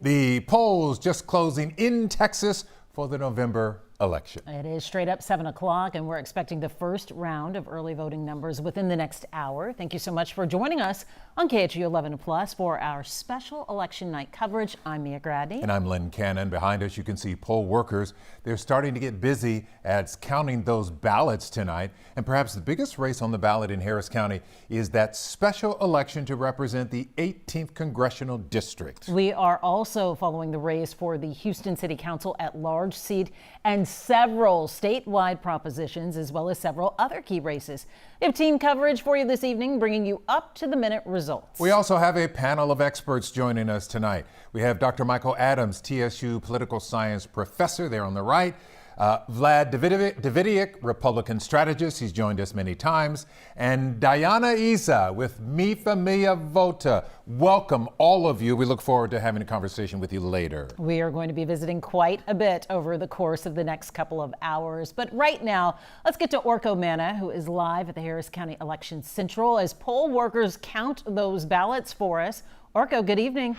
The polls just closing in Texas for the November election. It is straight up 7 o'clock, and we're expecting the first round of early voting numbers within the next hour. Thank you so much for joining us on KHOU 11 Plus for our special election night coverage. I'm Mia Gradney. And I'm Lynn Cannon. Behind us, you can see poll workers. They're starting to get busy at counting those ballots tonight. And perhaps the biggest race on the ballot in Harris County is that special election to represent the 18th congressional district. We are also following the race for the Houston City Council at-large seat and several statewide propositions, as well as several other key races. We have team coverage for you this evening, bringing you up-to-the-minute results. We also have a panel of experts joining us tonight. We have Dr. Michael Adams, TSU political science professor there on the right. Vlad Davidic, Republican strategist. He's joined us many times. And Diana Isa with Mi Familia Vota. Welcome, all of you. We look forward to having a conversation with you later. We are going to be visiting quite a bit over the course of the next couple of hours. But right now, let's get to Orko Manna, who is live at the Harris County Election Central as poll workers count those ballots for us. Orko, good evening.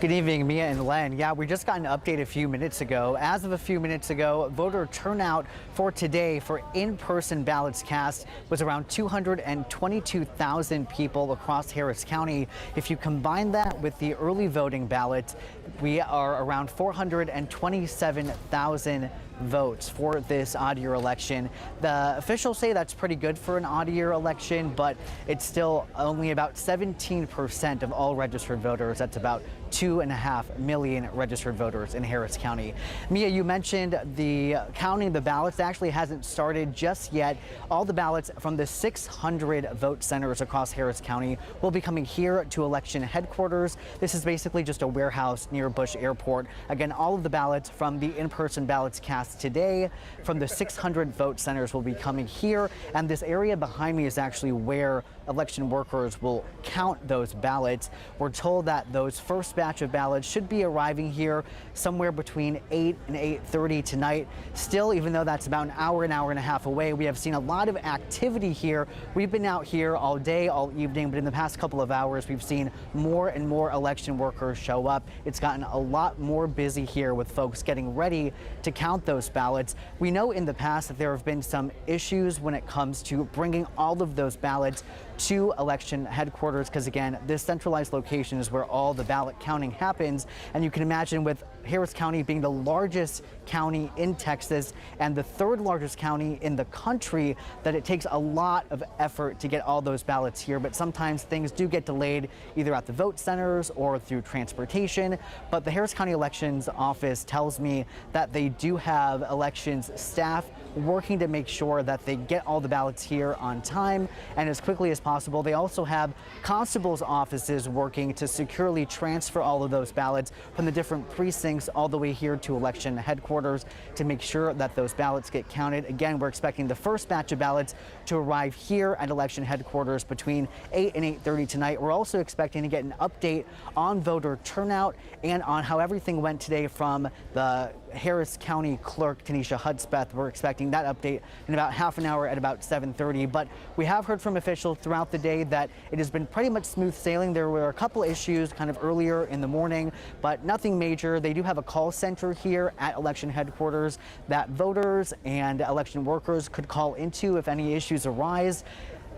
Good evening, Mia and Len. Yeah, we just got an update a few minutes ago. As of a few minutes ago, voter turnout for today for in-person ballots cast was around 222,000 people across Harris County. If you combine that with the early voting ballots, we are around 427,000 votes for this odd year election. The officials say that's pretty good for an odd year election, but it's still only about 17% of all registered voters. That's about 2.5 million registered voters in Harris County. Mia, you mentioned the counting the ballots actually hasn't started just yet. All the ballots from the 600 vote centers across Harris County will be coming here to election headquarters. This is basically just a warehouse near Bush Airport. Again, all of the ballots from the in-person ballots cast today from the 600 vote centers will be coming here, and this area behind me is actually where election workers will count those ballots. We're told that those first batch of ballots should be arriving here somewhere between 8 and 8:30 tonight. Still, even though that's about an hour and a half away, we have seen a lot of activity here. We've been out here all day, all evening, but in the past couple of hours, we've seen more and more election workers show up. It's gotten a lot more busy here with folks getting ready to count those ballots. We know in the past that there have been some issues when it comes to bringing all of those ballots to election headquarters, because again, this centralized location is where all the ballot counting happens. And you can imagine, with Harris County being the largest county in Texas and the third largest county in the country, that it takes a lot of effort to get all those ballots here. But sometimes things do get delayed either at the vote centers or through transportation. But the Harris County Elections Office tells me that they do have elections staff working to make sure that they get all the ballots here on time and as quickly as possible. They also have constables' offices working to securely transfer all of those ballots from the different precincts all the way here to election headquarters to make sure that those ballots get counted. Again, we're expecting the first batch of ballots to arrive here at election headquarters between 8 and 8:30 tonight. We're also expecting to get an update on voter turnout and on how everything went today from the Harris County Clerk, Tanisha Hudspeth. We're expecting that update in about half an hour at about 7:30. But we have heard from officials throughout the day that it has been pretty much smooth sailing. There were a couple issues kind of earlier in the morning, but nothing major. They do have a call center here at election headquarters that voters and election workers could call into if any issues arise.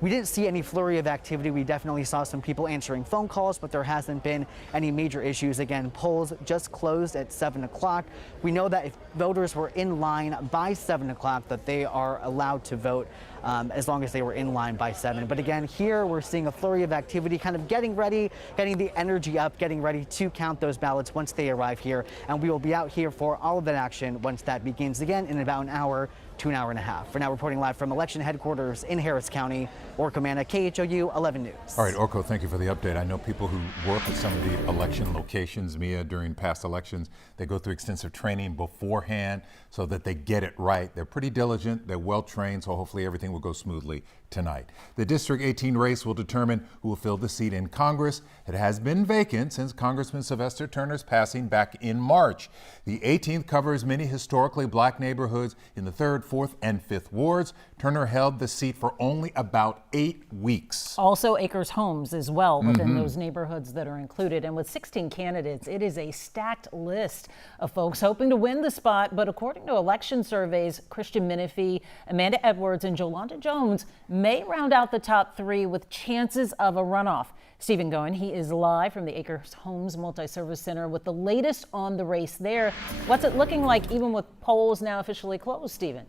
We didn't see any flurry of activity. We definitely saw some people answering phone calls, but there hasn't been any major issues. Again, polls just closed at 7 o'clock. We know that if voters were in line by 7 o'clock, that they are allowed to vote as long as they were in line by 7. But again, here we're seeing a flurry of activity, kind of getting ready, getting the energy up, getting ready to count those ballots once they arrive here. And we will be out here for all of that action once that begins again in about an hour to an hour and a half. For now, reporting live from election headquarters in Harris County, Orko Manna, KHOU 11 News. All right, Orko, thank you for the update. I know people who work at some of the election locations, Mia, during past elections, they go through extensive training beforehand so that they get it right. They're pretty diligent, they're well trained, so hopefully everything will go smoothly tonight. The District 18 race will determine who will fill the seat in Congress. It has been vacant since Congressman Sylvester Turner's passing back in March. The 18th covers many historically black neighborhoods in the 3rd, 4th, and 5th wards. Turner held the seat for only about 8 weeks. Also Acres Homes as well within those neighborhoods that are included. And with 16 candidates, it is a stacked list of folks hoping to win the spot. But according to election surveys, Christian Menefee, Amanda Edwards, and Jolanda Jones may round out the top 3 with chances of a runoff. Stephen Goen, he is live from the Acres Homes Multi-Service Center with the latest on the race there. What's it looking like even with polls now officially closed, Stephen?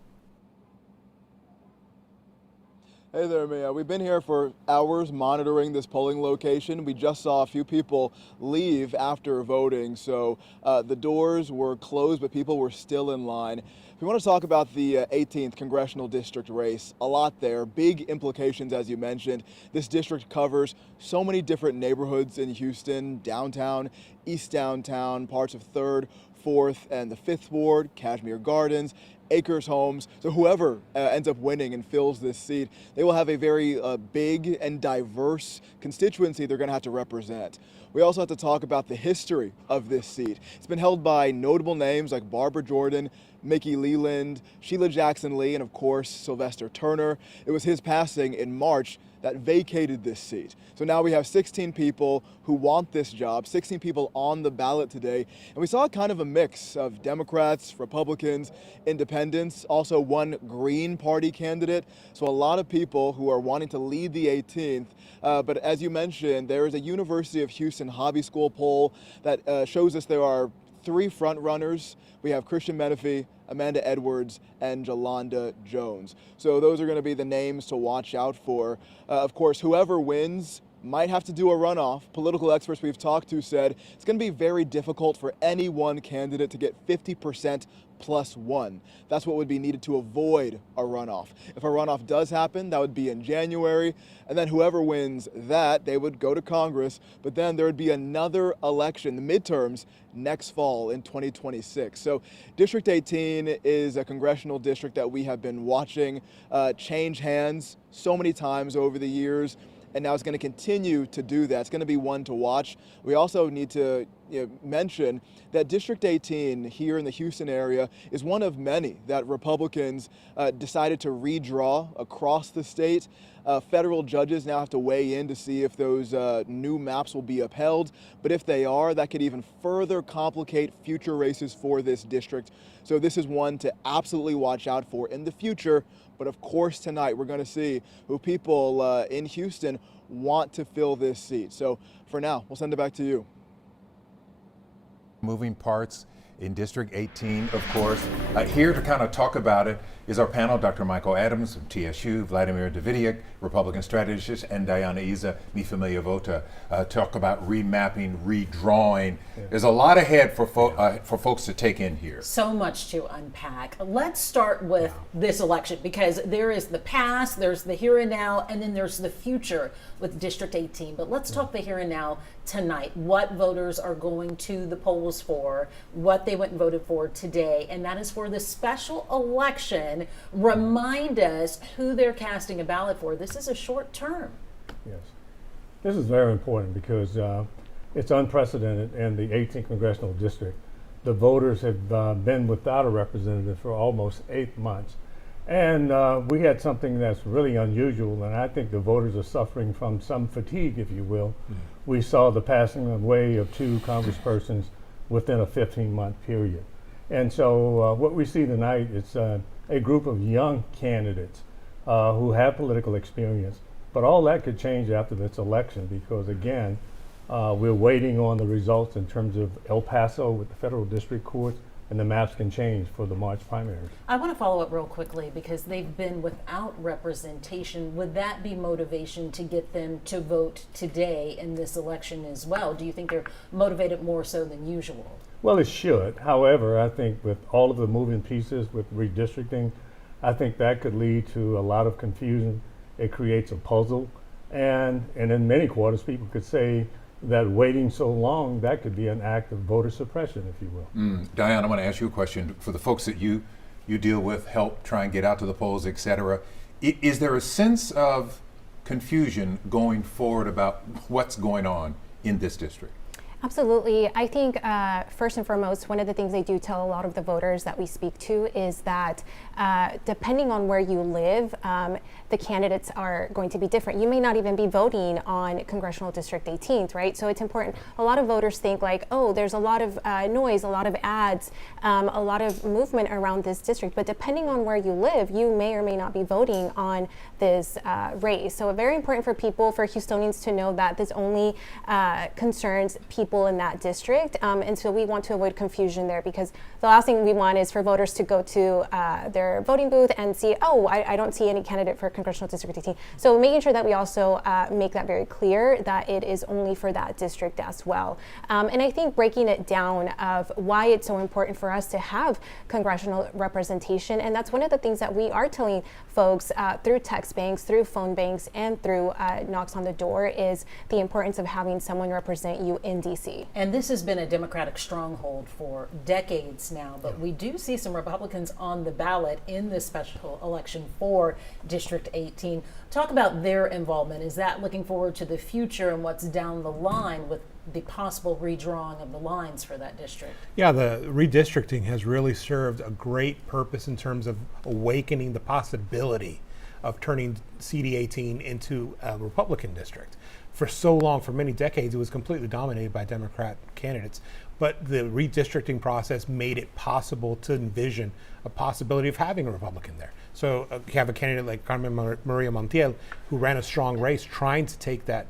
Hey there, Mia. We've been here for hours monitoring this polling location. We just saw a few people leave after voting, so the doors were closed, but people were still in line. If we want to talk about the 18th congressional district race, a lot there, big implications as you mentioned. This district covers so many different neighborhoods in Houston, downtown, east downtown, parts of 3rd, 4th, and the 5th ward, Cashmere Gardens, Acres Homes. So whoever ends up winning and fills this seat, they will have a very big and diverse constituency they're going to have to represent. We also have to talk about the history of this seat. It's been held by notable names like Barbara Jordan, Mickey Leland, Sheila Jackson Lee, and of course, Sylvester Turner. It was his passing in March that vacated this seat. So now we have 16 people who want this job, 16 people on the ballot today. And we saw kind of a mix of Democrats, Republicans, independents, also one Green Party candidate. So a lot of people who are wanting to lead the 18th. But as you mentioned, there is a University of Houston Hobby School poll that shows us there are 3 front runners. We have Christian Menefee, Amanda Edwards, and Jolanda Jones. So those are going to be the names to watch out for. Of course, whoever wins might have to do a runoff. Political experts we've talked to said it's going to be very difficult for any one candidate to get 50% plus 1. That's what would be needed to avoid a runoff. If a runoff does happen, that would be in January, and then whoever wins that, they would go to Congress, but then there would be another election, the midterms, next fall in 2026. So District 18 is a congressional district that we have been watching change hands so many times over the years. And now it's going to continue to do that. It's going to be one to watch. We also need to mention that District 18 here in the Houston area is one of many that Republicans decided to redraw across the state. Federal judges now have to weigh in to see if those new maps will be upheld. But if they are, that could even further complicate future races for this district. So this is one to absolutely watch out for in the future. But of course, tonight we're going to see who people in Houston want to fill this seat. So for now, we'll send it back to you. Moving parts in District 18, of course. Here to kind of talk about it is our panel, Dr. Michael Adams from TSU, Vladimir Davidiak, Republican strategist, and Diana Iza, Mi Familia Vota, talk about remapping, redrawing. Yeah. There's a lot ahead for folks to take in here. So much to unpack. Let's start with this election, because there is the past, there's the here and now, and then there's the future with District 18. But let's talk the here and now tonight. What voters are going to the polls for, what they went and voted for today, and that is for the special election. Remind us who they're casting a ballot for. This is a short term. Yes, this is very important because it's unprecedented in the 18th congressional district. The voters have been without a representative for almost 8 months. And we had something that's really unusual, and I think the voters are suffering from some fatigue, if you will. We saw the passing away of 2 congresspersons within a 15-month period. And so what we see tonight is a group of young candidates who have political experience. But all that could change after this election because, again, we're waiting on the results in terms of El Paso with the federal district courts, and the maps can change for the March primaries. I want to follow up real quickly because they've been without representation. Would that be motivation to get them to vote today in this election as well? Do you think they're motivated more so than usual? Well, it should. However, I think with all of the moving pieces with redistricting, I think that could lead to a lot of confusion. It creates a puzzle. And in many quarters, people could say that waiting so long, that could be an act of voter suppression, if you will. Diane, I want to ask you a question. For the folks that you deal with, help try and get out to the polls, et cetera, is there a sense of confusion going forward about what's going on in this district? Absolutely. I think first and foremost, one of the things I do tell a lot of the voters that we speak to is that depending on where you live, the candidates are going to be different. You may not even be voting on Congressional District 18th, right? So it's important. A lot of voters think like, oh, there's a lot of noise, a lot of ads, a lot of movement around this district. But depending on where you live, you may or may not be voting on this race. So very important for people, for Houstonians to know that this only concerns people in that district, and so we want to avoid confusion there, because the last thing we want is for voters to go to their voting booth and see, oh, I don't see any candidate for Congressional District 18. So making sure that we also make that very clear that it is only for that district as well. And I think breaking it down of why it's so important for us to have congressional representation, and that's one of the things that we are telling folks through text banks, through phone banks, and through knocks on the door, is the importance of having someone represent you in DC. And this has been a Democratic stronghold for decades now, but we do see some Republicans on the ballot in this special election for District 18. Talk about their involvement. Is that looking forward to the future and what's down the line with the possible redrawing of the lines for that district? Yeah, the redistricting has really served a great purpose in terms of awakening the possibility of turning CD18 into a Republican district. For so long, for many decades, it was completely dominated by Democrat candidates. But the redistricting process made it possible to envision a possibility of having a Republican there. So you have a candidate like Carmen Maria Montiel, who ran a strong race trying to take that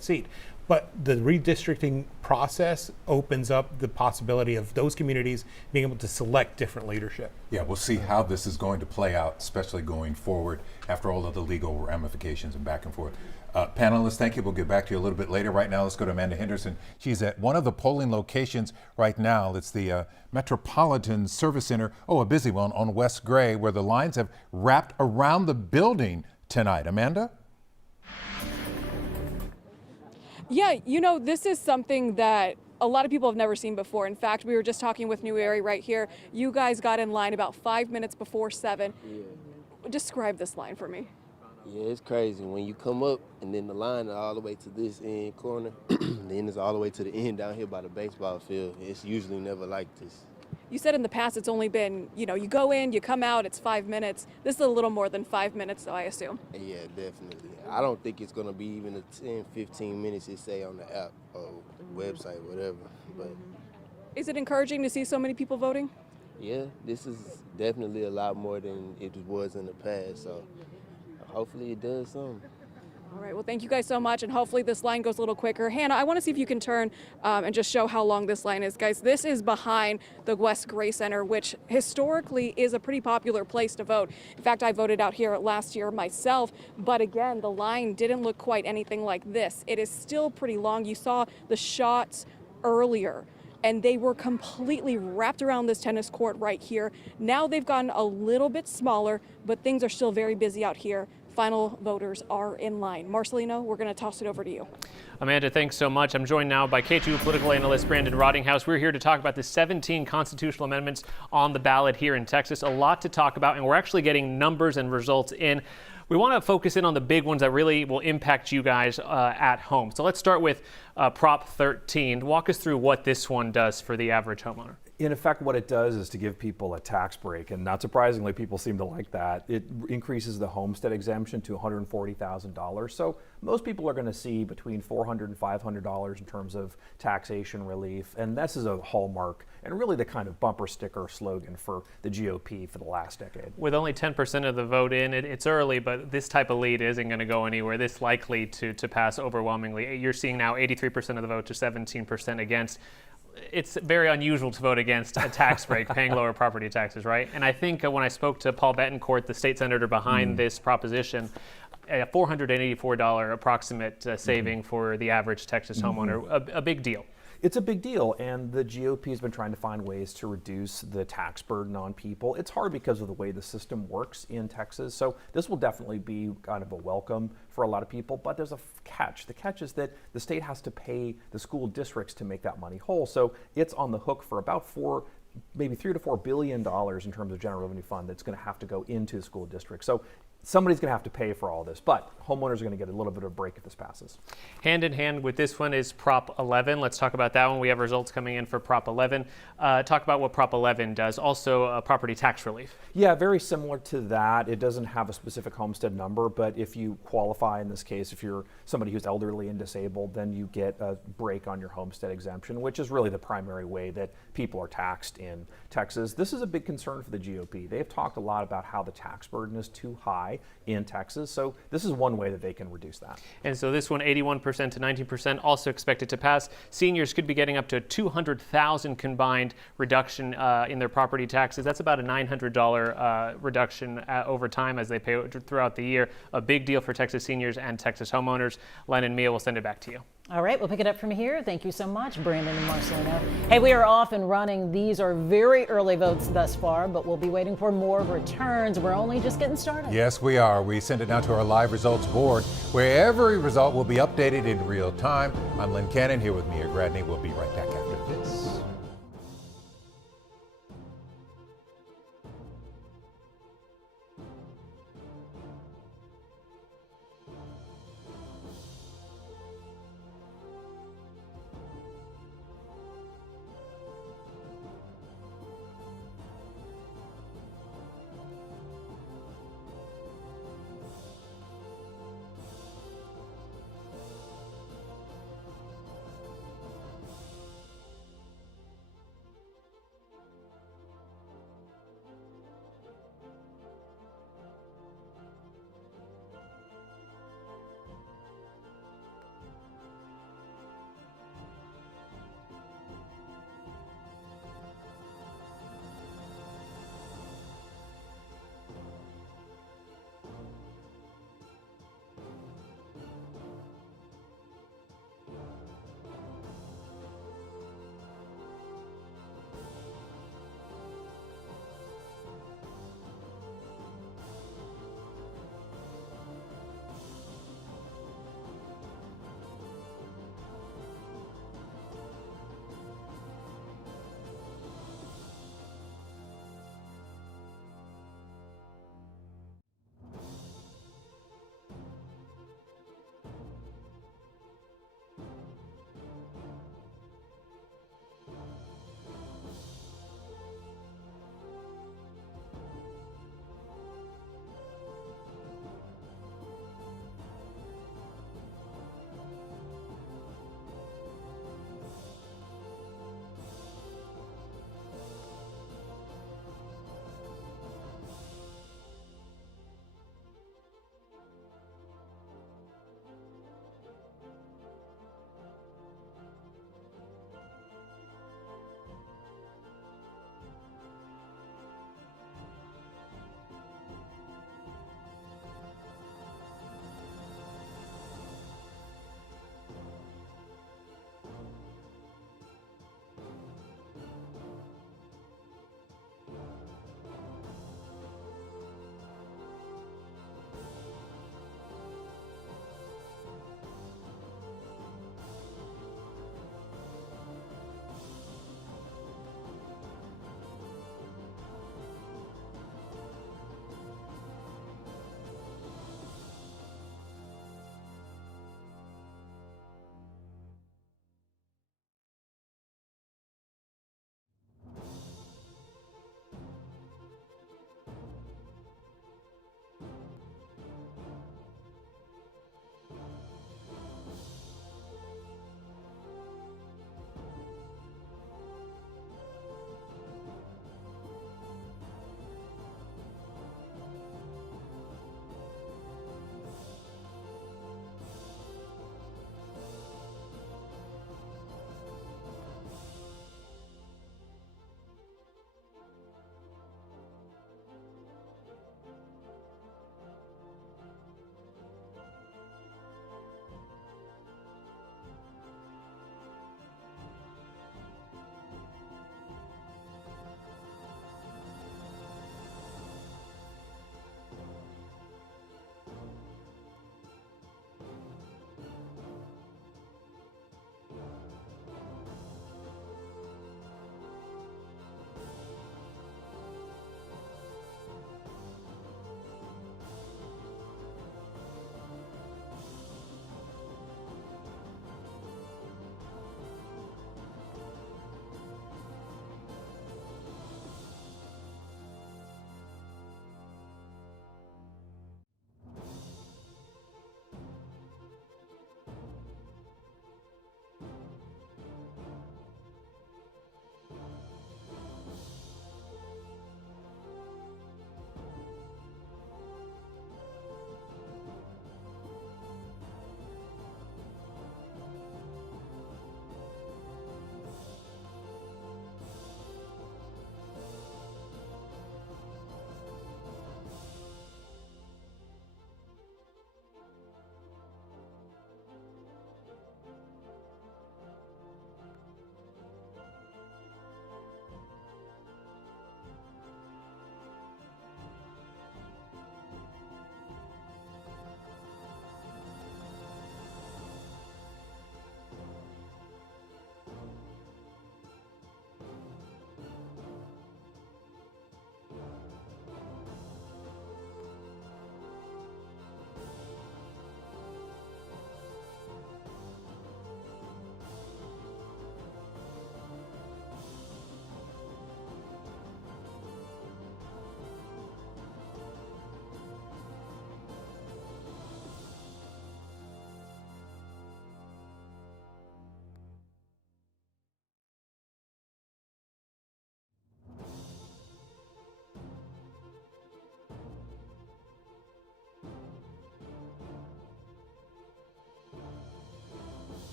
seat. But the redistricting process opens up the possibility of those communities being able to select different leadership. Yeah, we'll see how this is going to play out, especially going forward after all of the legal ramifications and back and forth. Panelists, thank you. We'll get back to you a little bit later. Right now, let's go to Amanda Henderson. She's at one of the polling locations right now. It's the Metropolitan Service Center, a busy one on West Gray, where the lines have wrapped around the building tonight. Amanda? Yeah, this is something that a lot of people have never seen before. In fact, we were just talking with New Erie right here. You guys got in line about 5 minutes before 7. Yeah. Describe this line for me. Yeah, it's crazy. When you come up and then the line is all the way to this end corner, then it's all the way to the end down here by the baseball field. It's usually never like this. You said in the past it's only been, you go in, you come out, it's 5 minutes. This is a little more than 5 minutes, though, I assume. Yeah, definitely. I don't think it's going to be even the 10, 15 minutes it say on the app or website, whatever. But is it encouraging to see so many people voting? Yeah, this is definitely a lot more than it was in the past, so hopefully it does something. All right, well, thank you guys so much, and hopefully this line goes a little quicker. Hannah, I want to see if you can turn and just show how long this line is. Guys, this is behind the West Gray Center, which historically is a pretty popular place to vote. In fact, I voted out here last year myself, but again, the line didn't look quite anything like this. It is still pretty long. You saw the shots earlier, and they were completely wrapped around this tennis court right here. Now they've gotten a little bit smaller, but things are still very busy out here. Final voters are in line. Marcelino, we're going to toss it over to you. Amanda, thanks so much. I'm joined now by KHOU political analyst Brandon Rottinghouse. We're here to talk about the 17 constitutional amendments on the ballot here in Texas. A lot to talk about, and we're actually getting numbers and results in. We want to focus in on the big ones that really will impact you guys at home. So let's start with Prop 13. Walk us through what this one does for the average homeowner. In effect, what it does is to give people a tax break, and not surprisingly, people seem to like that. It increases the homestead exemption to $140,000. So most people are going to see between $400 and $500 in terms of taxation relief, and this is a hallmark and really the kind of bumper sticker slogan for the GOP for the last decade. With only 10% of the vote in, it's early, but this type of lead isn't going to go anywhere. This likely to pass overwhelmingly. You're seeing now 83% of the vote to 17% against. It's very unusual to vote against a tax break, paying lower property taxes, right? And I think when I spoke to Paul Betancourt, the state senator behind this proposition, a $484 approximate saving for the average Texas homeowner, a big deal. It's a big deal, and the GOP has been trying to find ways to reduce the tax burden on people. It's hard because of the way the system works in Texas, so this will definitely be kind of a welcome for a lot of people, but there's a catch. The catch is that the state has to pay the school districts to make that money whole, so it's on the hook for about $4 maybe $3 to $4 billion in terms of general revenue fund that's going to have to go into the school district. So somebody's going to have to pay for all this, but homeowners are going to get a little bit of a break if this passes. Hand in hand with this one is Prop 11. Let's talk about that one. We have results coming in for Prop 11. Talk about what Prop 11 does. Also, property tax relief. Yeah, very similar to that. It doesn't have a specific homestead number, but if you qualify in this case, if you're somebody who's elderly and disabled, then you get a break on your homestead exemption, which is really the primary way that people are taxed in Texas. This is a big concern for the GOP. They've talked a lot about how the tax burden is too high in Texas, so this is one way that they can reduce that. And so this one, 81% to 19%, also expected to pass. Seniors could be getting up to $200,000 combined reduction in their property taxes. That's about a $900 reduction over time as they pay throughout the year. A big deal for Texas seniors and Texas homeowners. Len and Mia will send it back to you. All right, we'll pick it up from here. Thank you so much, Brandon and Marcelino. Hey, we are off and running. These are very early votes thus far, but we'll be waiting for more returns. We're only just getting started. Yes, we are. We send it now to our live results board, where every result will be updated in real time. I'm Lynn Cannon here with Mia Gradney. We'll be right back after this.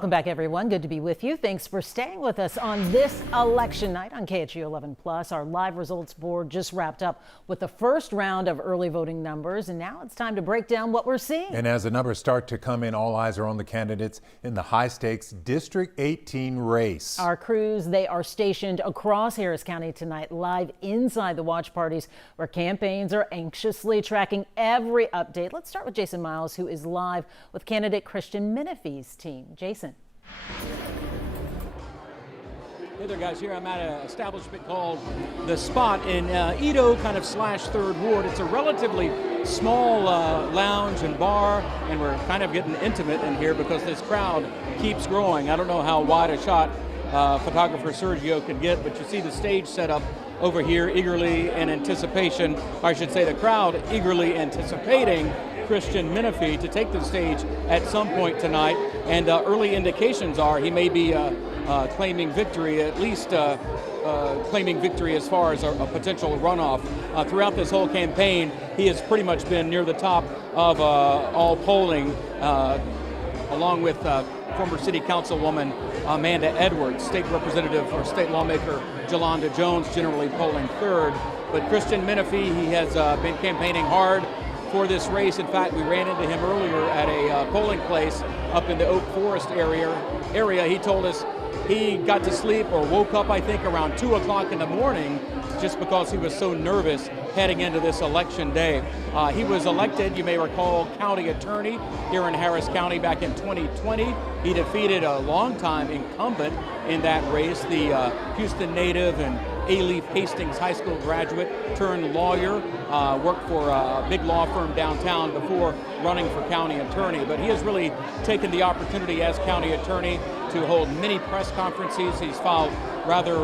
Welcome back, everyone. Good to be with you. Thanks for staying with us on this election night on KHOU 11 Plus. Our live results board just wrapped up with the first round of early voting numbers, and now it's time to break down what we're seeing. And as the numbers start to come in, all eyes are on the candidates in the high-stakes District 18 race. Our crews, they are stationed across Harris County tonight, live inside the watch parties, where campaigns are anxiously tracking every update. Let's start with Jason Miles, who is live with candidate Christian Menefee's team. Jason. Hey there, guys. Here I'm at an establishment called The Spot in Edo, kind of slash Third Ward. It's a relatively small lounge and bar, and we're kind of getting intimate in here because this crowd keeps growing. I don't know how wide a shot photographer Sergio could get, but you see the stage set up over here, eagerly in anticipation, or I should say the crowd eagerly anticipating Christian Menefee to take the stage at some point tonight, and early indications are he may be claiming victory, at least claiming victory as far as a potential runoff. Throughout this whole campaign, he has pretty much been near the top of all polling, along with former city councilwoman Amanda Edwards, state representative or state lawmaker Jolanda Jones generally polling third. But Christian Menefee, he has been campaigning hard for this race. In fact, we ran into him earlier at a polling place up in the Oak Forest area. He told us he got to sleep or woke up, I think, around 2 o'clock in the morning just because he was so nervous heading into this election day. He was elected, you may recall, county attorney here in Harris County back in 2020. He defeated a longtime incumbent in that race, the Houston native and A-Leaf Hastings High School graduate turned lawyer, worked for a big law firm downtown before running for county attorney. But he has really taken the opportunity as county attorney to hold many press conferences. He's filed rather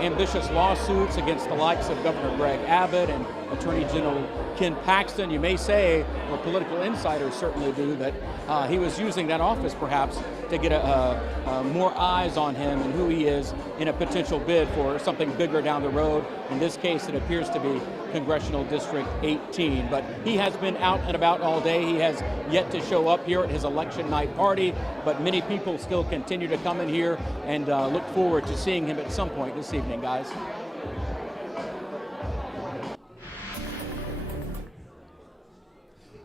ambitious lawsuits against the likes of Governor Greg Abbott and Attorney General Ken Paxton. You may say, or political insiders certainly do, that he was using that office perhaps to get more eyes on him and who he is in a potential bid for something bigger down the road. In this case, it appears to be Congressional District 18. But he has been out and about all day. He has yet to show up here at his election night party, but many people still continue to come in here and look forward to seeing him at some point this evening, guys.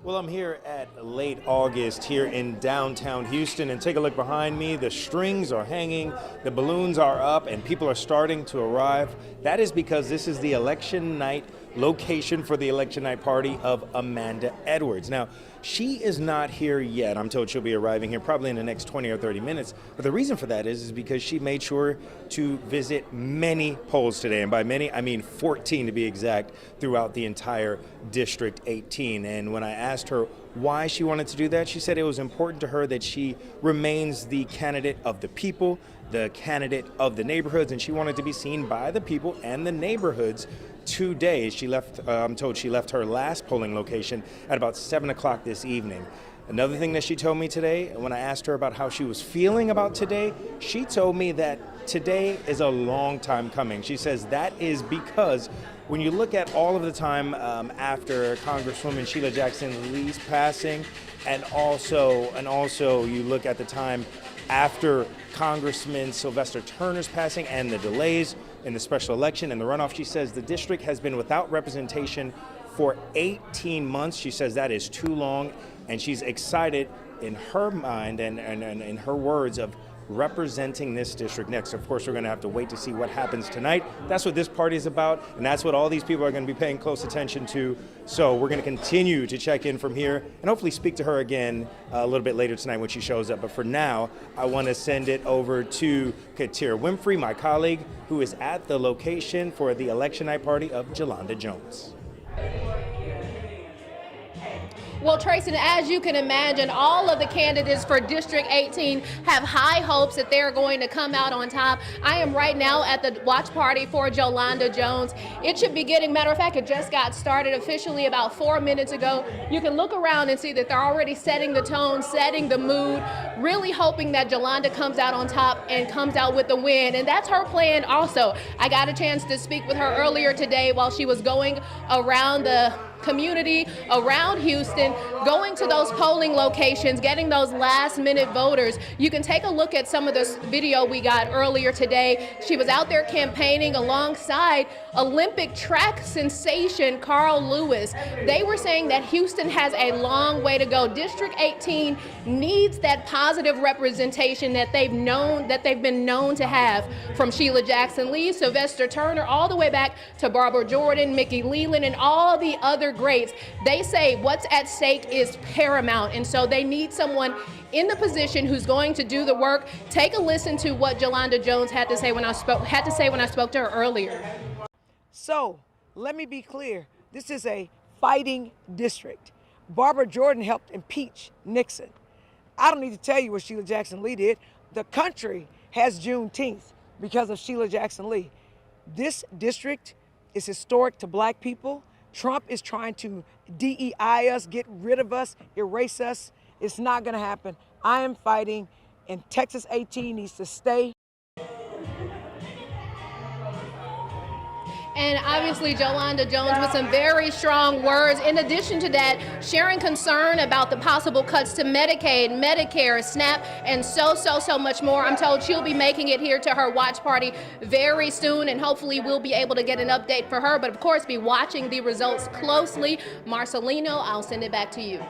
Well, I'm here at late August here in downtown Houston, and take a look behind me. The strings are hanging, the balloons are up, and people are starting to arrive. That is because this is the election night location for the election night party of Amanda Edwards. Now, she is not here yet. I'm told she'll be arriving here probably in the next 20 or 30 minutes. But the reason for that is because she made sure to visit many polls today. And by many, I mean 14 to be exact, throughout the entire District 18. And when I asked her why she wanted to do that, she said it was important to her that she remains the candidate of the people, the candidate of the neighborhoods, and she wanted to be seen by the people and the neighborhoods today. She left, I'm told she left her last polling location at about 7 o'clock this evening. Another thing that she told me today, when I asked her about how she was feeling about today, she told me that today is a long time coming. She says that is because when you look at all of the time after Congresswoman Sheila Jackson Lee's passing, and also you look at the time after Congressman Sylvester Turner's passing and the delays in the special election and the runoff, she says the district has been without representation for 18 months. She says that is too long, and she's excited in her mind and in her words of representing this district next. Of course, we're going to have to wait to see what happens tonight. That's what this party is about, and that's what all these people are going to be paying close attention to. So we're going to continue to check in from here and hopefully speak to her again a little bit later tonight when she shows up. But for now, I want to send it over to Katia Winfrey, my colleague, who is at the location for the election night party of Jolanda Jones. Well, Tracy, as you can imagine, all of the candidates for District 18 have high hopes that they're going to come out on top. I am right now at the watch party for Jolanda Jones. It should be getting, matter of fact, it just got started officially about 4 minutes ago. You can look around and see that they're already setting the tone, setting the mood, really hoping that Jolanda comes out on top and comes out with the win. And that's her plan also. I got a chance to speak with her earlier today while she was going around the community around Houston, going to those polling locations, getting those last-minute voters. You can take a look at some of this video we got earlier today. She was out there campaigning alongside Olympic track sensation Carl Lewis. They were saying that Houston has a long way to go. District 18 needs that positive representation that they've been known to have, from Sheila Jackson Lee, Sylvester Turner, all the way back to Barbara Jordan, Mickey Leland, and all the other greats. They say what's at stake is paramount, and so they need someone in the position who's going to do the work. Take a listen to what Jolanda Jones had to say when I spoke to her earlier. So let me be clear. This is a fighting district. Barbara Jordan helped impeach Nixon. I don't need to tell you what Sheila Jackson Lee did. The country has Juneteenth because of Sheila Jackson Lee. This district is historic to black people. Trump is trying to DEI us, get rid of us, erase us. It's not gonna happen. I am fighting, and Texas 18 needs to stay. And obviously, Jolanda Jones with some very strong words. In addition to that, sharing concern about the possible cuts to Medicaid, Medicare, SNAP, and so much more. I'm told she'll be making it here to her watch party very soon, and hopefully we'll be able to get an update for her. But of course, be watching the results closely. Marcelino, I'll send it back to you.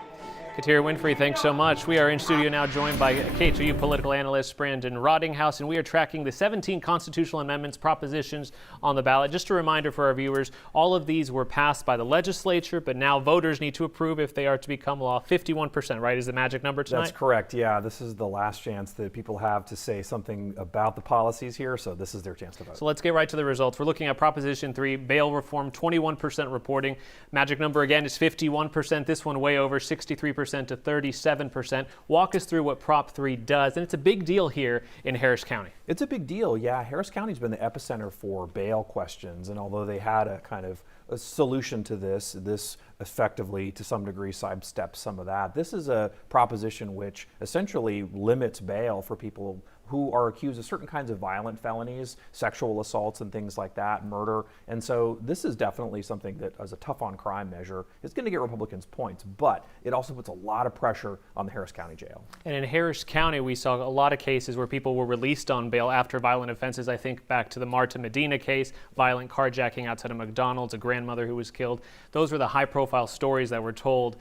Katia Winfrey, thanks so much. We are in studio now joined by KHOU political analyst Brandon Rottinghouse, and we are tracking the 17 constitutional amendments propositions on the ballot. Just a reminder for our viewers, all of these were passed by the legislature, but now voters need to approve if they are to become law. 51%, right, is the magic number tonight? That's correct, yeah. This is the last chance that people have to say something about the policies here, so this is their chance to vote. So let's get right to the results. We're looking at Proposition 3, bail reform, 21% reporting. Magic number again is 51%. This one way over, 63% to 37%. Walk us through what Prop 3 does, and it's a big deal here in Harris County. It's a big deal, yeah. Harris County's been the epicenter for bail questions, and although they had a kind of a solution to this effectively, to some degree, sidesteps some of that. This is a proposition which essentially limits bail for people who are accused of certain kinds of violent felonies, sexual assaults and things like that, murder. And so this is definitely something that, as a tough on crime measure, is going to get Republicans points, but it also puts a lot of pressure on the Harris County Jail. And in Harris County, we saw a lot of cases where people were released on bail after violent offenses. I think back to the Marta Medina case, violent carjacking outside of McDonald's, a grandmother who was killed. Those were the high-profile stories that were told,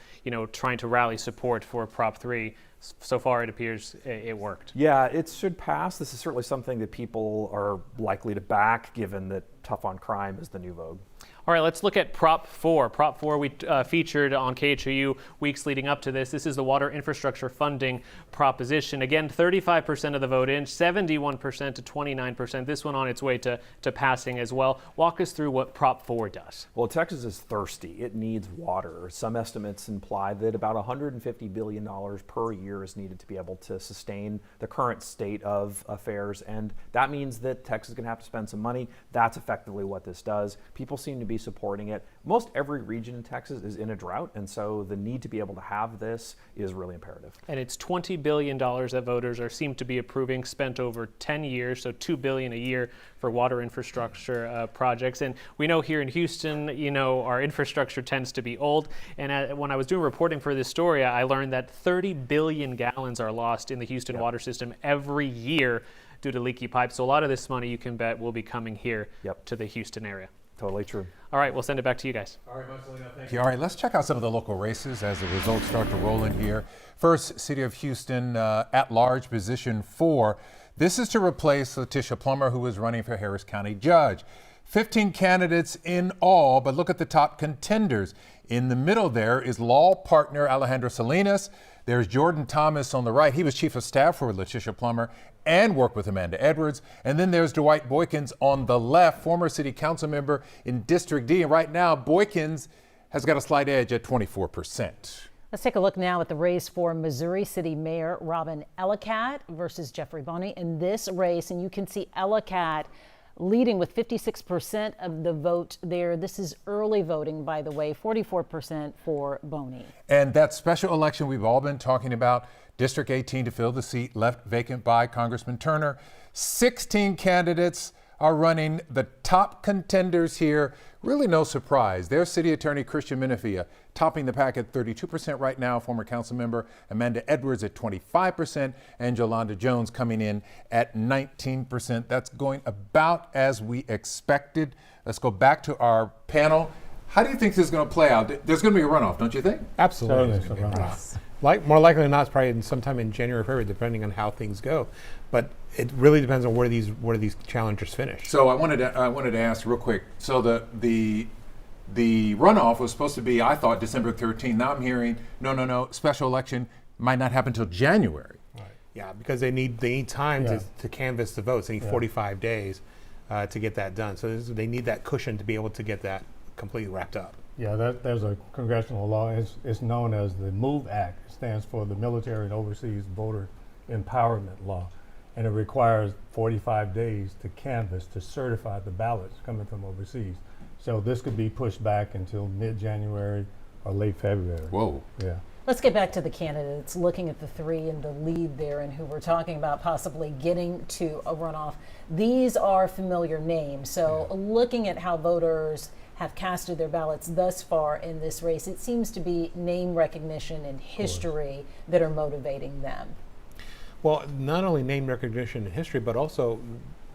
trying to rally support for Prop 3. So far, it appears it worked. Yeah, it should pass. This is certainly something that people are likely to back, given that tough on crime is the new vogue. All right, let's look at Prop 4. Prop 4 we featured on KHOU weeks leading up to this. This is the water infrastructure funding proposition. Again, 35% of the vote in, 71% to 29%. This one on its way to passing as well. Walk us through what Prop 4 does. Well, Texas is thirsty. It needs water. Some estimates imply that about $150 billion per year is needed to be able to sustain the current state of affairs. And that means that Texas is going to have to spend some money. That's effectively what this does. People seem to be supporting it. Most every region in Texas is in a drought, and so the need to be able to have this is really imperative. And it's $20 billion that voters seem to be approving, spent over 10 years, so $2 billion a year for water infrastructure projects. And we know here in Houston, our infrastructure tends to be old. And when I was doing reporting for this story, I learned that 30 billion gallons are lost in the Houston water system every year due to leaky pipes. So a lot of this money, you can bet, will be coming here to the Houston area. Totally true. All right, we'll send it back to you guys. All right, Marcelino, thank you. All right, let's check out some of the local races as the results start to roll in here. First, City of Houston at-large position 4. This is to replace Letitia Plummer, who is running for Harris County Judge. 15 candidates in all, but look at the top contenders. In the middle there is law partner Alejandro Salinas. There's Jordan Thomas on the right. He was chief of staff for Letitia Plummer and worked with Amanda Edwards. And then there's Dwight Boykins on the left, former city council member in District D. And right now, Boykins has got a slight edge at 24%. Let's take a look now at the race for Missouri City Mayor Robin Ellicott versus Jeffrey Boney in this race. And you can see Ellicott leading with 56% of the vote there. This is early voting, by the way, 44% for Boney. And that special election we've all been talking about, District 18 to fill the seat left vacant by Congressman Turner. 16 candidates are running. The top contenders here Really no surprise. Their city attorney, Christian Menefee, topping the pack at 32% right now, former council member Amanda Edwards at 25%, and Jolanda Jones coming in at 19%. That's going about as we expected. Let's go back to our panel. How do you think this is going to play out? There's going to be a runoff, don't you think? Absolutely. There's gonna be a runoff. More likely than not, it's probably sometime in January or February, depending on how things go. But it really depends on where these challengers finish. So I wanted to ask real quick. So the runoff was supposed to be, I thought, December 13th. Now I'm hearing no. Special election might not happen until January. Right. Yeah, because they need time to canvass the votes. They need 45 days to get that done. So they need that cushion to be able to get that completely wrapped up. Yeah, there's a congressional law. It's known as the MOVE Act. It stands for the Military and Overseas Voter Empowerment Law. And it requires 45 days to canvass, to certify the ballots coming from overseas. So this could be pushed back until mid-January or late February. Whoa. Yeah. Let's get back to the candidates, looking at the three in the lead there and who we're talking about possibly getting to a runoff. These are familiar names. So looking at how voters have casted their ballots thus far in this race, it seems to be name recognition and history that are motivating them. Well, not only name recognition and history, but also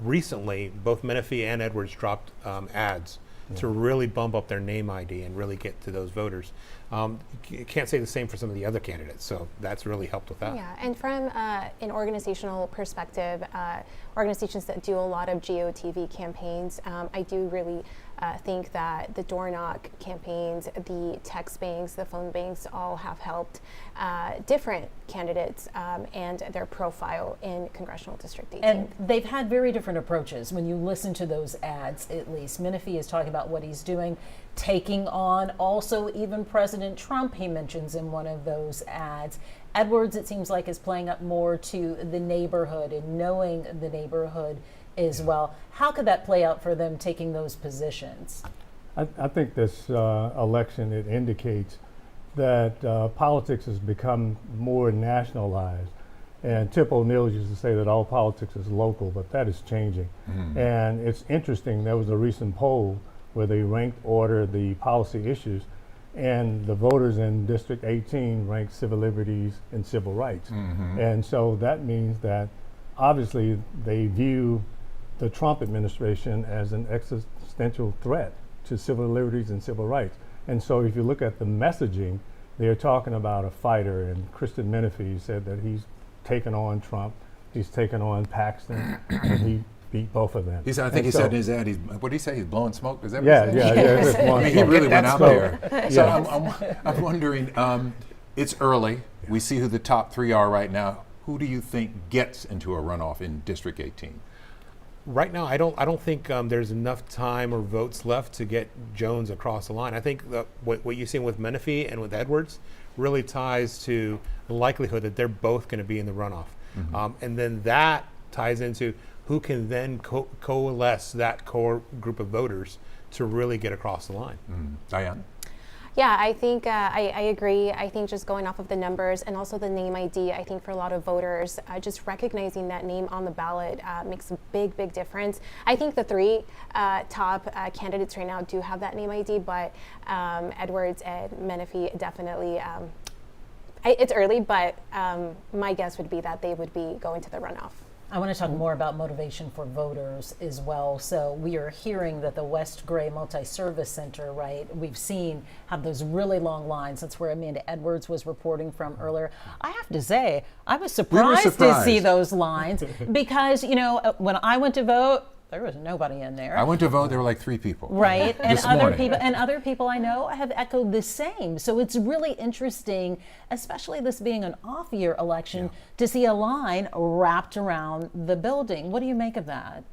recently, both Menefee and Edwards dropped ads to really bump up their name ID and really get to those voters. You can't say the same for some of the other candidates, so that's really helped with that. Yeah, and from an organizational perspective, organizations that do a lot of GOTV campaigns, I do really think that the door knock campaigns, the text banks, the phone banks all have helped different candidates and their profile in Congressional District 18. And they've had very different approaches. When you listen to those ads, at least, Menefee is talking about what he's doing, taking on also even President Trump, he mentions in one of those ads. Edwards, it seems like, is playing up more to the neighborhood and knowing the neighborhood as well. How could that play out for them taking those positions? I think this election, it indicates that politics has become more nationalized. And Tip O'Neill used to say that all politics is local, but that is changing. And it's interesting, there was a recent poll where they ranked order the policy issues, and the voters in District 18 ranked civil liberties and civil rights. And so that means that obviously they view the Trump administration as an existential threat to civil liberties and civil rights. And so if you look at the messaging, they're talking about a fighter, and Christian Menefee said that he's taken on Trump, he's taken on Paxton, and he beat both of them. I think he said in his ad, what did he say? He's blowing smoke? Is that yeah, what he said? I mean, he really went out there. So I'm wondering, it's early. We see who the top three are right now. Who do you think gets into a runoff in District 18? Right now, I don't think there's enough time or votes left to get Jones across the line. I think what you're seeing with Menefee and with Edwards really ties to the likelihood that they're both going to be in the runoff. And then that ties into who can then coalesce that core group of voters to really get across the line. Diane? Yeah, I think I agree. I think just going off of the numbers and also the name ID, I think for a lot of voters, just recognizing that name on the ballot makes a big difference. I think the three top candidates right now do have that name ID, but Edwards and Menefee definitely, it's early, but my guess would be that they would be going to the runoff. I want to talk more about motivation for voters as well. So we are hearing that the West Gray Multi-Service Center, right, we've seen have those really long lines. That's where Amanda Edwards was reporting from earlier. I have to say, I was surprised to see those lines because, you know, when I went to vote, there was nobody in there. I went to vote, there were like 3 people. Right, and other people I know have echoed the same. So it's really interesting, especially this being an off-year election, to see a line wrapped around the building. What do you make of that?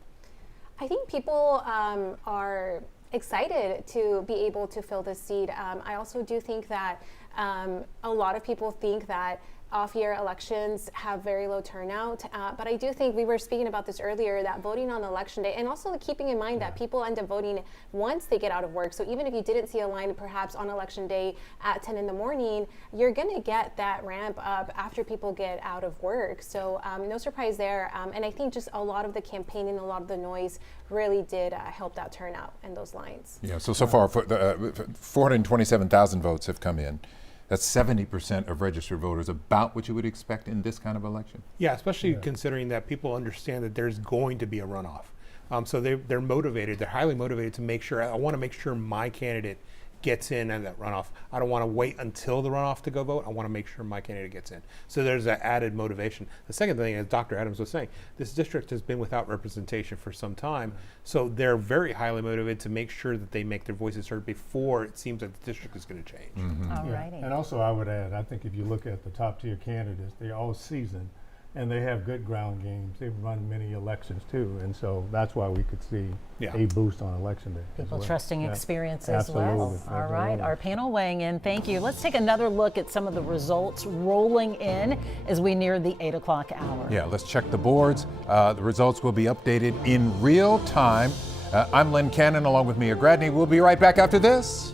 I think people are excited to be able to fill this seat. I also do think that a lot of people think that off-year elections have very low turnout, but I do think we were speaking about this earlier, that voting on election day, and also keeping in mind that people end up voting once they get out of work. So even if you didn't see a line perhaps on election day at 10 in the morning, you're going to get that ramp up after people get out of work. So no surprise there. And I think just a lot of the campaigning, a lot of the noise really did help that turnout and those lines. Yeah, so far, 427,000 votes have come in. That's 70% of registered voters, about what you would expect in this kind of election. Yeah, especially considering that people understand that there's going to be a runoff. So they're motivated, they're highly motivated to make sure, I want to make sure my candidate gets in that runoff. I don't want to wait until the runoff to go vote. I want to make sure my candidate gets in. So there's that added motivation. The second thing, as Dr. Adams was saying, this district has been without representation for some time. So they're very highly motivated to make sure that they make their voices heard before it seems like the district is going to change. All righty. And also I would add, I think if you look at the top tier candidates, they're all seasoned and they have good ground games. They've run many elections too, and so that's why we could see a boost on election day. People trusting experience as Absolutely. well. All right, our panel weighing in. Thank you. Let's take another look at some of the results rolling in as we near the 8 o'clock hour. Yeah, let's check the boards. The results will be updated in real time. I'm Len Cannon along with Mia Gradney. We'll be right back after this.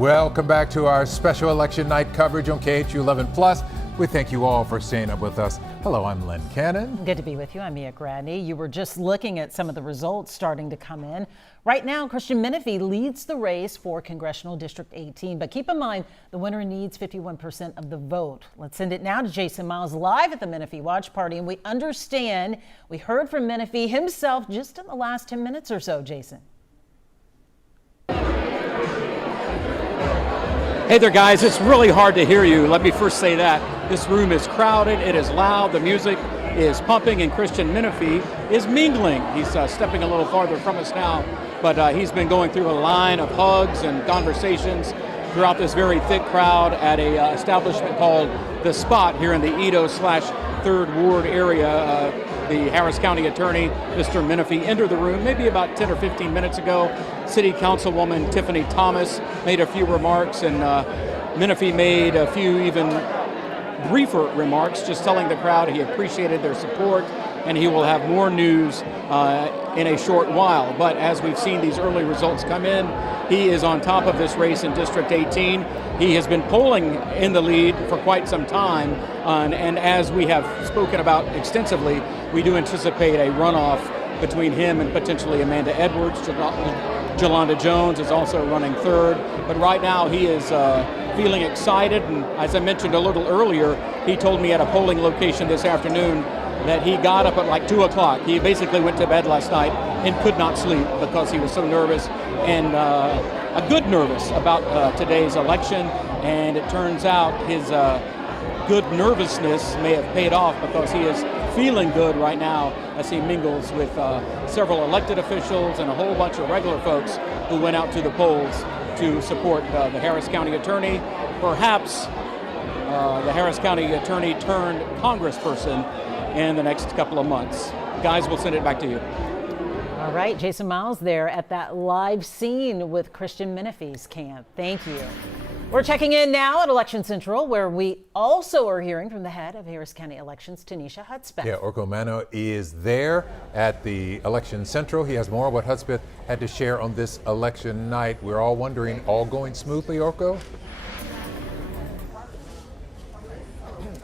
Welcome back to our special election night coverage on KHOU 11 Plus. We thank you all for staying up with us. Hello, I'm Len Cannon. Good to be with you. I'm Mia Gradney. You were just looking at some of the results starting to come in. Right now, Christian Menefee leads the race for Congressional District 18, but keep in mind the winner needs 51% of the vote. Let's send it now to Jason Miles live at the Menefee Watch Party, and we understand we heard from Menefee himself just in the last 10 minutes or so. Jason. Hey there, guys. It's really hard to hear you. Let me first say that. This room is crowded. It is loud. The music is pumping, and Christian Menefee is mingling. He's stepping a little farther from us now, but he's been going through a line of hugs and conversations throughout this very thick crowd at a establishment called The Spot here in the Edo/3rd Ward area. The Harris County Attorney, Mr. Menefee, entered the room maybe about 10 or 15 minutes ago. City Councilwoman Tiffany Thomas made a few remarks, and Menefee made a few even briefer remarks, just telling the crowd he appreciated their support and he will have more news in a short while. But as we've seen these early results come in, he is on top of this race in District 18. He has been polling in the lead for quite some time, and as we have spoken about extensively, we do anticipate a runoff between him and potentially Amanda Edwards. Jolanda Jones is also running third, but right now he is feeling excited, and as I mentioned a little earlier, he told me at a polling location this afternoon that he got up at like 2 o'clock. He basically went to bed last night and could not sleep because he was so nervous, and a good nervous about today's election, and it turns out his good nervousness may have paid off because he is feeling good right now as he mingles with several elected officials and a whole bunch of regular folks who went out to the polls to support the Harris County Attorney, perhaps the Harris County Attorney turned congressperson in the next couple of months. Guys, we'll send it back to you. All right, Jason Miles there at that live scene with Christian Menefee's camp. Thank you. We're checking in now at Election Central, where we also are hearing from the head of Harris County Elections, Tanisha Hudspeth. Yeah, Orko Mano is there at the Election Central. He has more of what Hudspeth had to share on this election night. We're all wondering, all going smoothly, Orko?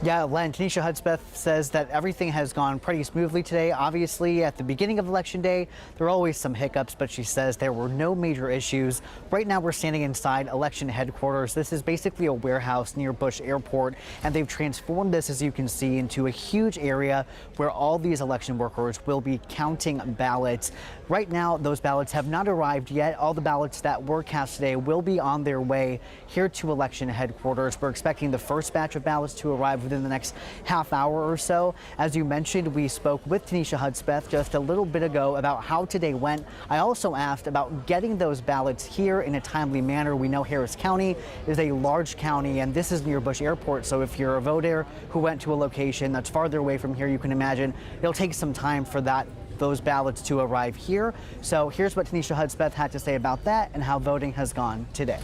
Yeah, Len, Tanisha Hudspeth says that everything has gone pretty smoothly today. Obviously, at the beginning of Election Day, there are always some hiccups, but she says there were no major issues. Right now, we're standing inside election headquarters. This is basically a warehouse near Bush Airport, and they've transformed this, as you can see, into a huge area where all these election workers will be counting ballots. Right now, those ballots have not arrived yet. All the ballots that were cast today will be on their way here to election headquarters. We're expecting the first batch of ballots to arrive within the next half hour or so. As you mentioned, we spoke with Tanisha Hudspeth just a little bit ago about how today went. I also asked about getting those ballots here in a timely manner. We know Harris County is a large county, and this is near Bush Airport. So if you're a voter who went to a location that's farther away from here, you can imagine it'll take some time for those ballots to arrive here. So here's what Tanisha Hudspeth had to say about that and how voting has gone today.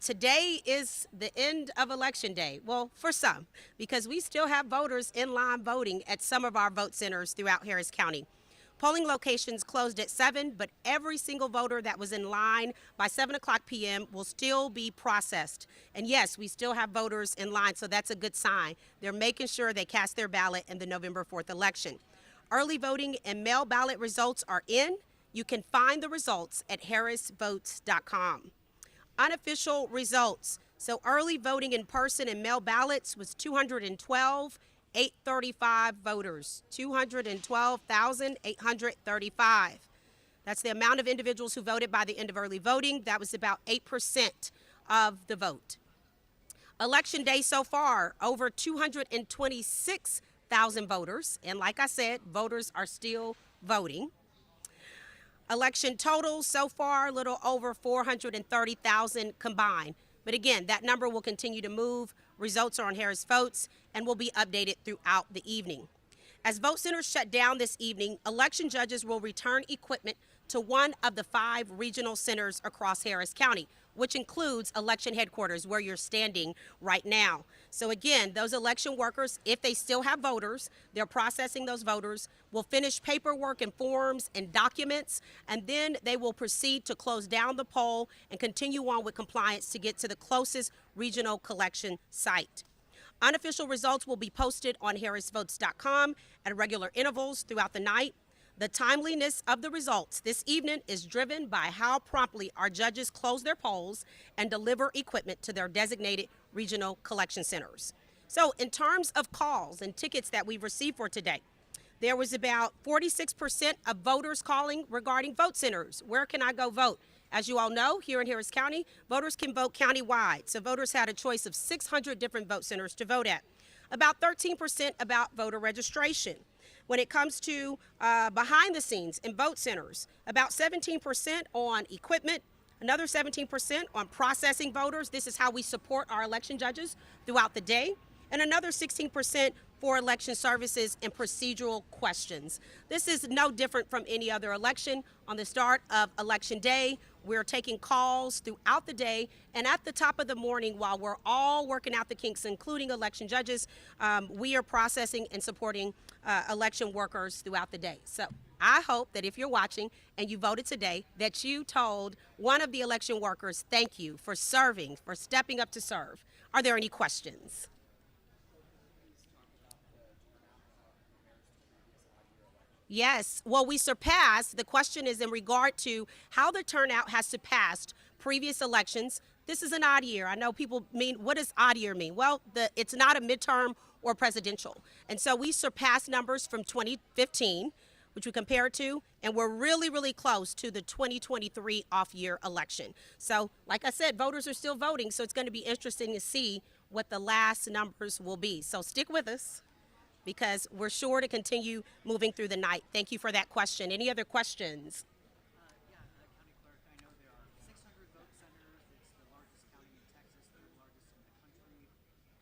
Today is the end of Election Day. Well, for some, because we still have voters in line voting at some of our vote centers throughout Harris County. Polling locations closed at 7, but every single voter that was in line by 7 o'clock p.m. will still be processed. And yes, we still have voters in line, so that's a good sign. They're making sure they cast their ballot in the November 4th election. Early voting and mail ballot results are in. You can find the results at harrisvotes.com. Unofficial results. So early voting in person and mail ballots was 212,835 voters. 212,835. That's the amount of individuals who voted by the end of early voting. That was about 8% of the vote. Election day so far, over 226,000 voters. And like I said, voters are still voting. Election totals so far, a little over 430,000 combined. But again, that number will continue to move. Results are on Harris Votes and will be updated throughout the evening. As vote centers shut down this evening, election judges will return equipment to one of the 5 regional centers across Harris County. which includes election headquarters where you're standing right now. So again, those election workers, if they still have voters, they're processing those voters, will finish paperwork and forms and documents, and then they will proceed to close down the poll and continue on with compliance to get to the closest regional collection site. Unofficial results will be posted on harrisvotes.com at regular intervals throughout the night. The timeliness of the results this evening is driven by how promptly our judges close their polls and deliver equipment to their designated regional collection centers. So in terms of calls and tickets that we've received for today, there was about 46% of voters calling regarding vote centers. Where can I go vote? As you all know, here in Harris County, voters can vote countywide. So voters had a choice of 600 different vote centers to vote at. About 13% about voter registration. When it comes to behind the scenes in vote centers, about 17% on equipment, another 17% on processing voters. This is how we support our election judges throughout the day. And another 16% for election services and procedural questions. This is no different from any other election. On the start of Election Day, we're taking calls throughout the day, and at the top of the morning, while we're all working out the kinks, including election judges, we are processing and supporting election workers throughout the day. So I hope that if you're watching and you voted today, that you told one of the election workers, thank you for serving, for stepping up to serve. Are there any questions? Yes, well, we surpassed. The question is in regard to how the turnout has surpassed previous elections. This is an odd year. I know people mean, what does odd year mean? Well, it's not a midterm or presidential. And so we surpassed numbers from 2015, which we compare it to, and we're really, really close to the 2023 off-year election. So, like I said, voters are still voting, so it's going to be interesting to see what the last numbers will be. So stick with us, because we're sure to continue moving through the night. Thank you for that question. Any other questions? Yeah, County Clerk, I know there are 600 vote centers. It's the largest county in Texas, third largest in the country.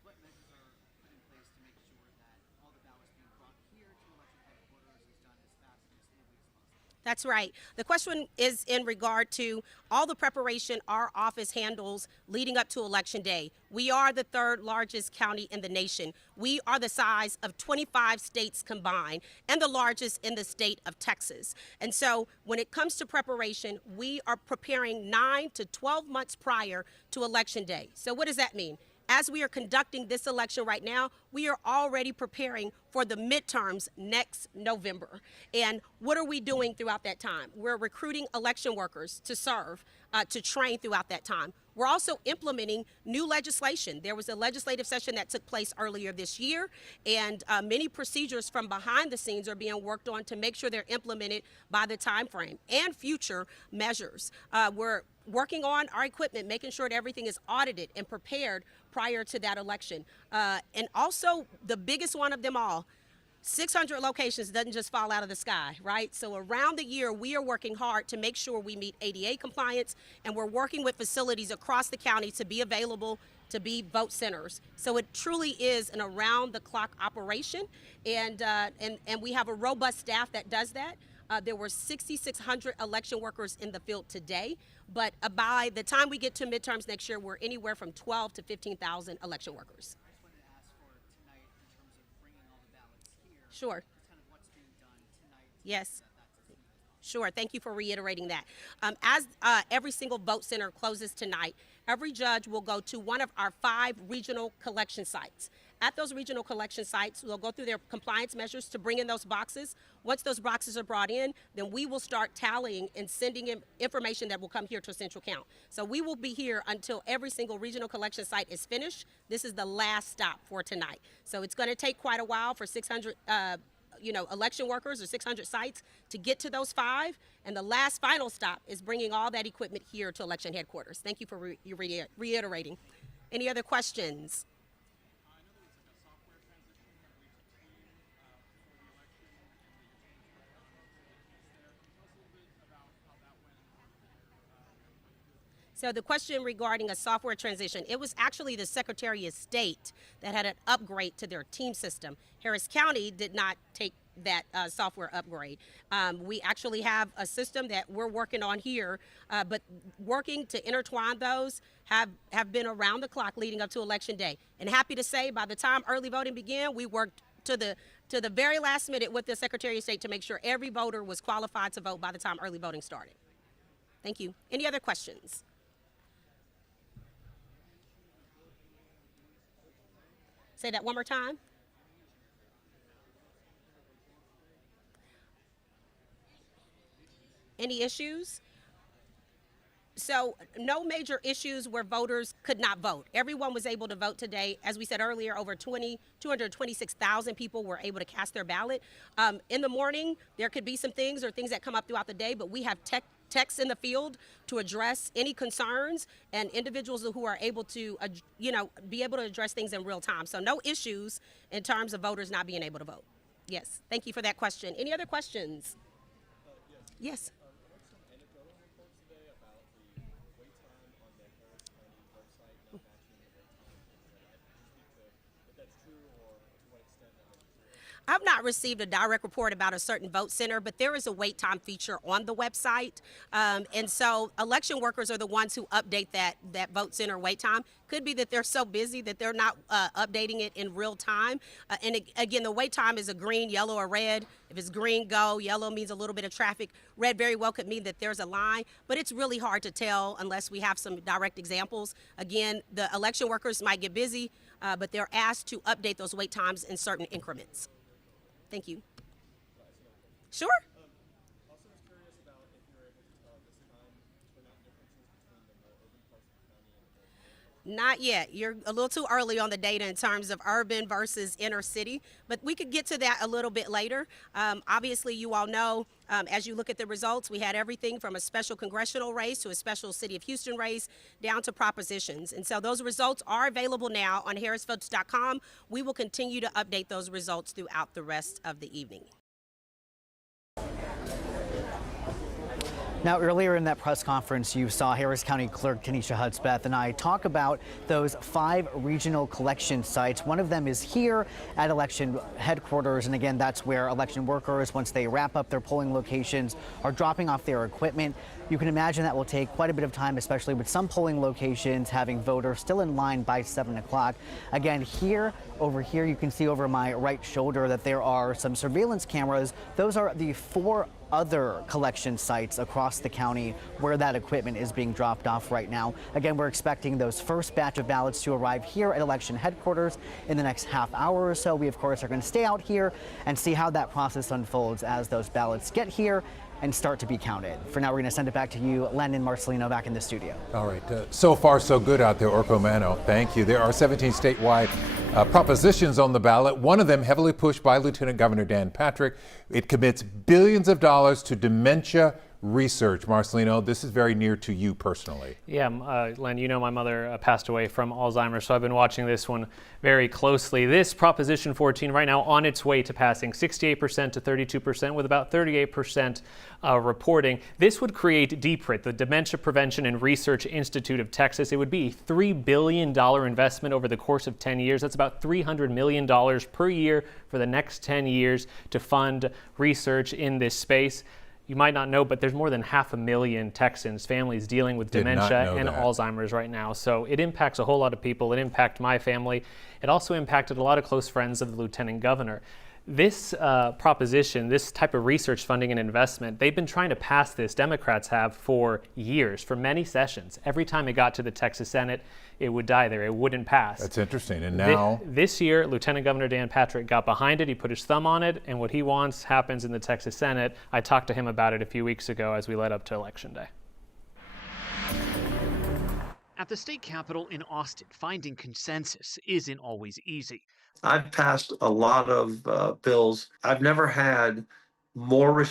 What measures are put in place to make sure that all the ballots being brought here to election headquarters is done as fast and as smoothly as possible? That's right. The question is in regard to all the preparation our office handles leading up to Election Day. We are the third largest county in the nation. We are the size of 25 states combined and the largest in the state of Texas. And so when it comes to preparation, we are preparing 9 to 12 months prior to Election Day. So what does that mean? As we are conducting this election right now, we are already preparing for the midterms next November. And what are we doing throughout that time? We're recruiting election workers to serve, to train throughout that time. We're also implementing new legislation. There was a legislative session that took place earlier this year, and many procedures from behind the scenes are being worked on to make sure they're implemented by the time frame, and future measures. We're working on our equipment, making sure that everything is audited and prepared prior to that election. And also, the biggest one of them all, 600 locations doesn't just fall out of the sky, right? So around the year, we are working hard to make sure we meet ADA compliance, and we're working with facilities across the county to be available to be vote centers. So it truly is an around-the-clock operation, and we have a robust staff that does that. There were 6,600 election workers in the field today, but by the time we get to midterms next year, we're anywhere from 12 to 15,000 election workers. I just wanted to ask for tonight in terms of bringing all the ballots here. Sure. Just kind of what's being done tonight. Yes. Sure, thank you for reiterating that. As every single vote center closes tonight, every judge will go to one of our 5 regional collection sites. At those regional collection sites, we'll go through their compliance measures to bring in those boxes. Once those boxes are brought in, then we will start tallying and sending in information that will come here to Central Count. So we will be here until every single regional collection site is finished. This is the last stop for tonight. So it's going to take quite a while for 600 election workers or 600 sites to get to those 5. And the last final stop is bringing all that equipment here to election headquarters. Thank you for reiterating. Any other questions? So the question regarding a software transition, it was actually the Secretary of State that had an upgrade to their team system. Harris County did not take software upgrade. We actually have a system that we're working on here, but working to intertwine those have been around the clock leading up to Election Day. And happy to say, by the time early voting began, we worked to the very last minute with the Secretary of State to make sure every voter was qualified to vote by the time early voting started. Thank you. Any other questions? Say that one more time. Any issues? So no major issues where voters could not vote. Everyone was able to vote today. As we said earlier, over 226,000 people were able to cast their ballot. In the morning, there could be some things or things that come up throughout the day, but we have techs in the field to address any concerns and individuals who are able to, be able to address things in real time. So no issues in terms of voters not being able to vote. Yes, thank you for that question. Any other questions? Yes. I've not received a direct report about a certain vote center, but there is a wait time feature on the website. And so election workers are the ones who update that vote center wait time. Could be that they're so busy that they're not updating it in real time. Again, the wait time is a green, yellow, or red. If it's green, go. Yellow means a little bit of traffic. Red very well could mean that there's a line, but it's really hard to tell unless we have some direct examples. Again, the election workers might get busy, but they're asked to update those wait times in certain increments. Thank you. Sure. Not yet. You're a little too early on the data in terms of urban versus inner city, but we could get to that a little bit later. Obviously, you all know, as you look at the results, we had everything from a special congressional race to a special City of Houston race down to propositions. And so those results are available now on harrisvotes.com. We will continue to update those results throughout the rest of the evening. Now, earlier in that press conference, you saw Harris County Clerk Tanisha Hudspeth and I talk about those 5 regional collection sites. One of them is here at election headquarters, and again, that's where election workers, once they wrap up their polling locations, are dropping off their equipment. You can imagine that will take quite a bit of time, especially with some polling locations having voters still in line by 7 o'clock. Again, over here, you can see over my right shoulder that there are some surveillance cameras. Those are the 4 other collection sites across the county where that equipment is being dropped off right now. Again, we're expecting those first batch of ballots to arrive here at election headquarters in the next half hour or so. We, of course, are going to stay out here and see how that process unfolds as those ballots get here and start to be counted. For now, we're going to send it back to you, Len and Marcelino, back in the studio. All right. So far, so good out there, Orko Mano. Thank you. There are 17 statewide propositions on the ballot. One of them heavily pushed by Lieutenant Governor Dan Patrick. It commits billions of dollars to dementia research. Marcelino, this is very near to you personally. Yeah, Len, you know my mother passed away from Alzheimer's, so I've been watching this one very closely. This Proposition 14 right now on its way to passing 68% to 32% with about 38% reporting. This would create DPRIT, the Dementia Prevention and Research Institute of Texas. It would be a $3 billion investment over the course of 10 years. That's about $300 million per year for the next 10 years to fund research in this space. You might not know, but there's more than 500,000 Texans, families dealing with dementia and Alzheimer's right now. So it impacts a whole lot of people. It impacted my family. It also impacted a lot of close friends of the lieutenant governor. This proposition, this type of research funding and investment, they've been trying to pass this, Democrats have, for years, for many sessions. Every time it got to the Texas Senate, it would die there. It wouldn't pass. That's interesting. And now this year, Lieutenant Governor Dan Patrick got behind it. He put his thumb on it, and what he wants happens in the Texas Senate. I talked to him about it a few weeks ago as we led up to Election Day. At the state capitol in Austin, finding consensus isn't always easy. I've passed a lot of bills. I've never had more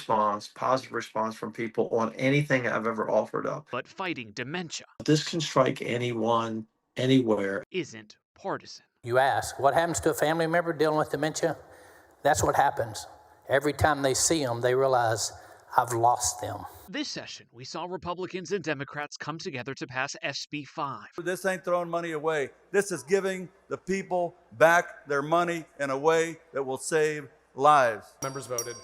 positive response from people on anything I've ever offered up. But fighting dementia, this can strike anyone, anywhere, isn't partisan. You ask, what happens to a family member dealing with dementia? That's what happens. Every time they see them, they realize, I've lost them. This session, we saw Republicans and Democrats come together to pass SB 5. This ain't throwing money away. This is giving the people back their money in a way that will save lives. Members voted.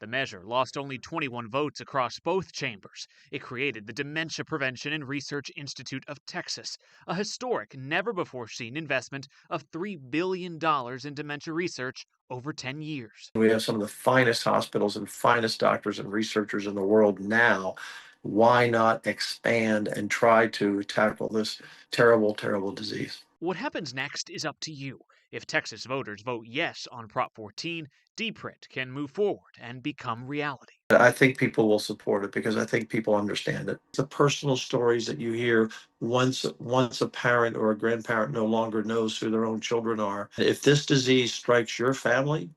The measure lost only 21 votes across both chambers. It created the Dementia Prevention and Research Institute of Texas, a historic, never-before-seen investment of $3 billion in dementia research over 10 years. We have some of the finest hospitals and finest doctors and researchers in the world now. Why not expand and try to tackle this terrible, terrible disease? What happens next is up to you. If Texas voters vote yes on Prop 14, DPRIT can move forward and become reality. I think people will support it because I think people understand it. The personal stories that you hear once a parent or a grandparent no longer knows who their own children are. If this disease strikes your family,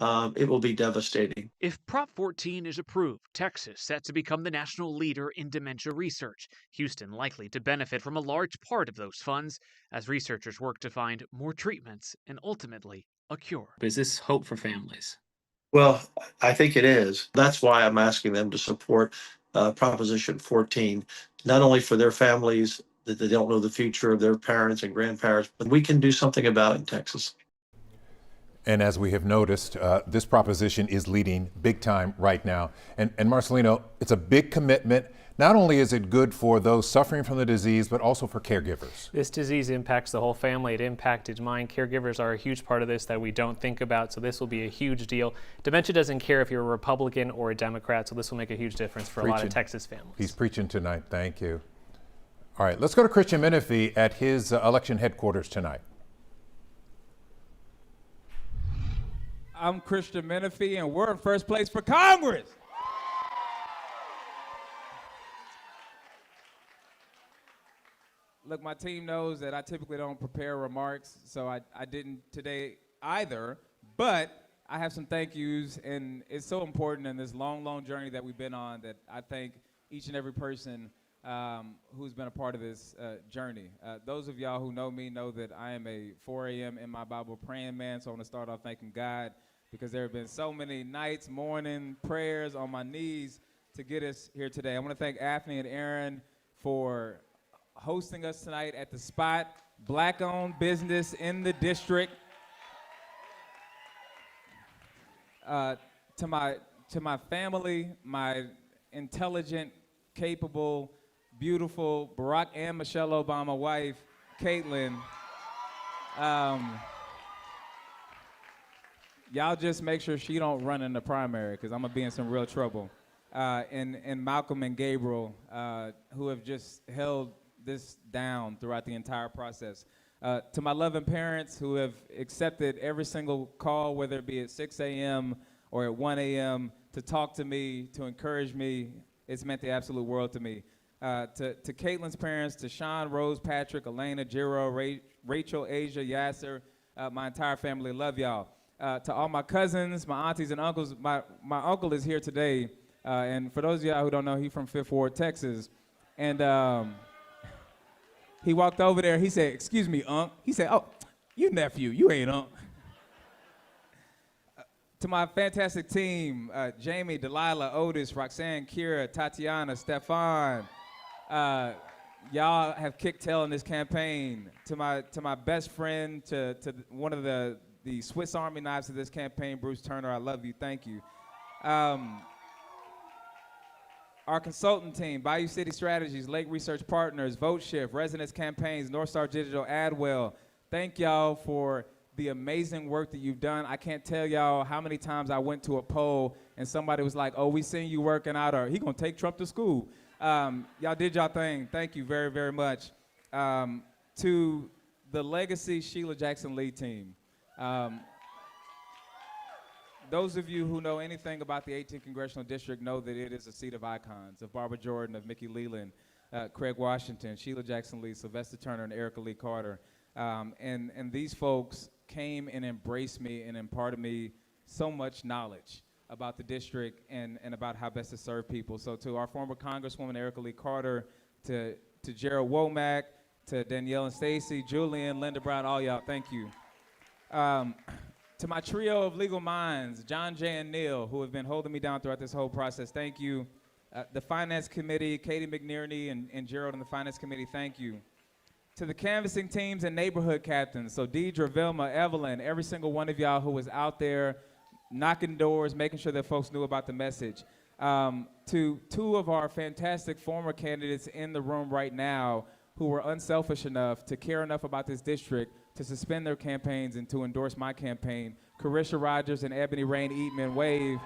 it will be devastating. If Prop 14 is approved, Texas set to become the national leader in dementia research. Houston likely to benefit from a large part of those funds as researchers work to find more treatments and ultimately a cure. Is this hope for families? Well, I think it is. That's why I'm asking them to support Proposition 14, not only for their families that they don't know the future of their parents and grandparents, but we can do something about it in Texas. And as we have noticed, this proposition is leading big time right now. And Marcelino, it's a big commitment. Not only is it good for those suffering from the disease, but also for caregivers. This disease impacts the whole family. It impacted mine. Caregivers are a huge part of this that we don't think about, so this will be a huge deal. Dementia doesn't care if you're a Republican or a Democrat, so this will make a huge difference for a lot of Texas families. He's preaching tonight. Thank you. All right, let's go to Christian Menefee at his election headquarters tonight. I'm Christian Menefee, and we're in first place for Congress. Look, my team knows that I typically don't prepare remarks, so I didn't today either, but I have some thank yous, and it's so important in this long, long journey that we've been on that I thank each and every person who's been a part of this journey. Those of y'all who know me know that I am a 4 a.m. in my Bible praying man, so I want to start off thanking God because there have been so many nights, morning prayers on my knees to get us here today. I want to thank Afni and Aaron for hosting us tonight at the Spot, Black-owned business in the district. To my family, my intelligent, capable, beautiful Barack and Michelle Obama wife, Caitlin. Y'all just make sure she don't run in the primary because I'm gonna be in some real trouble. And Malcolm and Gabriel, who have just held this down throughout the entire process. To my loving parents who have accepted every single call, whether it be at 6 a.m. or at 1 a.m. to talk to me, to encourage me, it's meant the absolute world to me. To Caitlin's parents, to Sean, Rose, Patrick, Elena, Jiro, Rachel, Asia, Yasser, my entire family, love y'all. To all my cousins, my aunties and uncles, my uncle is here today. And for those of y'all who don't know, he's from Fifth Ward, Texas. And he walked over there, he said, "Excuse me, Unc." He said, "Oh, you nephew, you ain't Unc." To my fantastic team, Jamie, Delilah, Otis, Roxanne, Kira, Tatiana, Stefan, y'all have kicked tail in this campaign. To my best friend, to one of the Swiss Army knives of this campaign, Bruce Turner, I love you, thank you. Our consultant team, Bayou City Strategies, Lake Research Partners, Vote Shift, Resonance Campaigns, North Star Digital, Adwell. Thank y'all for the amazing work that you've done. I can't tell y'all how many times I went to a poll and somebody was like, "Oh, we seen you working out," or "He gonna take Trump to school." Y'all did y'all thing. Thank you very, very much. To the Legacy Sheila Jackson Lee team. Those of you who know anything about the 18th Congressional District know that it is a seat of icons, of Barbara Jordan, of Mickey Leland, Craig Washington, Sheila Jackson Lee, Sylvester Turner, and Erica Lee Carter. And these folks came and embraced me and imparted me so much knowledge about the district and about how best to serve people. So to our former Congresswoman Erica Lee Carter, to Gerald Womack, to Danielle and Stacy, Julian, Linda Brown, all y'all, thank you. To my trio of legal minds, John, Jay, and Neil, who have been holding me down throughout this whole process, thank you. The Finance Committee, Katie McNerney and Gerald and the Finance Committee, thank you. To the canvassing teams and neighborhood captains, so Deidre, Vilma, Evelyn, every single one of y'all who was out there knocking doors, making sure that folks knew about the message. To two of our fantastic former candidates in the room right now who were unselfish enough to care enough about this district to suspend their campaigns and to endorse my campaign, Carisha Rogers and Ebony Rain Eatman, wave.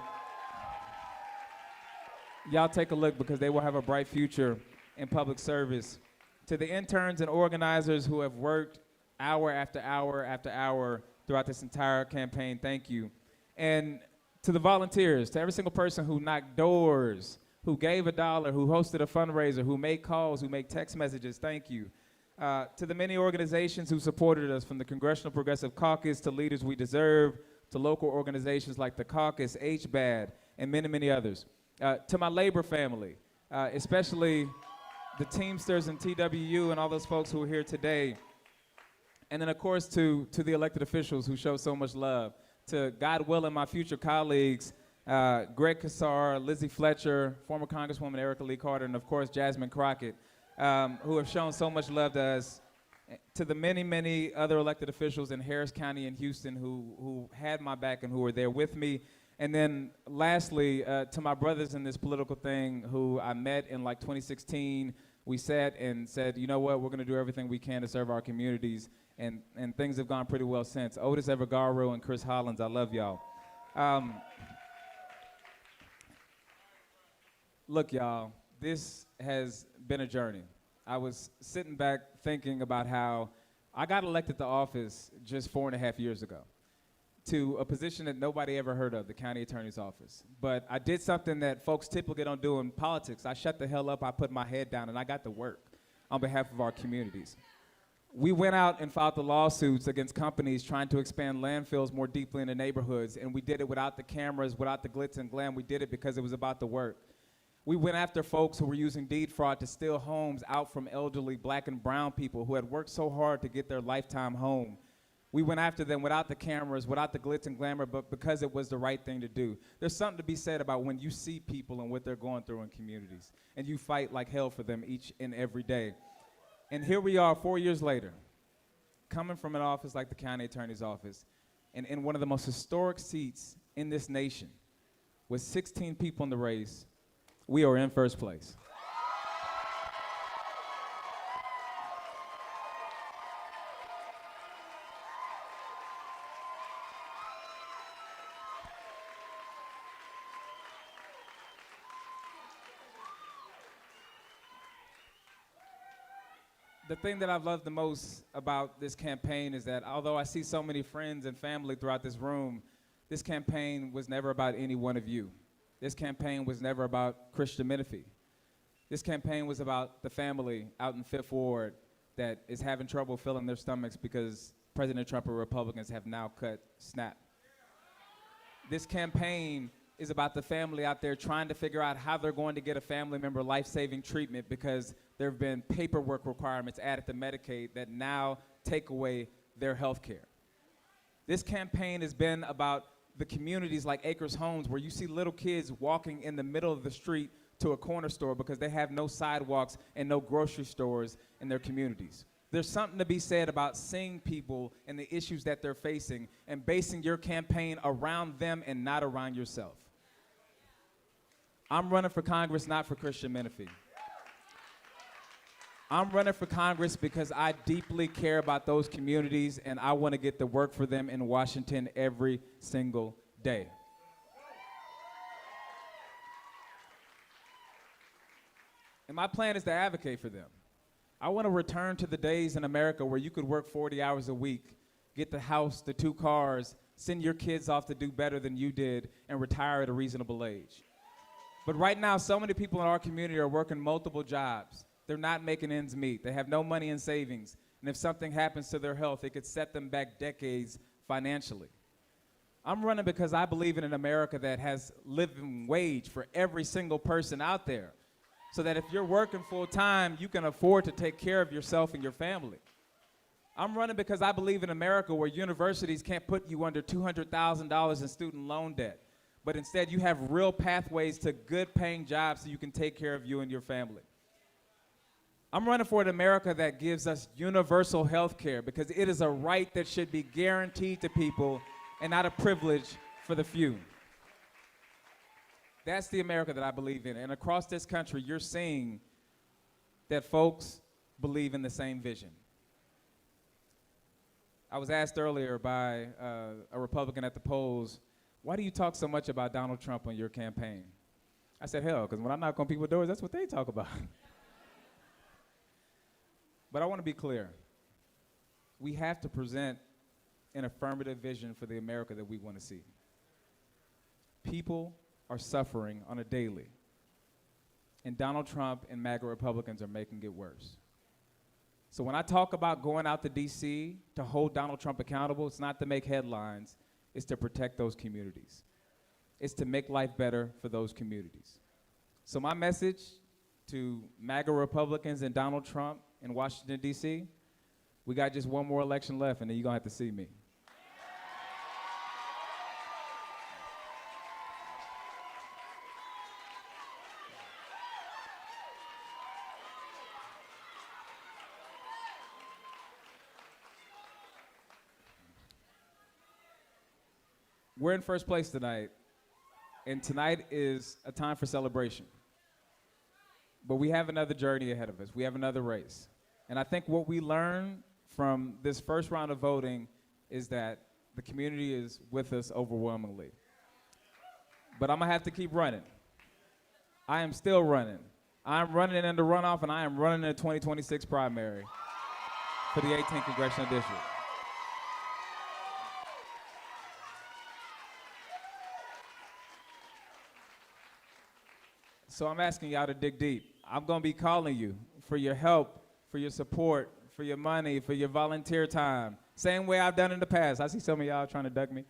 Y'all take a look because they will have a bright future in public service. To the interns and organizers who have worked hour after hour after hour throughout this entire campaign, thank you. And to the volunteers, to every single person who knocked doors, who gave $1, who hosted a fundraiser, who made calls, who made text messages, thank you. To the many organizations who supported us, from the Congressional Progressive Caucus to Leaders We Deserve, to local organizations like the Caucus, HBAD, and many, many others. To my labor family, especially the Teamsters and TWU and all those folks who are here today. And then, of course, to the elected officials who show so much love. To, God willing, my future colleagues, Greg Kassar, Lizzie Fletcher, former Congresswoman Erica Lee Carter, and, of course, Jasmine Crockett, who have shown so much love to us. To the many, many other elected officials in Harris County and Houston who had my back and who were there with me. And then lastly, to my brothers in this political thing who I met in like 2016, we sat and said, you know what, we're gonna do everything we can to serve our communities, and things have gone pretty well since. Otis Evergaro and Chris Hollins, I love y'all. Look, y'all, this has been a journey. I was sitting back thinking about how I got elected to office just 4.5 years ago, to a position that nobody ever heard of, the county attorney's office. But I did something that folks typically don't do in politics. I shut the hell up, I put my head down, and I got to work on behalf of our communities. We went out and filed the lawsuits against companies trying to expand landfills more deeply in the neighborhoods, and we did it without the cameras, without the glitz and glam. We did it because it was about the work. We went after folks who were using deed fraud to steal homes out from elderly black and brown people who had worked so hard to get their lifetime home. We went after them without the cameras, without the glitz and glamour, but because it was the right thing to do. There's something to be said about when you see people and what they're going through in communities, and you fight like hell for them each and every day. And here we are 4 years later, coming from an office like the county attorney's office, and in one of the most historic seats in this nation, with 16 people in the race, we are in first place. The thing that I've loved the most about this campaign is that although I see so many friends and family throughout this room, this campaign was never about any one of you. This campaign was never about Christian Menefee. This campaign was about the family out in Fifth Ward that is having trouble filling their stomachs because President Trump and Republicans have now cut SNAP. This campaign is about the family out there trying to figure out how they're going to get a family member life-saving treatment because there have been paperwork requirements added to Medicaid that now take away their health care. This campaign has been about the communities like Acres Homes, where you see little kids walking in the middle of the street to a corner store because they have no sidewalks and no grocery stores in their communities. There's something to be said about seeing people and the issues that they're facing and basing your campaign around them and not around yourself. I'm running for Congress not for Christian Menefee. I'm running for Congress because I deeply care about those communities and I want to get to work for them in Washington every single day. And my plan is to advocate for them. I want to return to the days in America where you could work 40 hours a week, get the house, the 2 cars, send your kids off to do better than you did, and retire at a reasonable age. But right now, so many people in our community are working multiple jobs. They're not making ends meet. They have no money in savings. And if something happens to their health, it could set them back decades financially. I'm running because I believe in an America that has living wage for every single person out there, so that if you're working full time, you can afford to take care of yourself and your family. I'm running because I believe in America where universities can't put you under $200,000 in student loan debt, but instead you have real pathways to good paying jobs so you can take care of you and your family. I'm running for an America that gives us universal health care because it is a right that should be guaranteed to people and not a privilege for the few. That's the America that I believe in. And across this country, you're seeing that folks believe in the same vision. I was asked earlier by a Republican at the polls, why do you talk so much about Donald Trump on your campaign? I said, hell, because when I knock on people's doors, that's what they talk about. But I want to be clear. We have to present an affirmative vision for the America that we want to see. People are suffering on a daily, and Donald Trump and MAGA Republicans are making it worse. So when I talk about going out to D.C. to hold Donald Trump accountable, it's not to make headlines, it's to protect those communities. It's to make life better for those communities. So my message to MAGA Republicans and Donald Trump in Washington, D.C., we got just one more election left, and then you're going to have to see me. We're in first place tonight, and tonight is a time for celebration. But we have another journey ahead of us. We have another race. And I think what we learned from this first round of voting is that the community is with us overwhelmingly. But I'm gonna have to keep running. I am still running. I'm running in the runoff, and I am running in the 2026 primary for the 18th Congressional District. So I'm asking y'all to dig deep. I'm gonna be calling you for your help, for your support, for your money, for your volunteer time. Same way I've done in the past. I see some of y'all trying to duck me.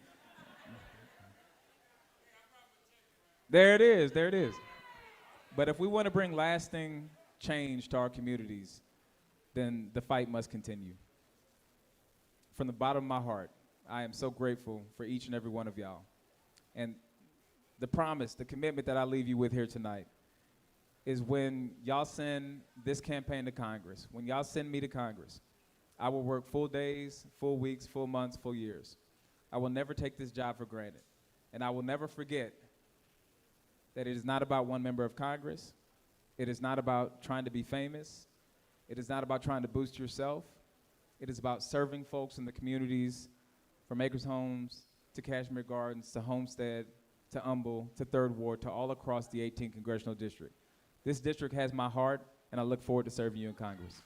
There it is, there it is. But if we want to bring lasting change to our communities, then the fight must continue. From the bottom of my heart, I am so grateful for each and every one of y'all. And the promise, the commitment that I leave you with here tonight is when y'all send this campaign to Congress, when y'all send me to Congress, I will work full days, full weeks, full months, full years. I will never take this job for granted. And I will never forget that it is not about one member of Congress. It is not about trying to be famous. It is not about trying to boost yourself. It is about serving folks in the communities, from Acres Homes to Cashmere Gardens to Homestead to Humble to Third Ward to all across the 18th Congressional District. This district has my heart, and I look forward to serving you in Congress.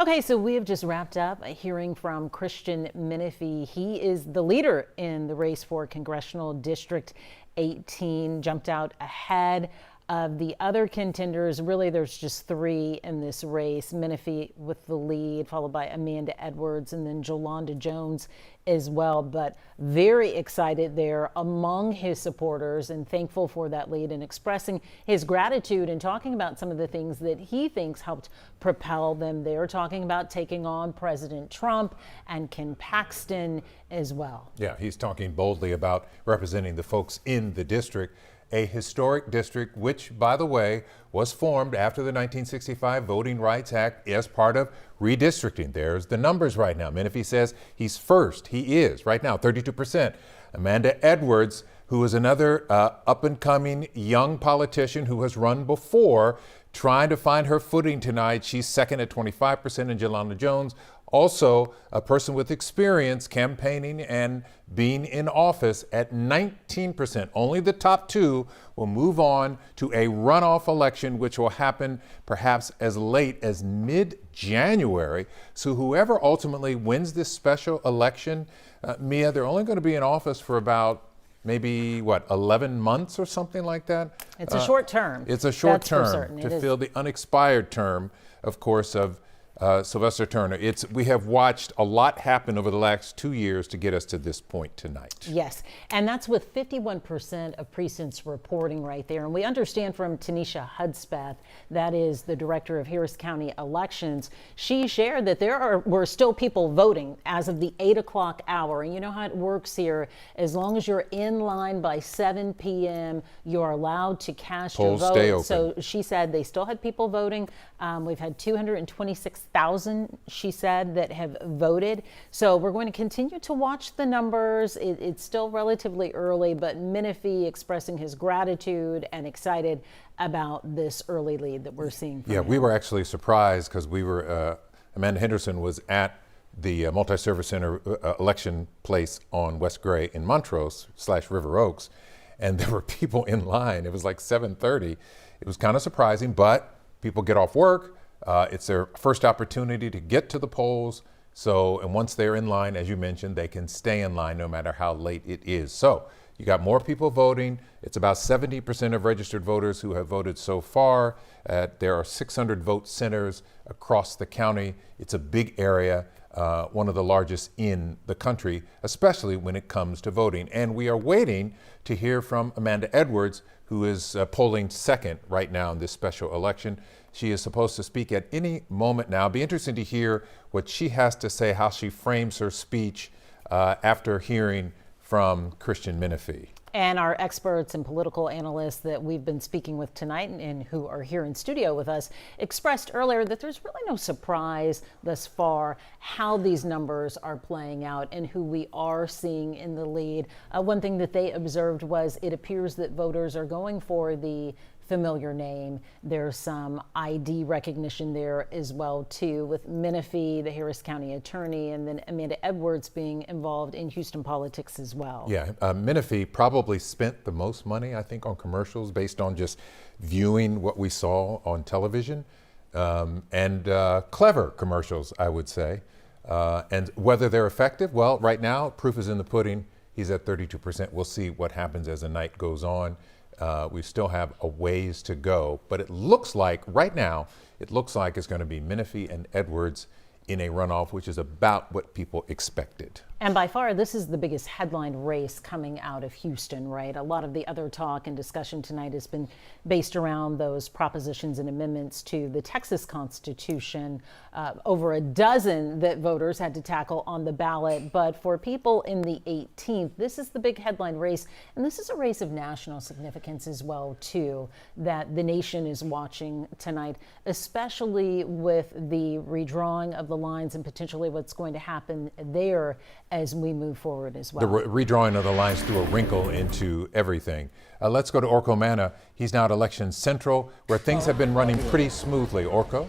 Okay, so we have just wrapped up a hearing from Christian Menefee. He is the leader in the race for Congressional District 18, jumped out ahead of the other contenders. Really, there's just three in this race. Menefee with the lead, followed by Amanda Edwards, and then Jolanda Jones as well. But very excited there among his supporters and thankful for that lead and expressing his gratitude and talking about some of the things that he thinks helped propel them there, talking about taking on President Trump and Ken Paxton as well. Yeah, he's talking boldly about representing the folks in the district. A historic district, which, by the way, was formed after the 1965 Voting Rights Act as part of redistricting. There's the numbers right now. Menefee says he's first. He is right now 32%. Amanda Edwards, who is another up-and-coming young politician who has run before, trying to find her footing tonight. She's second at 25%, and Jolanda Jones, also a person with experience campaigning and being in office, at 19%. Only the top two will move on to a runoff election, which will happen perhaps as late as mid-January. So whoever ultimately wins this special election, Mia, they're only going to be in office for about maybe, 11 months or something like that? It's a short term. It's a short That's for term certain. to fill the unexpired term, of course, of Sylvester Turner, we have watched a lot happen over the last 2 years to get us to this point tonight. Yes, and that's with 51% of precincts reporting right there. And we understand from Tanisha Hudspeth, that is the director of Harris County Elections, she shared that were still people voting as of the 8 o'clock hour. And you know how it works here. As long as you're in line by 7 p.m., you're allowed to cast your Polls vote. stay open. So she said they still had people voting. We've had 226,000, she said, that have voted. So we're going to continue to watch the numbers. It's still relatively early, but Menefee expressing his gratitude and excited about this early lead that we're seeing. Yeah, we were actually surprised because Amanda Henderson was at the Multi-Service Center election place on West Gray in Montrose/River Oaks, and there were people in line. It was like 7:30. It was kind of surprising, but people get off work. It's their first opportunity to get to the polls. And once they're in line, as you mentioned, they can stay in line no matter how late it is. So you got more people voting. It's about 70% of registered voters who have voted so far. There are 600 vote centers across the county. It's a big area, one of the largest in the country, especially when it comes to voting. And we are waiting to hear from Amanda Edwards, who is polling second right now in this special election. She is supposed to speak at any moment now. It'll be interesting to hear what she has to say, how she frames her speech after hearing from Christian Menefee. And our experts and political analysts that we've been speaking with tonight and who are here in studio with us expressed earlier that there's really no surprise thus far how these numbers are playing out and who we are seeing in the lead. One thing that they observed was it appears that voters are going for the familiar name. There's some ID recognition there as well too, with Menefee, the Harris County attorney, and then Amanda Edwards being involved in Houston politics as well. Yeah, Menefee probably spent the most money, I think, on commercials based on just viewing what we saw on television, and clever commercials, I would say. And whether they're effective, well, right now, proof is in the pudding. He's at 32%. We'll see what happens as the night goes on. We still have a ways to go, but it looks like right now, it's going to be Menefee and Edwards in a runoff, which is about what people expected. And by far, this is the biggest headline race coming out of Houston, right? A lot of the other talk and discussion tonight has been based around those propositions and amendments to the Texas Constitution, over a dozen that voters had to tackle on the ballot. But for people in the 18th, this is the big headline race. And this is a race of national significance as well, too, that the nation is watching tonight, especially with the redrawing of the lines and potentially what's going to happen there as we move forward as well. The redrawing of the lines threw a wrinkle into everything. Let's go to Orko Manna. He's now at Election Central, where things have been running pretty smoothly. Orko?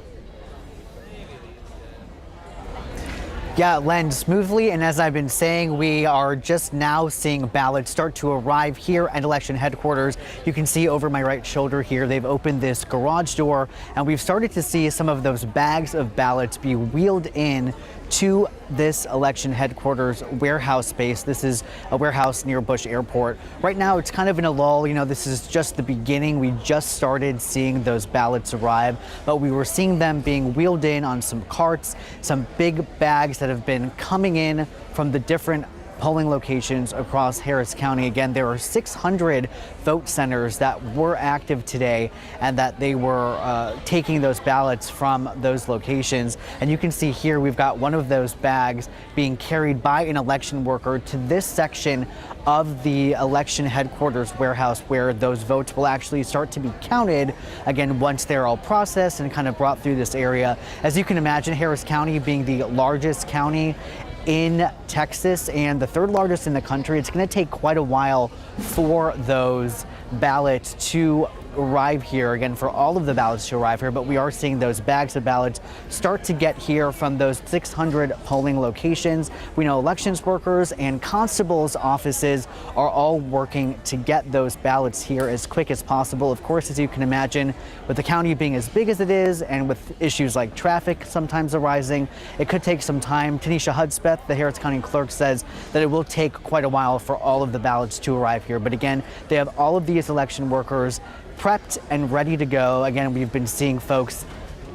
Yeah, Len, smoothly, and as I've been saying, we are just now seeing ballots start to arrive here at election headquarters. You can see over my right shoulder here, they've opened this garage door, and we've started to see some of those bags of ballots be wheeled in to this election headquarters warehouse space. This is a warehouse near Bush Airport. Right now, it's kind of in a lull. You know, this is just the beginning. We just started seeing those ballots arrive, but we were seeing them being wheeled in on some carts, some big bags that have been coming in from the different polling locations across Harris County. Again, there are 600 vote centers that were active today and that they were taking those ballots from those locations. And you can see here we've got one of those bags being carried by an election worker to this section of the election headquarters warehouse where those votes will actually start to be counted again once they're all processed and kind of brought through this area. As you can imagine, Harris County being the largest county in Texas and the third largest in the country, it's going to take quite a while for those ballots to arrive here, again, for all of the ballots to arrive here, but we are seeing those bags of ballots start to get here from those 600 polling locations. We know elections workers and constables' offices are all working to get those ballots here as quick as possible. Of course, as you can imagine, with the county being as big as it is and with issues like traffic sometimes arising, it could take some time. Tanisha Hudspeth, the Harris County clerk, says that it will take quite a while for all of the ballots to arrive here. But again, they have all of these election workers prepped and ready to go. Again, we've been seeing folks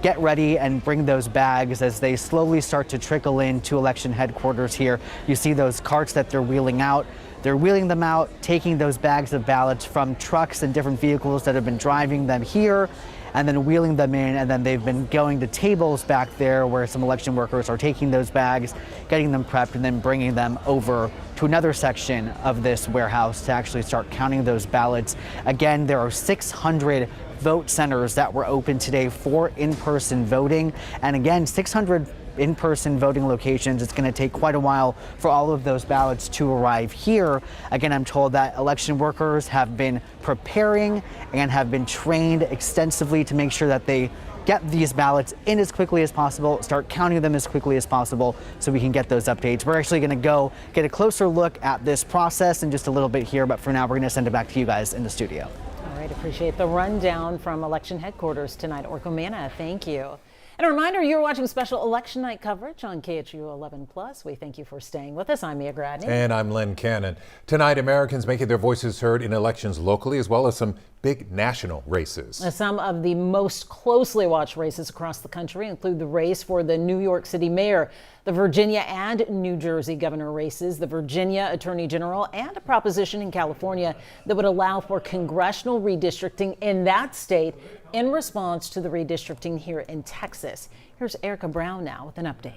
get ready and bring those bags as they slowly start to trickle into election headquarters here. You see those carts that they're wheeling out. They're wheeling them out, taking those bags of ballots from trucks and different vehicles that have been driving them here, and then wheeling them in, and then they've been going to tables back there where some election workers are taking those bags, getting them prepped, and then bringing them over to another section of this warehouse to actually start counting those ballots. Again, there are 600 vote centers that were open today for in-person voting, and again, 600 in-person voting locations. It's going to take quite a while for all of those ballots to arrive here. Again, I'm told that election workers have been preparing and have been trained extensively to make sure that they get these ballots in as quickly as possible, start counting them as quickly as possible so we can get those updates. We're actually going to go get a closer look at this process in just a little bit here, but for now, we're going to send it back to you guys in the studio. All right, appreciate the rundown from election headquarters tonight. Orko Manna, thank you. And a reminder, you're watching special election night coverage on KHOU 11+. We thank you for staying with us. I'm Mia Gradney. And I'm Len Cannon. Tonight, Americans making their voices heard in elections locally as well as some big national races. Some of the most closely watched races across the country include the race for the New York City mayor, the Virginia and New Jersey governor races, the Virginia attorney general, and a proposition in California that would allow for congressional redistricting in that state in response to the redistricting here in Texas. Here's Erica Brown now with an update.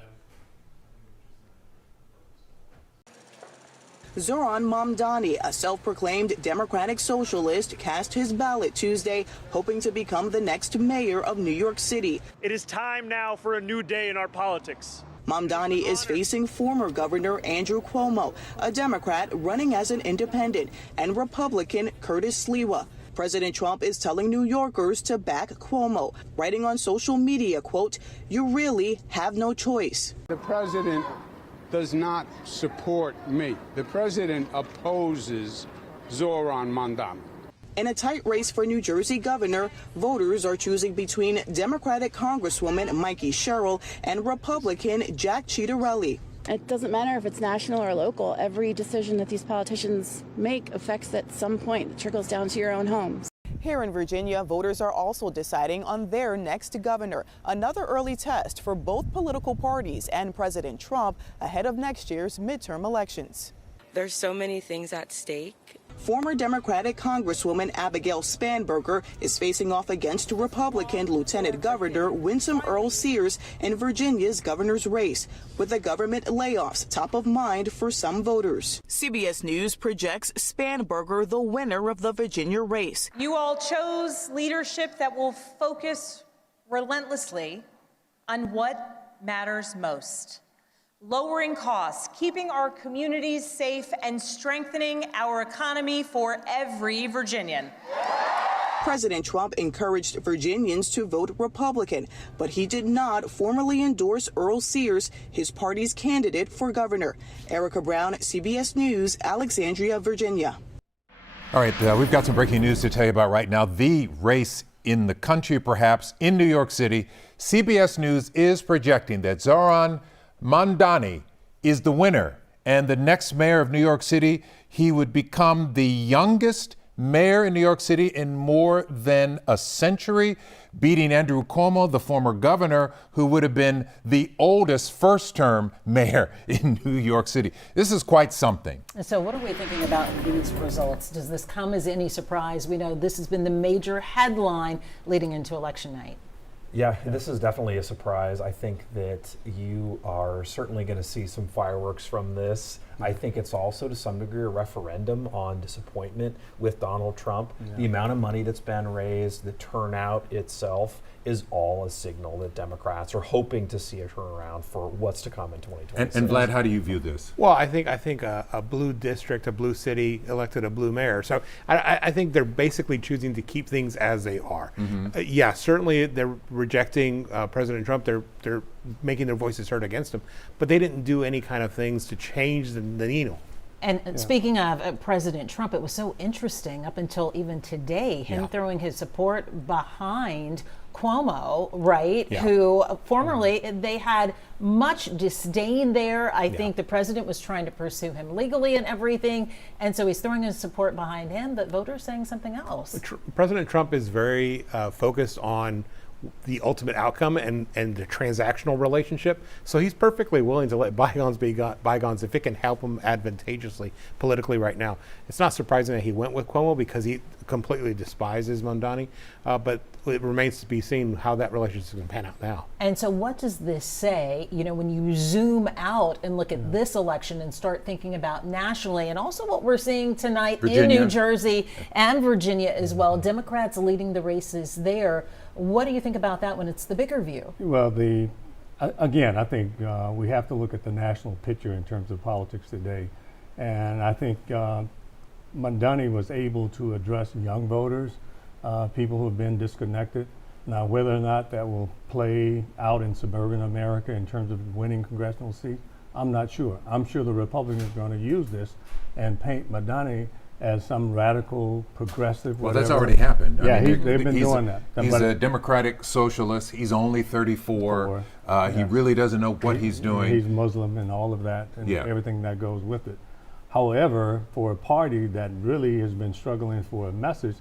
Zohran Mamdani, a self-proclaimed Democratic socialist, cast his ballot Tuesday, hoping to become the next mayor of New York City. It is time now for a new day in our politics. Mamdani is facing former Governor Andrew Cuomo, a Democrat running as an independent, and Republican Curtis Sliwa. President Trump is telling New Yorkers to back Cuomo, writing on social media, quote, "You really have no choice." The president does not support me. The president opposes Zohran Mamdani. In a tight race for New Jersey governor, voters are choosing between Democratic Congresswoman Mikey Sherrill and Republican Jack Ciattarelli. It doesn't matter if it's national or local. Every decision that these politicians make affects at some point. It trickles down to your own homes. Here in Virginia, voters are also deciding on their next governor, another early test for both political parties and President Trump ahead of next year's midterm elections. There's so many things at stake. Former Democratic Congresswoman Abigail Spanberger is facing off against Republican Lieutenant Governor Winsome Earl Sears in Virginia's governor's race, with the government layoffs top of mind for some voters. CBS News projects Spanberger the winner of the Virginia race. You all chose leadership that will focus relentlessly on what matters most. Lowering costs, keeping our communities safe, and strengthening our economy for every Virginian. President Trump encouraged Virginians to vote Republican, but he did not formally endorse Earl Sears, his party's candidate for governor. Erica Brown, CBS News, Alexandria, Virginia. All right, we've got some breaking news to tell you about right now. The race in the country, perhaps, in New York City. CBS News is projecting that Zohran Mamdani is the winner, and the next mayor of New York City, he would become the youngest mayor in New York City in more than a century, beating Andrew Cuomo, the former governor, who would have been the oldest first-term mayor in New York City. This is quite something. So what are we thinking about these results? Does this come as any surprise? We know this has been the major headline leading into election night. Yeah, this is definitely a surprise. I think that you are certainly going to see some fireworks from this. I think it's also to some degree a referendum on disappointment with Donald Trump. Yeah. The amount of money that's been raised, the turnout itself is all a signal that Democrats are hoping to see a turnaround for what's to come in 2026. And Vlad, how do you view this? Well, I think a blue district, a blue city elected a blue mayor. So I think they're basically choosing to keep things as they are. Mm-hmm. Yeah, certainly they're rejecting President Trump. They're making their voices heard against him, but they didn't do any kind of things to change the needle. And speaking of President Trump, it was so interesting up until even today, him throwing his support behind Cuomo, right? Yeah. Who formerly they had much disdain there. I think the president was trying to pursue him legally and everything. And so he's throwing his support behind him, but voters saying something else. President Trump is very focused on the ultimate outcome and the transactional relationship. So he's perfectly willing to let bygones be bygones if it can help him advantageously politically right now. It's not surprising that he went with Cuomo because he completely despises Mondani, but it remains to be seen how that relationship is going to pan out now. And so what does this say, when you zoom out and look at this election and start thinking about nationally, and also what we're seeing tonight in New Jersey and Virginia as well, Democrats leading the races there. What do you think about that when it's the bigger view? Well, again, I think we have to look at the national picture in terms of politics today. And I think Mondani was able to address young voters, people who have been disconnected. Now, whether or not that will play out in suburban America in terms of winning congressional seats, I'm not sure. I'm sure the Republicans are going to use this and paint Mondani as some radical, progressive, Well, whatever. that's already happened. Yeah, they've been doing that. He's a democratic socialist. He's only 34. He really doesn't know what he's doing. He's Muslim and all of that and everything that goes with it. However, for a party that really has been struggling for a message,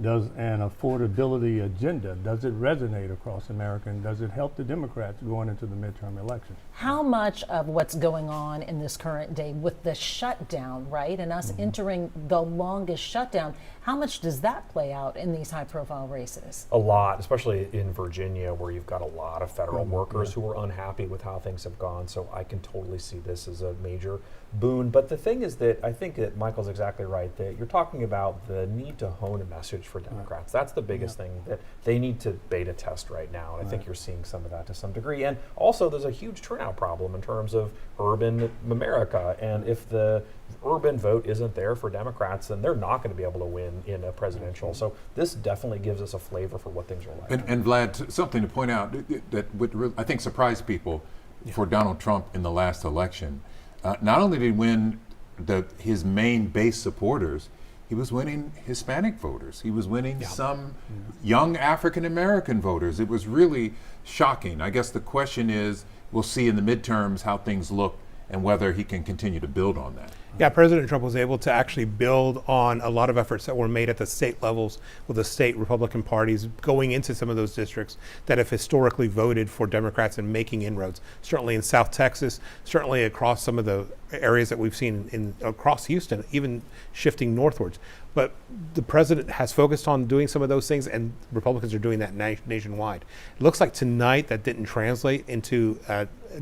does an affordability agenda, does it resonate across America, and does it help the Democrats going into the midterm elections? How much of what's going on in this current day with the shutdown, right, and us entering the longest shutdown, how much does that play out in these high-profile races? A lot, especially in Virginia, where you've got a lot of federal workers who are unhappy with how things have gone. So I can totally see this as a major boon. But the thing is that I think that Michael's exactly right, that you're talking about the need to hone a message for Democrats. That's the biggest thing that they need to beta test right now. And I think you're seeing some of that to some degree. And also there's a huge turnout problem in terms of urban America. And if the urban vote isn't there for Democrats, then they're not going to be able to win in a presidential. So this definitely gives us a flavor for what things are like. And Vlad, something to point out that would, I think, surprise people for Donald Trump in the last election. Not only did he win his main base supporters, he was winning Hispanic voters. He was winning some young African American voters. It was really shocking. I guess the question is, we'll see in the midterms how things look and whether he can continue to build on that. Yeah, President Trump was able to actually build on a lot of efforts that were made at the state levels with the state Republican parties going into some of those districts that have historically voted for Democrats and making inroads. Certainly in South Texas, certainly across some of the areas that we've seen across Houston, even shifting northwards. But the president has focused on doing some of those things, and Republicans are doing that nationwide. It looks like tonight that didn't translate into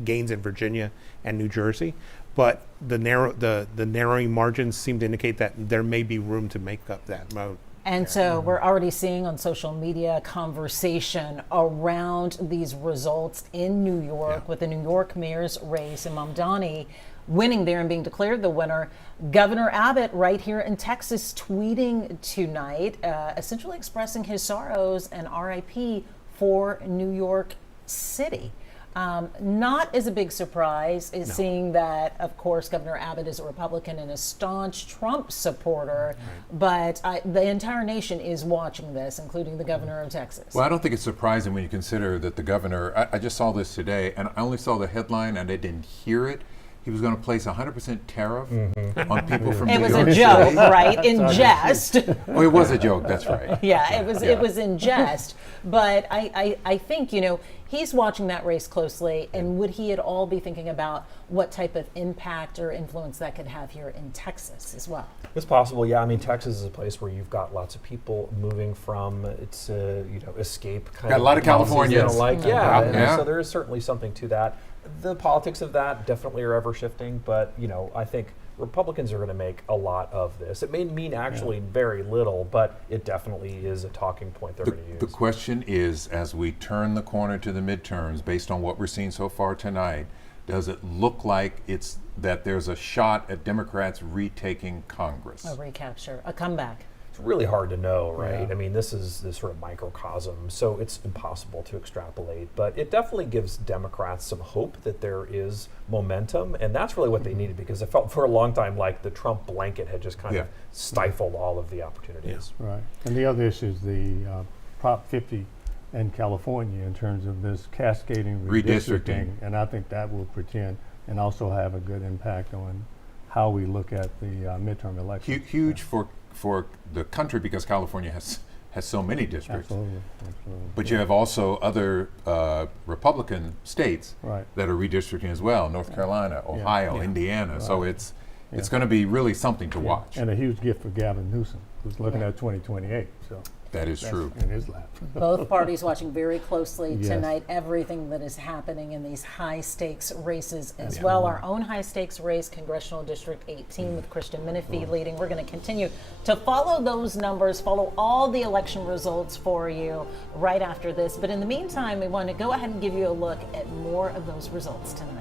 gains in Virginia and New Jersey. But the narrowing margins seem to indicate that there may be room to make up that mode. And so we're already seeing on social media conversation around these results in New York with the New York mayor's race and Mondani winning there and being declared the winner. Governor Abbott right here in Texas tweeting tonight, essentially expressing his sorrows and RIP for New York City. Not as a big surprise is seeing that, of course, Governor Abbott is a Republican and a staunch Trump supporter, but the entire nation is watching this, including the governor of Texas. Well, I don't think it's surprising when you consider that the governor, I just saw this today, and I only saw the headline and I didn't hear it. He was going to place 100% tariff on people from New York. It was a joke, right? In jest. Oh, it was a joke. That's right. Yeah, it was in jest. But I think, he's watching that race closely, and would he at all be thinking about what type of impact or influence that could have here in Texas as well? It's possible, yeah. I mean, Texas is a place where you've got lots of people moving from its, escape kind of. Got a lot of Californians. So there is certainly something to that. The politics of that definitely are ever shifting, but I think Republicans are going to make a lot of this. It may mean actually very little, but it definitely is a talking point they're going to use. The question is, as we turn the corner to the midterms, based on what we're seeing so far tonight, does it look like that there's a shot at Democrats retaking Congress? A recapture, a comeback. It's really hard to know, right? I mean, this is this sort of microcosm, so it's impossible to extrapolate, but it definitely gives Democrats some hope that there is momentum, and that's really what they needed, because it felt for a long time like the Trump blanket had just kind of stifled all of the opportunities. Right. And the other issue is the Prop 50 in California in terms of this cascading redistricting, and I think that will pretend and also have a good impact on how we look at the midterm election. Huge for the country, because California has has so many districts. Absolutely. But you have also other Republican states Right. that are redistricting as well, North Carolina, Ohio, Yeah. Indiana. So Right. it's going to be really something to watch. And a huge gift for Gavin Newsom, who's looking at 2028. So That is that's true. in his lap. Both parties watching very closely Yes. tonight everything that is happening in these high stakes races as well. Our own high stakes race, Congressional District 18 with Christian Menefee leading. We're going to continue to follow those numbers, follow all the election results for you right after this. But in the meantime, we want to go ahead and give you a look at more of those results tonight.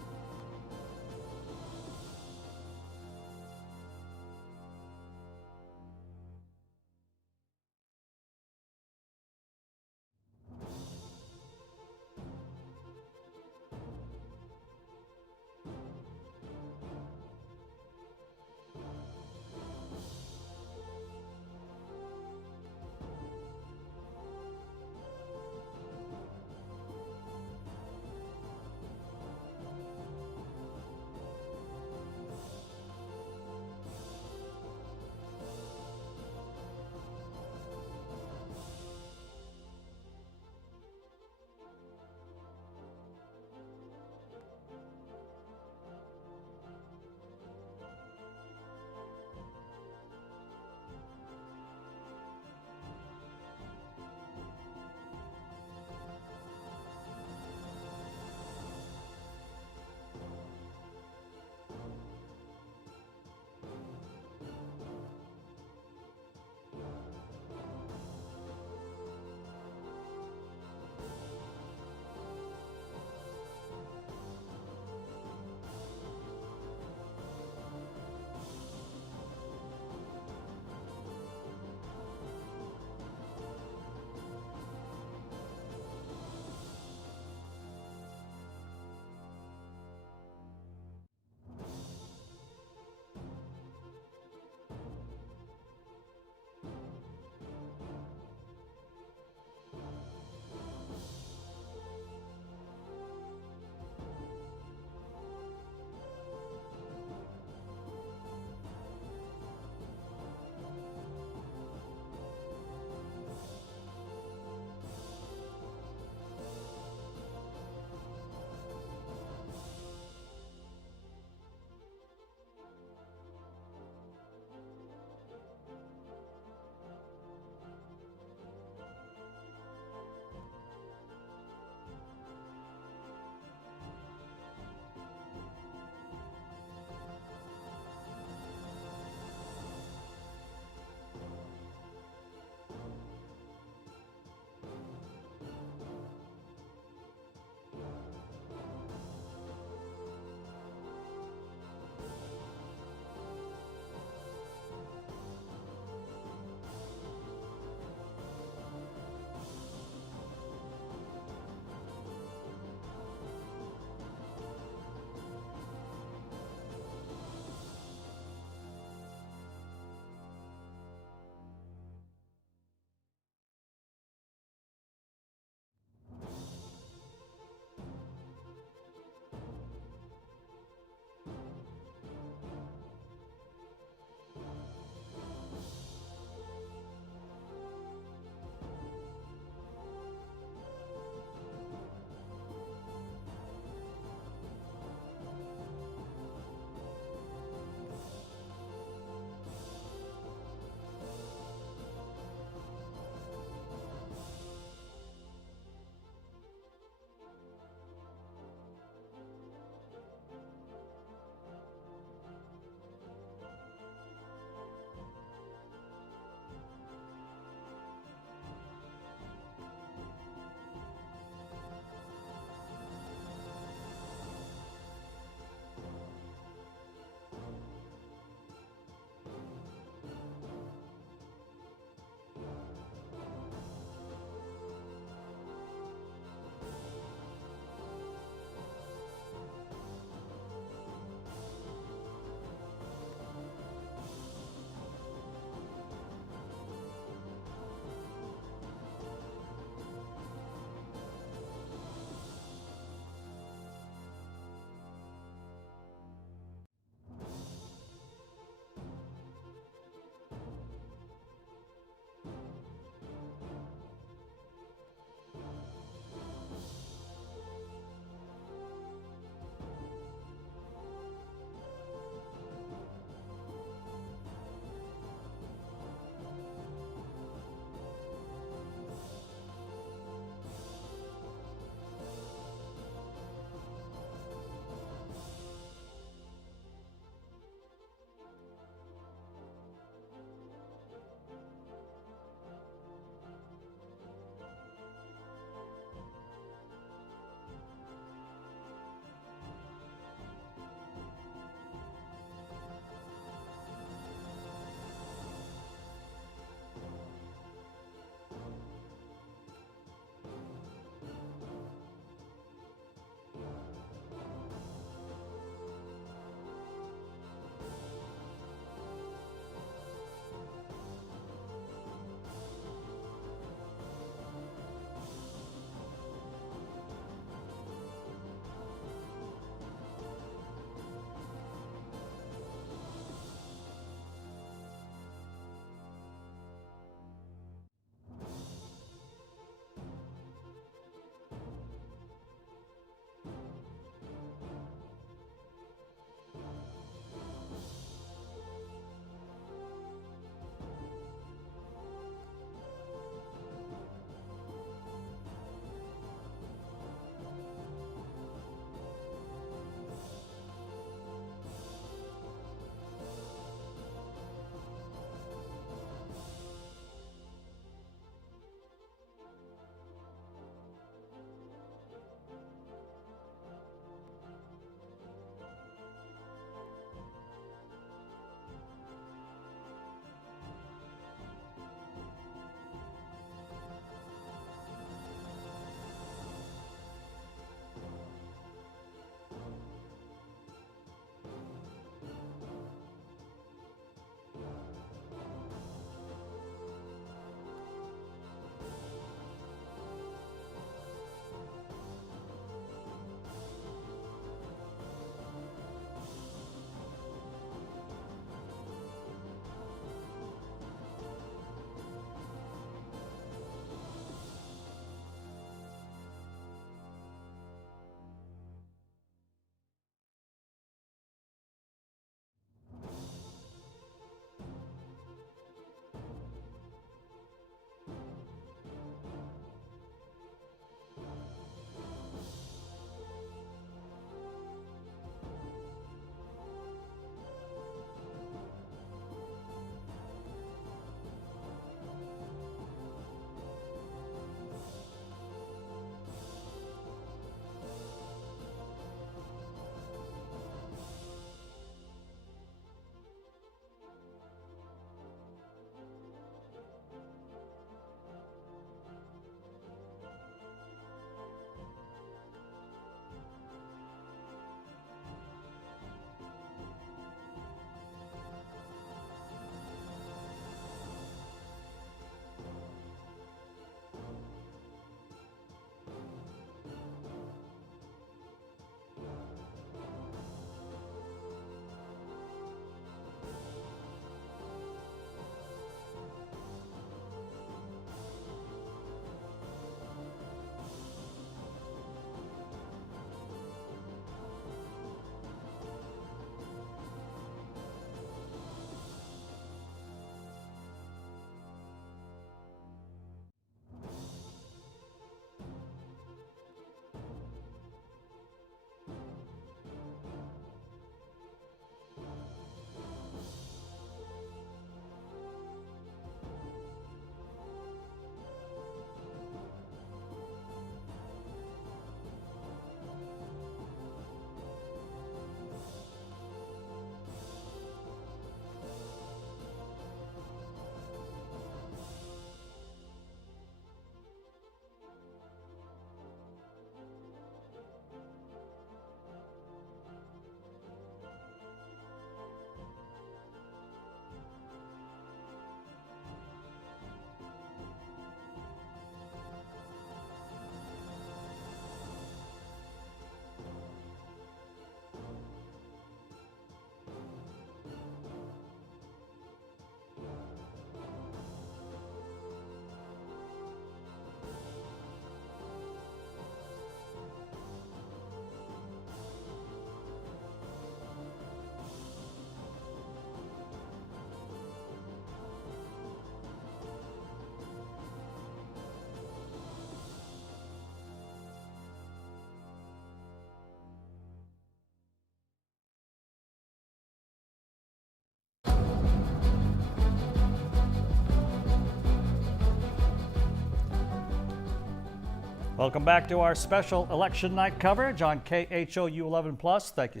Welcome back to our special election night coverage on KHOU 11+. Thank you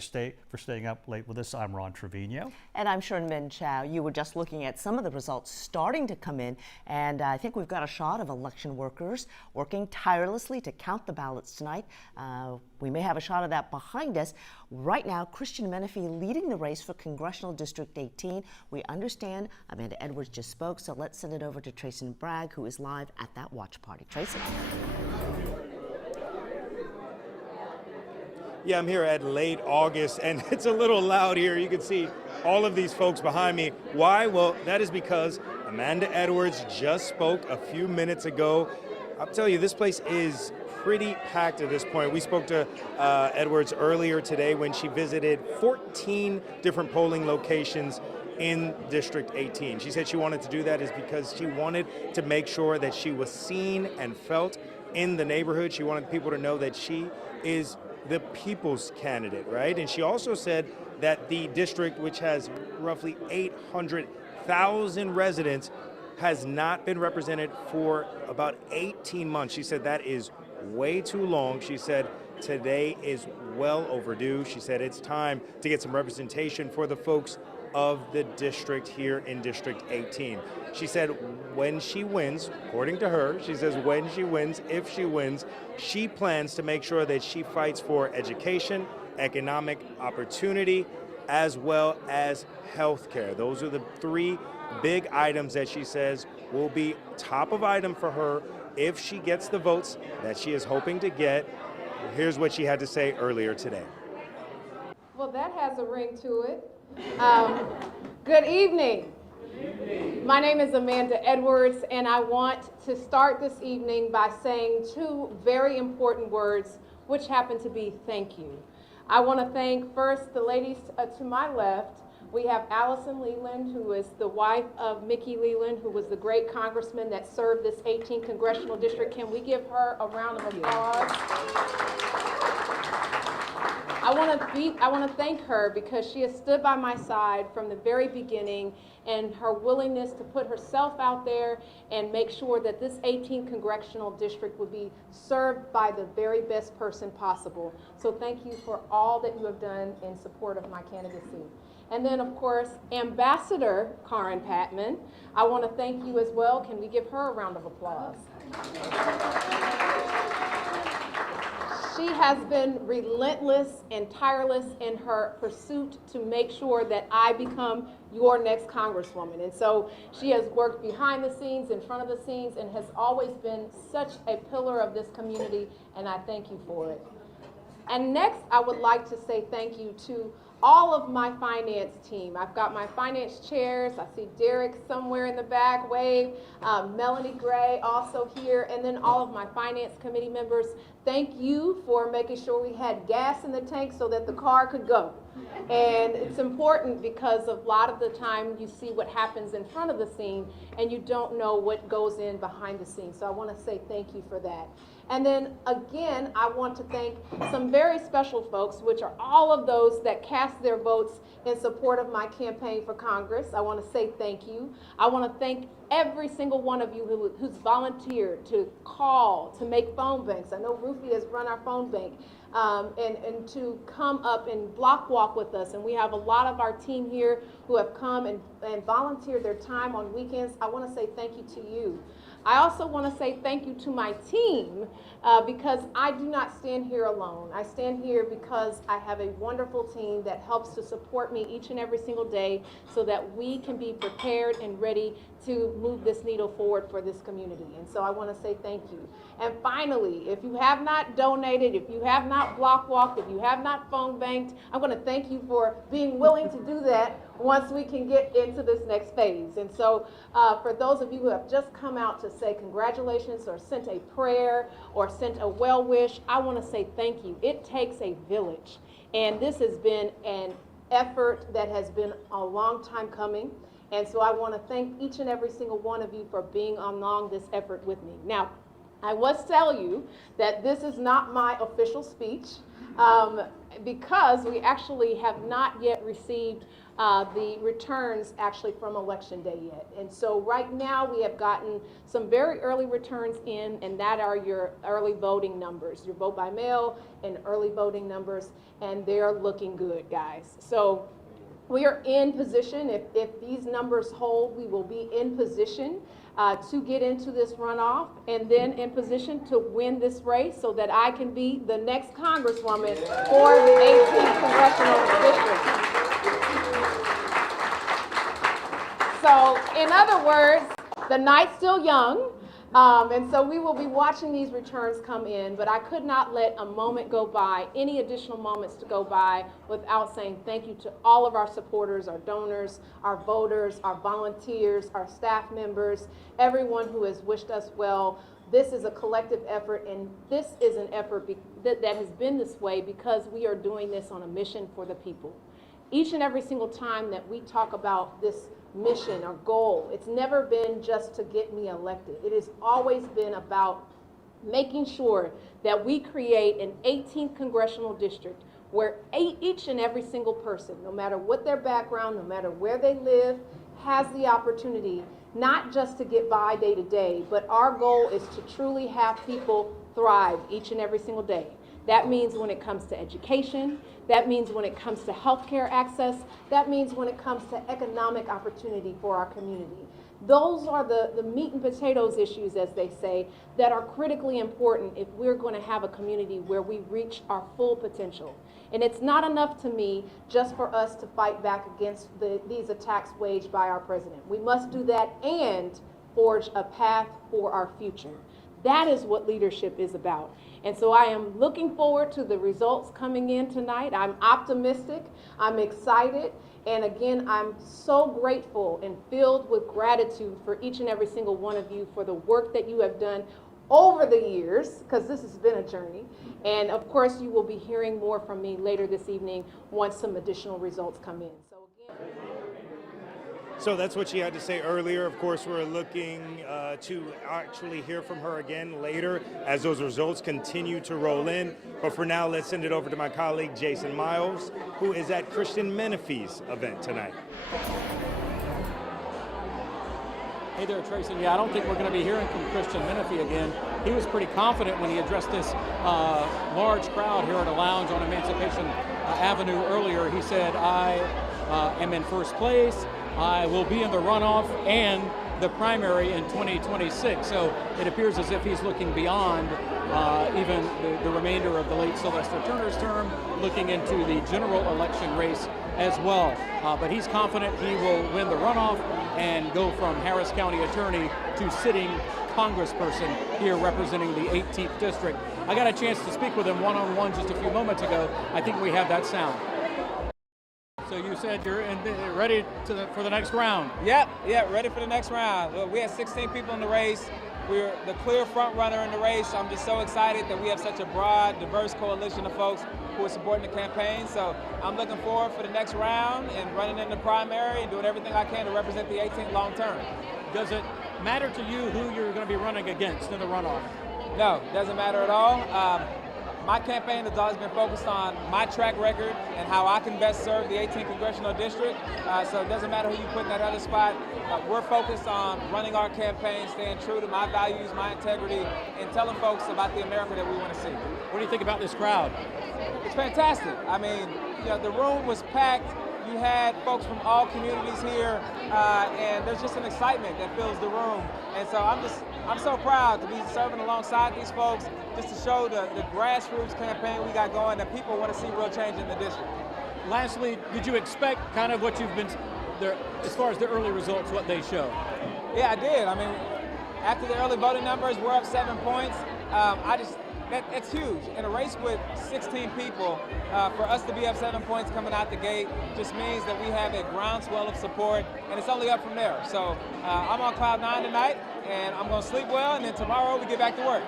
for staying up late with us. I'm Ron Trevino. And I'm Sharon Min Chow. You were just looking at some of the results starting to come in, and I think we've got a shot of election workers working tirelessly to count the ballots tonight. We may have a shot of that behind us. Right now, Christian Menefee leading the race for Congressional District 18. We understand Amanda Edwards just spoke, so let's send it over to Tracy Bragg, who is live at that watch party. Tracy. Yeah, I'm here at late August, and it's a little loud here. You can see all of these folks behind me. Why? Well, that is because Amanda Edwards just spoke a few minutes ago. I'll tell you, this place is pretty packed at this point. We spoke to Edwards earlier today when she visited 14 different polling locations in District 18. She said she wanted to do that is because she wanted to make sure that she was seen and felt in the neighborhood. She wanted people to know that she is the people's candidate, right? And she also said that the district, which has roughly 800,000 residents, has not been represented for about 18 months. She said that is way too long. She said today is well overdue. She said it's time to get some representation for the folks of the district here in District 18. She said when she wins, according to her, she says when she wins, if she wins, she plans to make sure that she fights for education, economic opportunity, as well as health care. Those are the three big items that she says will be top of item for her if she gets the votes that she is hoping to get. Here's what she had to say earlier today. Well, that has a ring to it. Good evening. My name is Amanda Edwards, and I want to start this evening by saying two very important words, which happen to be thank you. I want to thank first the ladies to my left. We have Allison Leland, who is the wife of Mickey Leland, who was the great congressman that served this 18th congressional district. Can we give her a round of applause? I want to thank her because she has stood by my side from the very beginning, and her willingness to put herself out there and make sure that this 18th congressional district would be served by the very best person possible. So thank you for all that you have done in support of my candidacy. And then, of course, Ambassador Karen Patman, I want to thank you as well. Can we give her a round of applause? She has been relentless and tireless in her pursuit to make sure that I become your next Congresswoman. And so she has worked behind the scenes, in front of the scenes, and has always been such a pillar of this community, and I thank you for it. And next, I would like to say thank you to all of my finance team. I've got my finance chairs. I see Derek somewhere in the back, wave. Melanie Gray also here, and then all of my finance committee members. Thank you for making sure we had gas in the tank so that the car could go. And it's important because a lot of the time you see what happens in front of the scene and you don't know what goes in behind the scenes. So I want to say thank you for that. And then again, I want to thank some very special folks, which are all of those that cast their votes in support of my campaign for Congress. I want to say thank you. I want to thank every single one of you who's volunteered to call, to make phone banks. I know Rufy has run our phone bank, and to come up and block walk with us. And we have a lot of our team here who have come and volunteered their time on weekends. I want to say thank you to you. I also want to say thank you to my team because I do not stand here alone. I stand here because I have a wonderful team that helps to support me each and every single day so that we can be prepared and ready to move this needle forward for this community. And so I want to say thank you. And finally, if you have not donated, if you have not block walked, if you have not phone banked, I'm going to thank you for being willing to do that once we can get into this next phase. And so for those of you who have just come out to say congratulations or sent a prayer or sent a well wish, I want to say thank you. It takes a village. And this has been an effort that has been a long time coming. And so I want to thank each and every single one of you for being along this effort with me. Now, I must tell you that this is not my official speech because we actually have not yet received the returns actually from Election Day yet. And so right now we have gotten some very early returns in, and that are your early voting numbers, your vote by mail and early voting numbers, and they're looking good, guys. So we are in position. If these numbers hold, we will be in position to get into this runoff, and then in position to win this race so that I can be the next Congresswoman for the 18th Congressional District. So, in other words, the night's still young, and so we will be watching these returns come in, but I could not let a moment go by, any additional moments to go by, without saying thank you to all of our supporters, our donors, our voters, our volunteers, our staff members, everyone who has wished us well. This is a collective effort, and this is an effort that has been this way because we are doing this on a mission for the people. Each and every single time that we talk about this mission or goal, it's never been just to get me elected. It has always been about making sure that we create an 18th congressional district where each and every single person, no matter what their background, no matter where they live, has the opportunity not just to get by day to day, but our goal is to truly have people thrive each and every single day. That means when it comes to education, that means when it comes to healthcare access, that means when it comes to economic opportunity for our community. Those are the meat and potatoes issues, as they say, that are critically important if we're going to have a community where we reach our full potential. And it's not enough to me just for us to fight back against these attacks waged by our president. We must do that and forge a path for our future. That is what leadership is about. And so I am looking forward to the results coming in tonight. I'm optimistic, I'm excited, and again, I'm so grateful and filled with gratitude for each and every single one of you for the work that you have done over the years, because this has been a journey. And of course, you will be hearing more from me later this evening once some additional results come in. So that's what she had to say earlier. Of course, we're looking to actually hear from her again later as those results continue to roll in. But for now, let's send it over to my colleague, Jason Miles, who is at Christian Menefee's event tonight. Hey there, Tracy. Yeah, I don't think we're going to be hearing from Christian Menefee again. He was pretty confident when he addressed this large crowd here at a lounge on Emancipation Avenue earlier. He said, I am in first place. I will be in the runoff and the primary in 2026. So it appears as if he's looking beyond even the remainder of the late Sylvester Turner's term, looking into the general election race as well. But he's confident he will win the runoff and go from Harris County Attorney to sitting congressperson here representing the 18th District. I got a chance to speak with him one-on-one just a few moments ago. I think we have that sound. So you said you're ready for the next round. Yep, ready for the next round. Look, we had 16 people in the race. We're the clear front runner in the race. I'm just so excited that we have such a broad, diverse coalition of folks who are supporting the campaign. So I'm looking forward for the next round and running in the primary and doing everything I can to represent the 18th long term. Does it matter to you who you're going to be running against in the runoff? No, doesn't matter at all. My campaign has always been focused on my track record and how I can best serve the 18th Congressional District. So it doesn't matter who you put in that other spot. We're focused on running our campaign, staying true to my values, my integrity, and telling folks about the America that we want to see. What do you think about this crowd? It's fantastic. I mean, the room was packed. You had folks from all communities here, and there's just an excitement that fills the room. And so I'm so proud to be serving alongside these folks, just to show the grassroots campaign we got going, that people want to see real change in the district. Lastly, did you expect kind of what you've been there as far as the early results, what they show? Yeah, I did. I mean, after the early voting numbers, we're up 7 points. That's huge. In a race with 16 people, for us to be up 7 points coming out the gate just means that we have a groundswell of support, and it's only up from there. So I'm on cloud 9 tonight, and I'm going to sleep well, and then tomorrow we get back to work.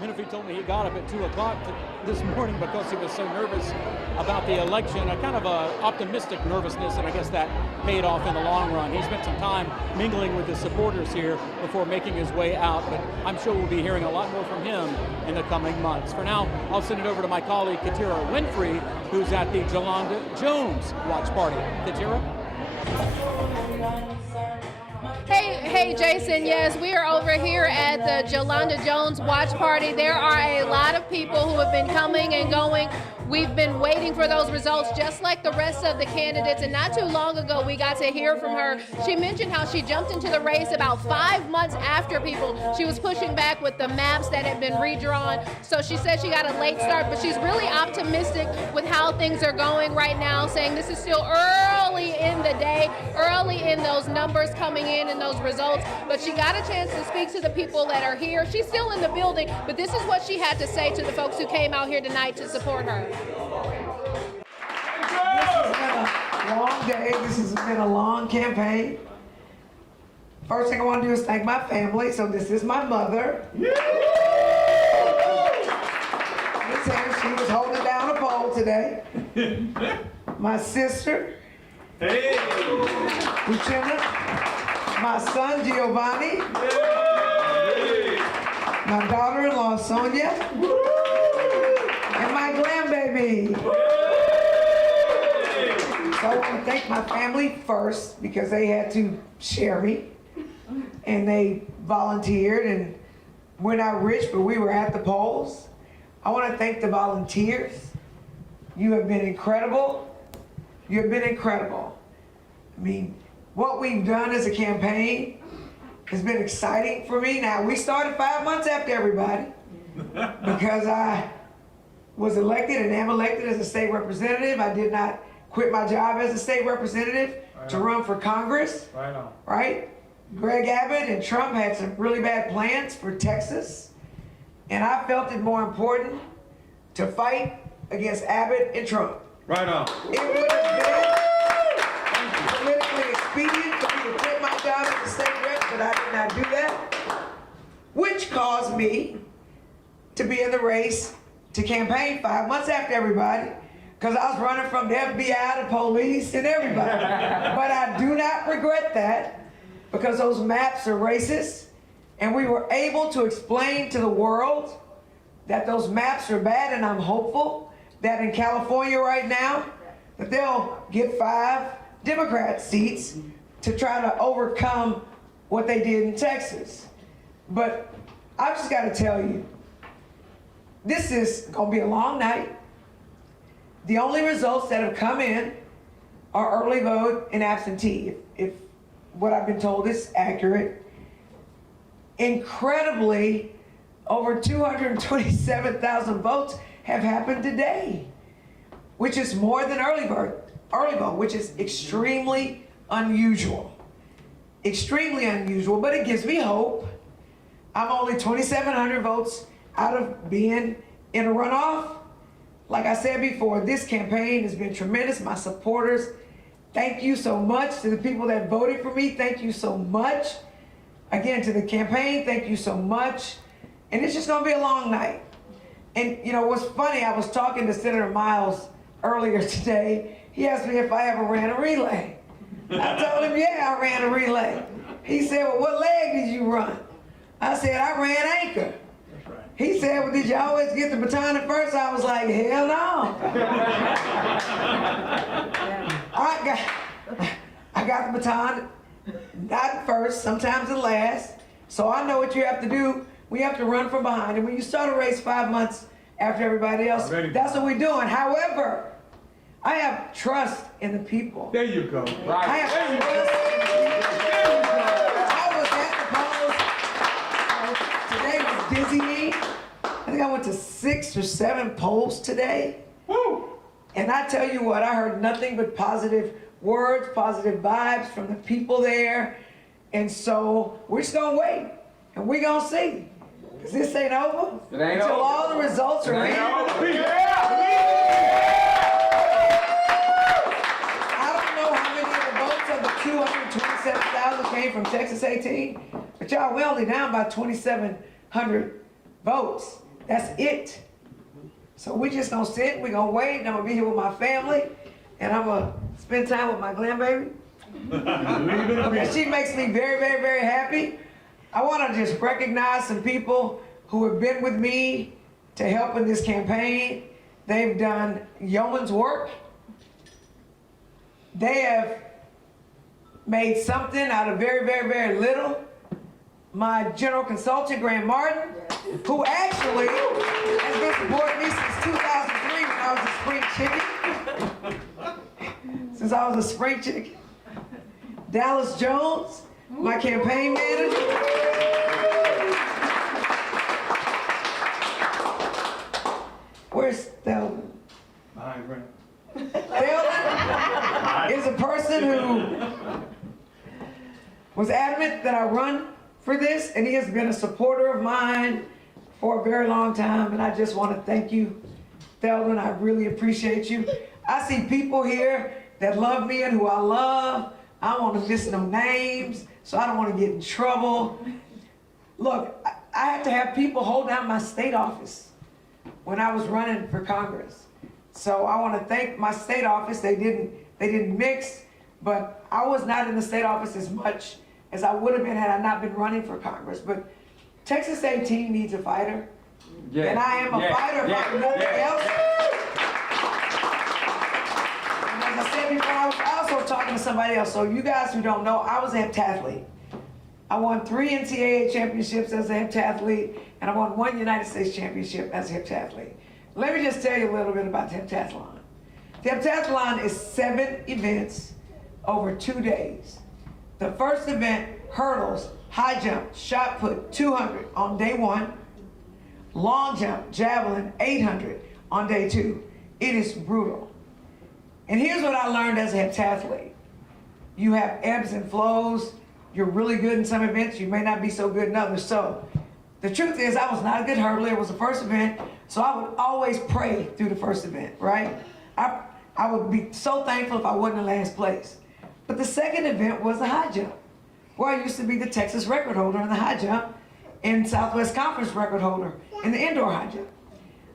Menefee told me he got up at 2 o'clock this morning because he was so nervous about the election, a kind of a optimistic nervousness, and I guess that paid off in the long run. He spent some time mingling with his supporters here before making his way out, but I'm sure we'll be hearing a lot more from him in the coming months. For now, I'll send it over to my colleague, Katira Winfrey, who's at the Jolanda Jones watch party. Katira? Hey, Jason, yes, we are over here at the Jolanda Jones watch party. There are a lot of people who have been coming and going. We've been waiting for those results just like the rest of the candidates, and not too long ago we got to hear from her. She mentioned how she jumped into the race about 5 months after people. She was pushing back with the maps that had been redrawn, so she said she got a late start, but she's really optimistic with how things are going right now, saying this is still early in the day, early in those numbers coming in and those results, but she got a chance to speak to the people that are here. She's still in the building, but this is what she had to say to the folks who came out here tonight to support her. This has been a long day. This has been a long campaign. First thing I want to do is thank my family. So this is my mother. Miss Harris, she was holding down a pole today. My sister, Lucinda. My son, Giovanni. My daughter-in-law, Sonia. And my grandbaby. So I want to thank my family first because they had to share me and they volunteered, and we're not rich, but we were at the polls. I want to thank the volunteers. You have been incredible. You have been incredible. I mean, what we've done as a campaign has been exciting for me. Now, we started 5 months after everybody because I was elected and am elected as a state representative. I did not quit my job as a state representative to run for Congress. Right on. Right? Greg Abbott and Trump had some really bad plans for Texas, and I felt it more important to fight against Abbott and Trump. Right on. It would have been politically expedient for me to quit my job as a state rep, but I did not do that, which caused me to be in the race to campaign 5 months after everybody, because I was running from the FBI, the police, and everybody. But I do not regret that, because those maps are racist, and we were able to explain to the world that those maps are bad, and I'm hopeful that in California right now, that they'll get 5 Democrat seats to try to overcome what they did in Texas. But I've just got to tell you, this is going to be a long night. The only results that have come in are early vote and absentee, if what I've been told is accurate. Incredibly, over 227,000 votes have happened today, which is more than early vote, which is extremely unusual. Extremely unusual, but it gives me hope. I'm only 2,700 votes out of being in a runoff. Like I said before, this campaign has been tremendous. My supporters, thank you so much. To the people that voted for me, thank you so much. Again, to the campaign, thank you so much. And it's just gonna be a long night. And you know, what's funny, I was talking to Senator Miles earlier today. He asked me if I ever ran a relay. I told him, yeah, I ran a relay. He said, well, what leg did you run? I said, I ran anchor. He said, well, did you always get the baton at first? I was like, hell no. I got the baton, not at first, sometimes at last. So I know what you have to do. We have to run from behind. And when you start a race 5 months after everybody else, that's what we're doing. However, I have trust in the people. There you go. Right. I have trust in the people. I was at the polls. Today was dizzying. I think I went to 6 or 7 polls today. Woo! And I tell you what, I heard nothing but positive words, positive vibes from the people there. And so we're just gonna wait and we're gonna see. Cause this ain't over. It ain't until over. all the results are in. I don't know how many of the votes of the 227,000 came from Texas 18, but y'all, we're only down by 2,700 votes. That's it. So we just gonna sit, we gonna wait, and I'm gonna be here with my family, and I'm gonna spend time with my grandbaby. Okay, she makes me very, very, very happy. I wanna just recognize some people who have been with me to help in this campaign. They've done yeoman's work. They have made something out of very, very, very little. My general consultant, Grant Martin, who actually has been supporting me since 2003 when I was a spring chicken. Since I was a spring chicken. Jolanda Jones, my campaign manager. Where's Thelma? Behind Grant. Thelma is a person who was adamant that I run for this, and he has been a supporter of mine for a very long time, and I just want to thank you, Thelma. I really appreciate you. I see people here that love me and who I love. I don't want to miss no names, so I don't want to get in trouble. Look, I had to have people hold down my state office when I was running for Congress. So I want to thank my state office. They didn't mix, but I was not in the state office as much as I would have been had I not been running for Congress. But Texas 18 needs a fighter, and I am a fighter like nothing else. And as I said before, I was also talking to somebody else. So you guys who don't know, I was a heptathlete. I won 3 NCAA championships as a heptathlete, and I won 1 United States championship as a heptathlete. Let me just tell you a little bit about the heptathlon. The heptathlon is 7 events over 2 days. The first event, hurdles, high jump, shot put, 200 on day 1. Long jump, javelin, 800 on day 2. It is brutal. And here's what I learned as a heptathlete. You have ebbs and flows. You're really good in some events. You may not be so good in others. So the truth is I was not a good hurdler. It was the first event. So I would always pray through the first event, right? I would be so thankful if I wasn't in last place. But the second event was the high jump, where I used to be the Texas record holder in the high jump and Southwest Conference record holder in the indoor high jump.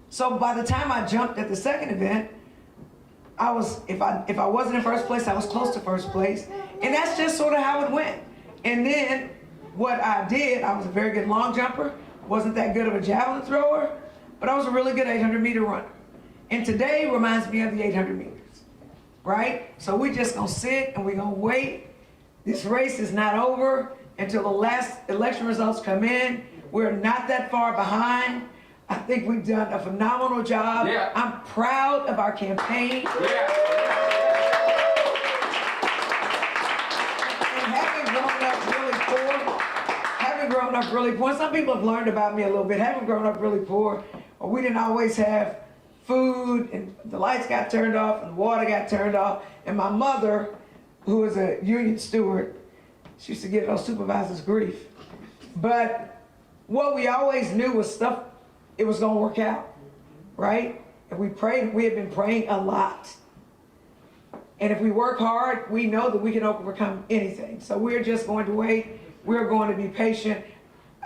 So by the time I jumped at the second event, I was, if I wasn't in first place, I was close to first place. And that's just sort of how it went. And then what I did, I was a very good long jumper, wasn't that good of a javelin thrower, but I was a really good 800-meter runner. And today reminds me of the 800 meters, right? So we're just gonna sit and we're gonna wait. This race is not over until the last election results come in. We're not that far behind. I think we've done a phenomenal job. Yeah. I'm proud of our campaign. Yeah. And having grown up really poor, some people have learned about me a little bit. Having grown up really poor, we didn't always have food, and the lights got turned off and the water got turned off. And my mother, who was a union steward, she used to give those supervisors grief. But what we always knew was stuff, it was gonna work out, right? And we prayed, we had been praying a lot. And if we work hard, we know that we can overcome anything. So we're just going to wait. We're going to be patient.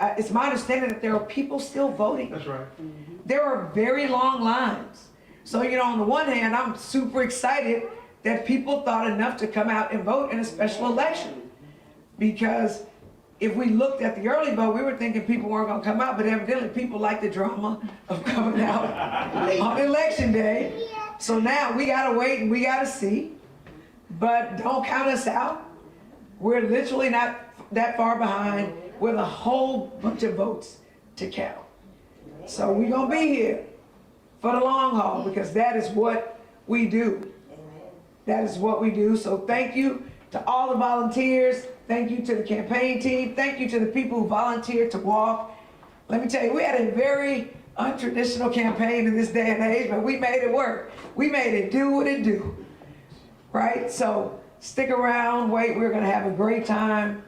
It's my understanding that there are people still voting. That's right. There are very long lines. So, you know, on the one hand, I'm super excited that people thought enough to come out and vote in a special election. Because if we looked at the early vote, we were thinking people weren't gonna come out, but evidently people like the drama of coming out on election day. So now we gotta wait and we gotta see, but don't count us out. We're literally not that far behind with a whole bunch of votes to count. So we're gonna be here for the long haul because that is what we do. That is what we do. So thank you to all the volunteers. Thank you to the campaign team. Thank you to the people who volunteered to walk. Let me tell you, we had a very untraditional campaign in this day and age, but we made it work. We made it do what it do, right? So stick around, wait, we're gonna have a great time.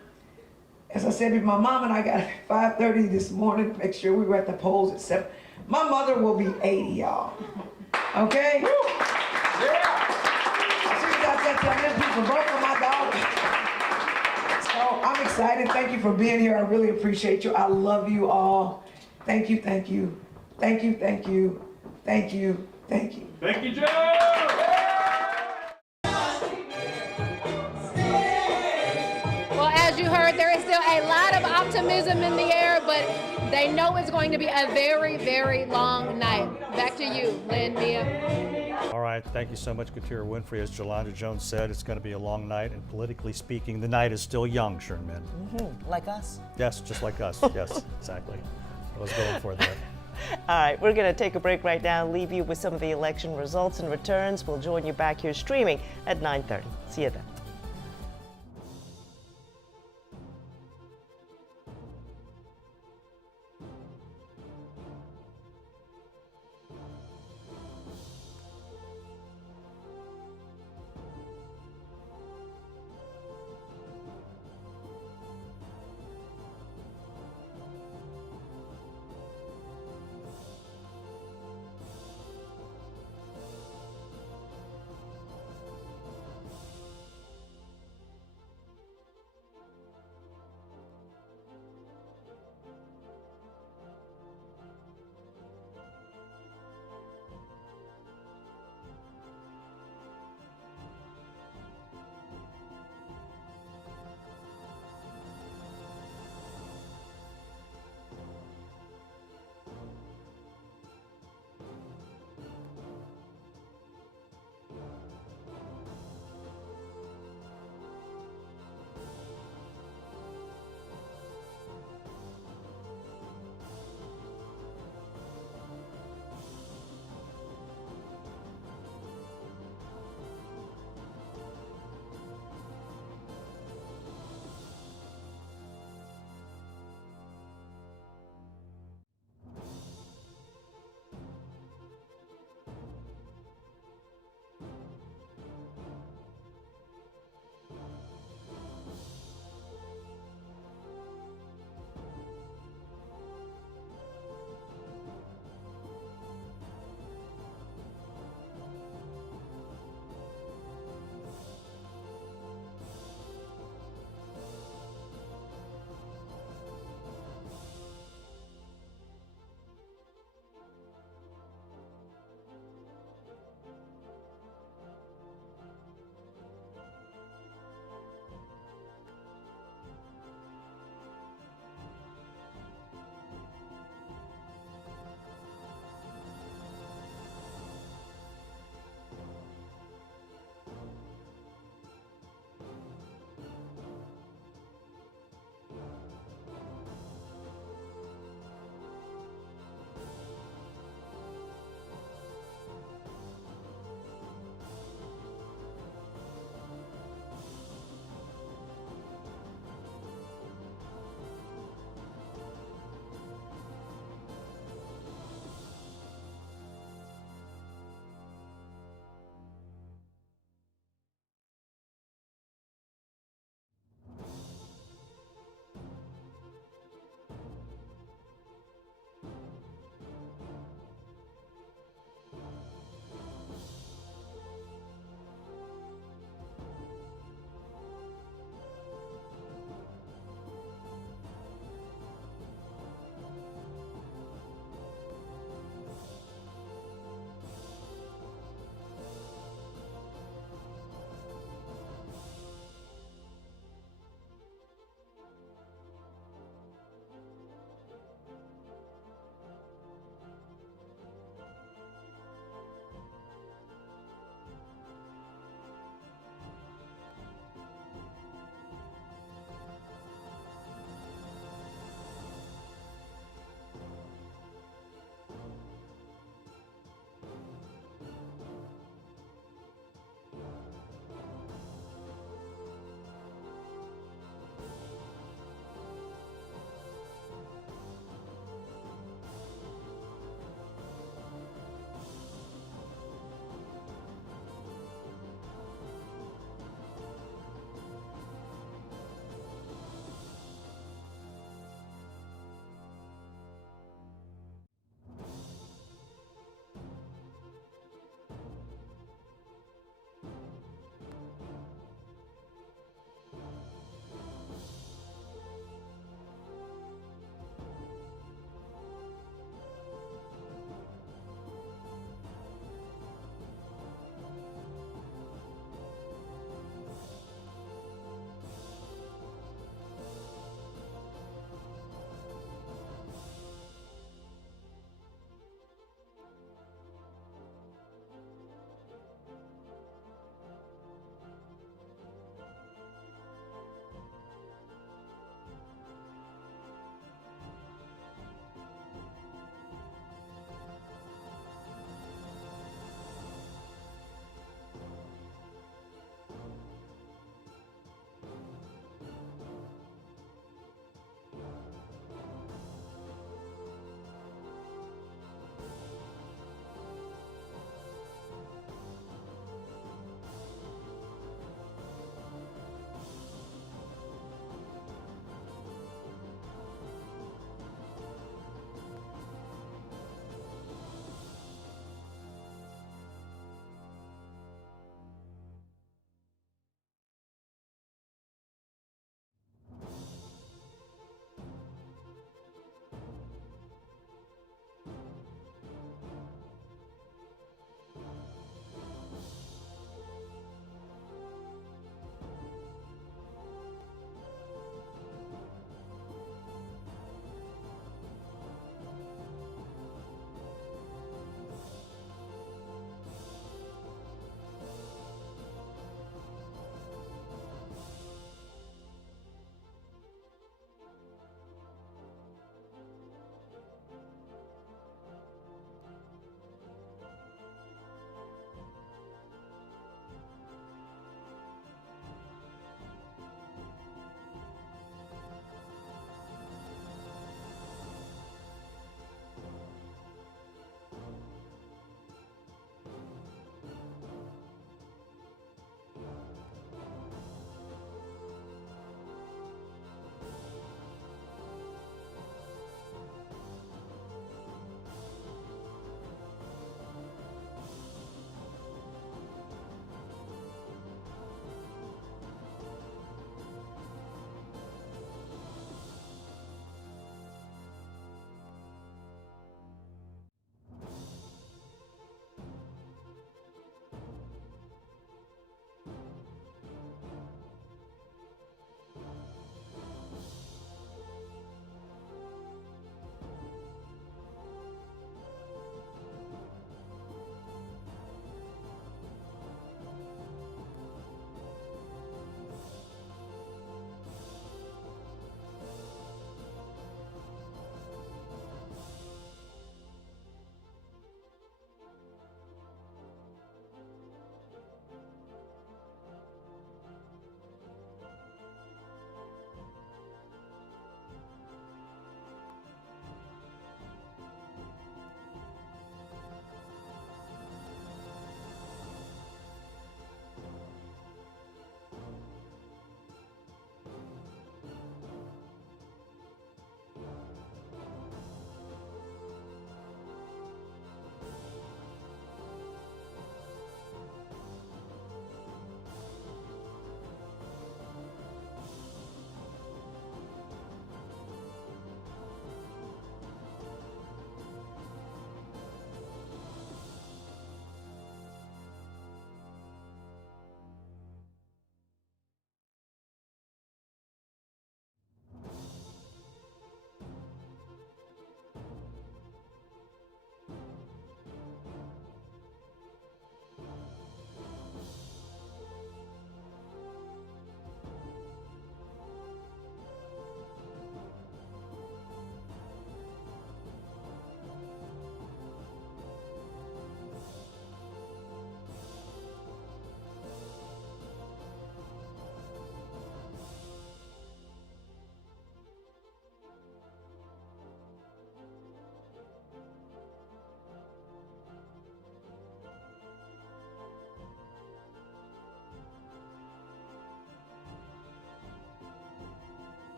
As I said, my mom and I got up at 5:30 this morning to make sure we were at the polls at 7. My mother will be 80, y'all, okay? Yeah. She's got that time for both of my daughters. So I'm excited. Thank you for being here. I really appreciate you. I love you all. Thank you, thank you. Thank you, thank you, thank you, thank you. Thank you, Joe! Well, as you heard, there is still a lot of optimism in the air, but they know it's going to be a very, very long night. Back to you, Lynn, Mia. All right, thank you so much, Katira Winfrey. As Jolanda Jones said, it's going to be a long night, and politically speaking, the night is still young, Sherman. Like us. Yes, just like us. Yes, exactly. I was going for that. All right, we're going to take a break right now, leave you with some of the election results and returns. We'll join you back here streaming at 9:30. See you then.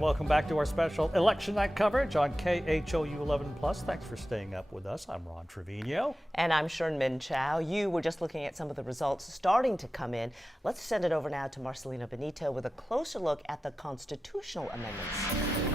And welcome back to our special election night coverage on KHOU 11+. Thanks for staying up with us. I'm Ron Trevino. And I'm Sherman Chow. You were just looking at some of the results starting to come in. Let's send it over now to Marcelino Benito with a closer look at the constitutional amendments.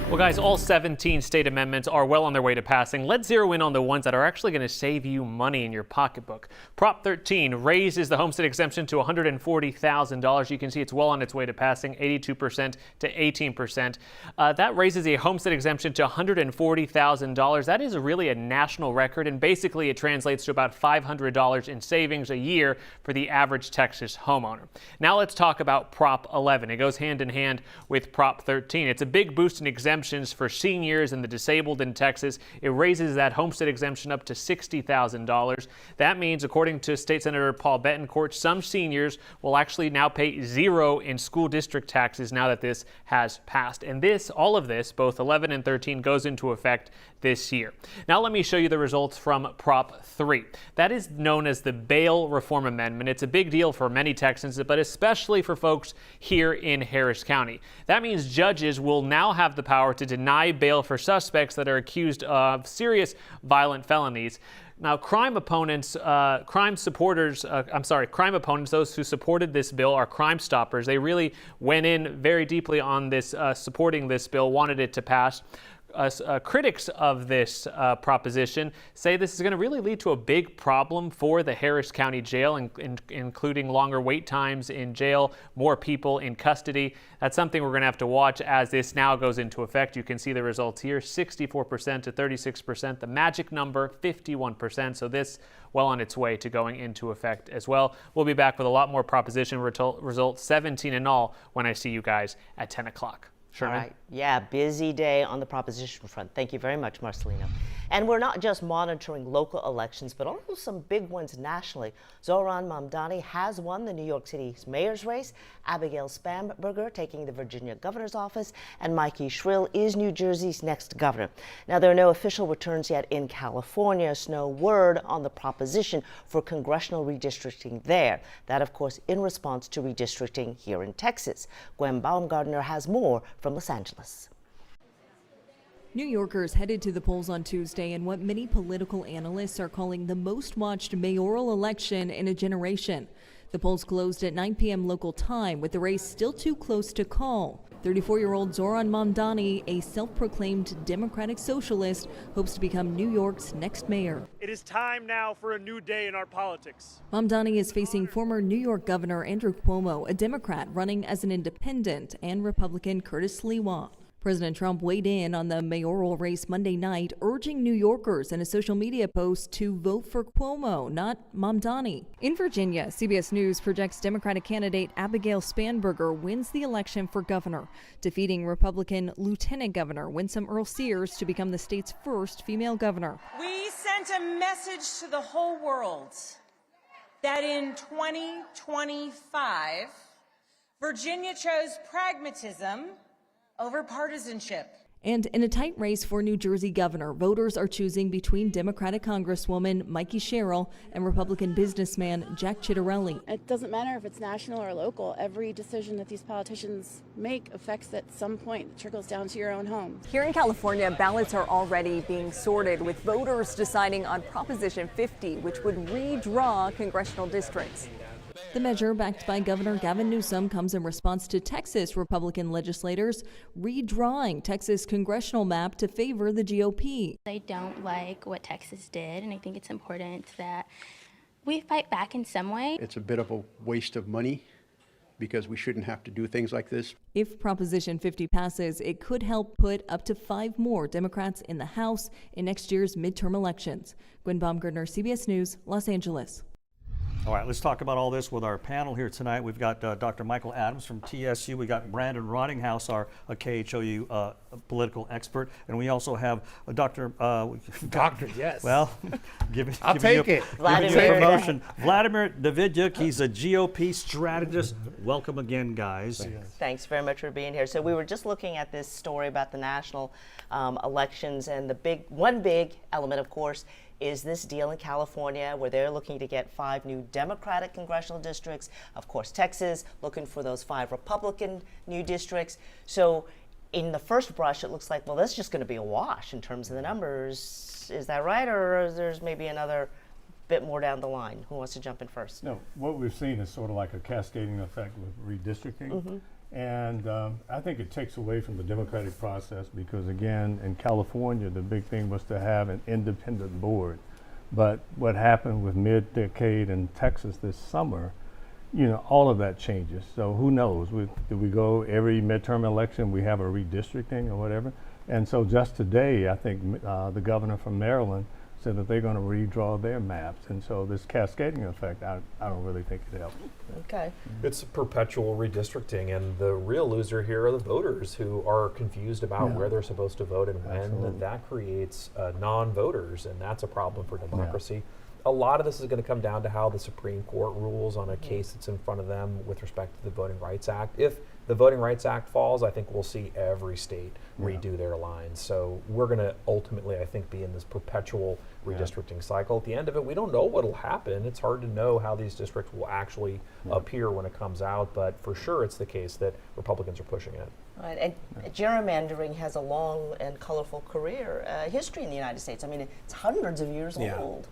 Well, guys, all 17 state amendments are well on their way to passing. Let's zero in on the ones that are actually going to save you money in your pocketbook. Prop 13 raises the homestead exemption to $140,000. You can see it's well on its way to passing, 82% to 18%. That raises a homestead exemption to $140,000. That is really a national record, and basically it translates to about $500 in savings a year for the average Texas homeowner. Now let's talk about Prop 11. It goes hand in hand with Prop 13. It's a big boost in exemptions for seniors and the disabled in Texas. It raises that homestead exemption up to $60,000. That means, according to State Senator Paul Betancourt, some seniors will actually now pay zero in school district taxes now that this has passed. And all of this, both 11 and 13, goes into effect this year. Now let me show you the results from Prop 3. That is known as the Bail Reform Amendment. It's a big deal for many Texans, but especially for folks here in Harris County. That means judges will now have the power to deny bail for suspects that are accused of serious violent felonies. Now, crime opponents, those who supported this bill are Crime Stoppers. They really went in very deeply on this, supporting this bill, wanted it to pass. Critics of this proposition say this is going to really lead to a big problem for the Harris County Jail, including longer wait times in jail, more people in custody. That's something we're going to have to watch as this now goes into effect. You can see the results here, 64% to 36%. The magic number, 51%. So this well on its way to going into effect as well. We'll be back with a lot more proposition results, 17 in all, when I see you guys at 10 o'clock. Sherman? All right. Yeah, busy day on the proposition front. Thank you very much, Marcelino. And we're not just monitoring local elections, but also some big ones nationally. Zohran Mamdani has won the New York City's mayor's race, Abigail Spanberger taking the Virginia governor's office, and Mikey Schrill is New Jersey's next governor. Now, there are no official returns yet in California, so no word on the proposition for congressional redistricting there. That, of course, in response to redistricting here in Texas. Gwen Baumgartner has more from Los Angeles. New Yorkers headed to the polls on Tuesday in what many political analysts are calling the most watched mayoral election in a generation. The polls closed at 9 p.m. local time, with the race still too close to call. 34-year-old Zohran Mamdani, a self-proclaimed Democratic socialist, hopes to become New York's next mayor. It is time now for a new day in our politics. Mamdani is facing former New York Governor Andrew Cuomo, a Democrat running as an independent, and Republican Curtis Sliwa. President Trump weighed in on the mayoral race Monday night, urging New Yorkers in a social media post to vote for Cuomo, not Mamdani. In Virginia, CBS News projects Democratic candidate Abigail Spanberger wins the election for governor, defeating Republican Lieutenant Governor Winsome Earl-Sears to become the state's first female governor. We sent a message to the whole world that in 2025, Virginia chose pragmatism over partisanship. And in a tight race for New Jersey governor, voters are choosing between Democratic Congresswoman Mikey Sherrill and Republican businessman Jack Ciattarelli. It doesn't matter if it's national or local. Every decision that these politicians make affects at some point. It trickles down to your own home. Here in California, ballots are already being sorted, with voters deciding on Proposition 50, which would redraw congressional districts. The measure, backed by Governor Gavin Newsom, comes in response to Texas Republican legislators redrawing Texas' congressional map to favor the GOP. I don't like what Texas did, and I think it's important that we fight back in some way. It's a bit of a waste of money because we shouldn't have to do things like this. If Proposition 50 passes, it could help put up to 5 more Democrats in the House in next year's midterm elections. Gwen Baumgartner, CBS News, Los Angeles. All right, let's talk about all this with our panel here tonight. We've got Dr. Michael Adams from TSU. We got Brandon Rottinghouse, our KHOU political expert, and we also have Dr. Doctor, yes. Well, I'll take it. Promotion. Vladimir Davidyuk. He's a GOP strategist. Welcome again, guys. Thanks very much for being here. So we were just looking at this story about the national elections, and the one big element, of course, is this deal in California where they're looking to get 5 new Democratic congressional districts. Of course, Texas looking for those 5 Republican new districts. So in the first brush, it looks like, well, that's just going to be a wash in terms of the numbers. Is that right, or is there's maybe another bit more down the line? Who wants to jump in first? No, what we've seen is sort of like a cascading effect with redistricting. And I think it takes away from the democratic process because, again, in California, the big thing was to have an independent board. But what happened with mid-decade in Texas this summer, you know, all of that changes. So who knows? Do we go every midterm election, we have a redistricting or whatever? And so just today, I think the governor from Maryland said that they're going to redraw their maps. And so this cascading effect, I don't really think it helps. Okay. It's perpetual redistricting, and the real loser here are the voters who are confused about where they're supposed to vote and when. And that creates non-voters, and that's a problem for democracy. A lot of this is going to come down to how the Supreme Court rules on a case that's in front of them with respect to the Voting Rights Act. If the Voting Rights Act falls, I think we'll see every state redo their lines. So we're going to ultimately, I think, be in this perpetual redistricting cycle. At the end of it, we don't know what will happen. It's hard to know how these districts will actually appear when it comes out, but for sure it's the case that Republicans are pushing it. Right, and gerrymandering has a long and colorful career history in the United States. I mean, it's hundreds of years old.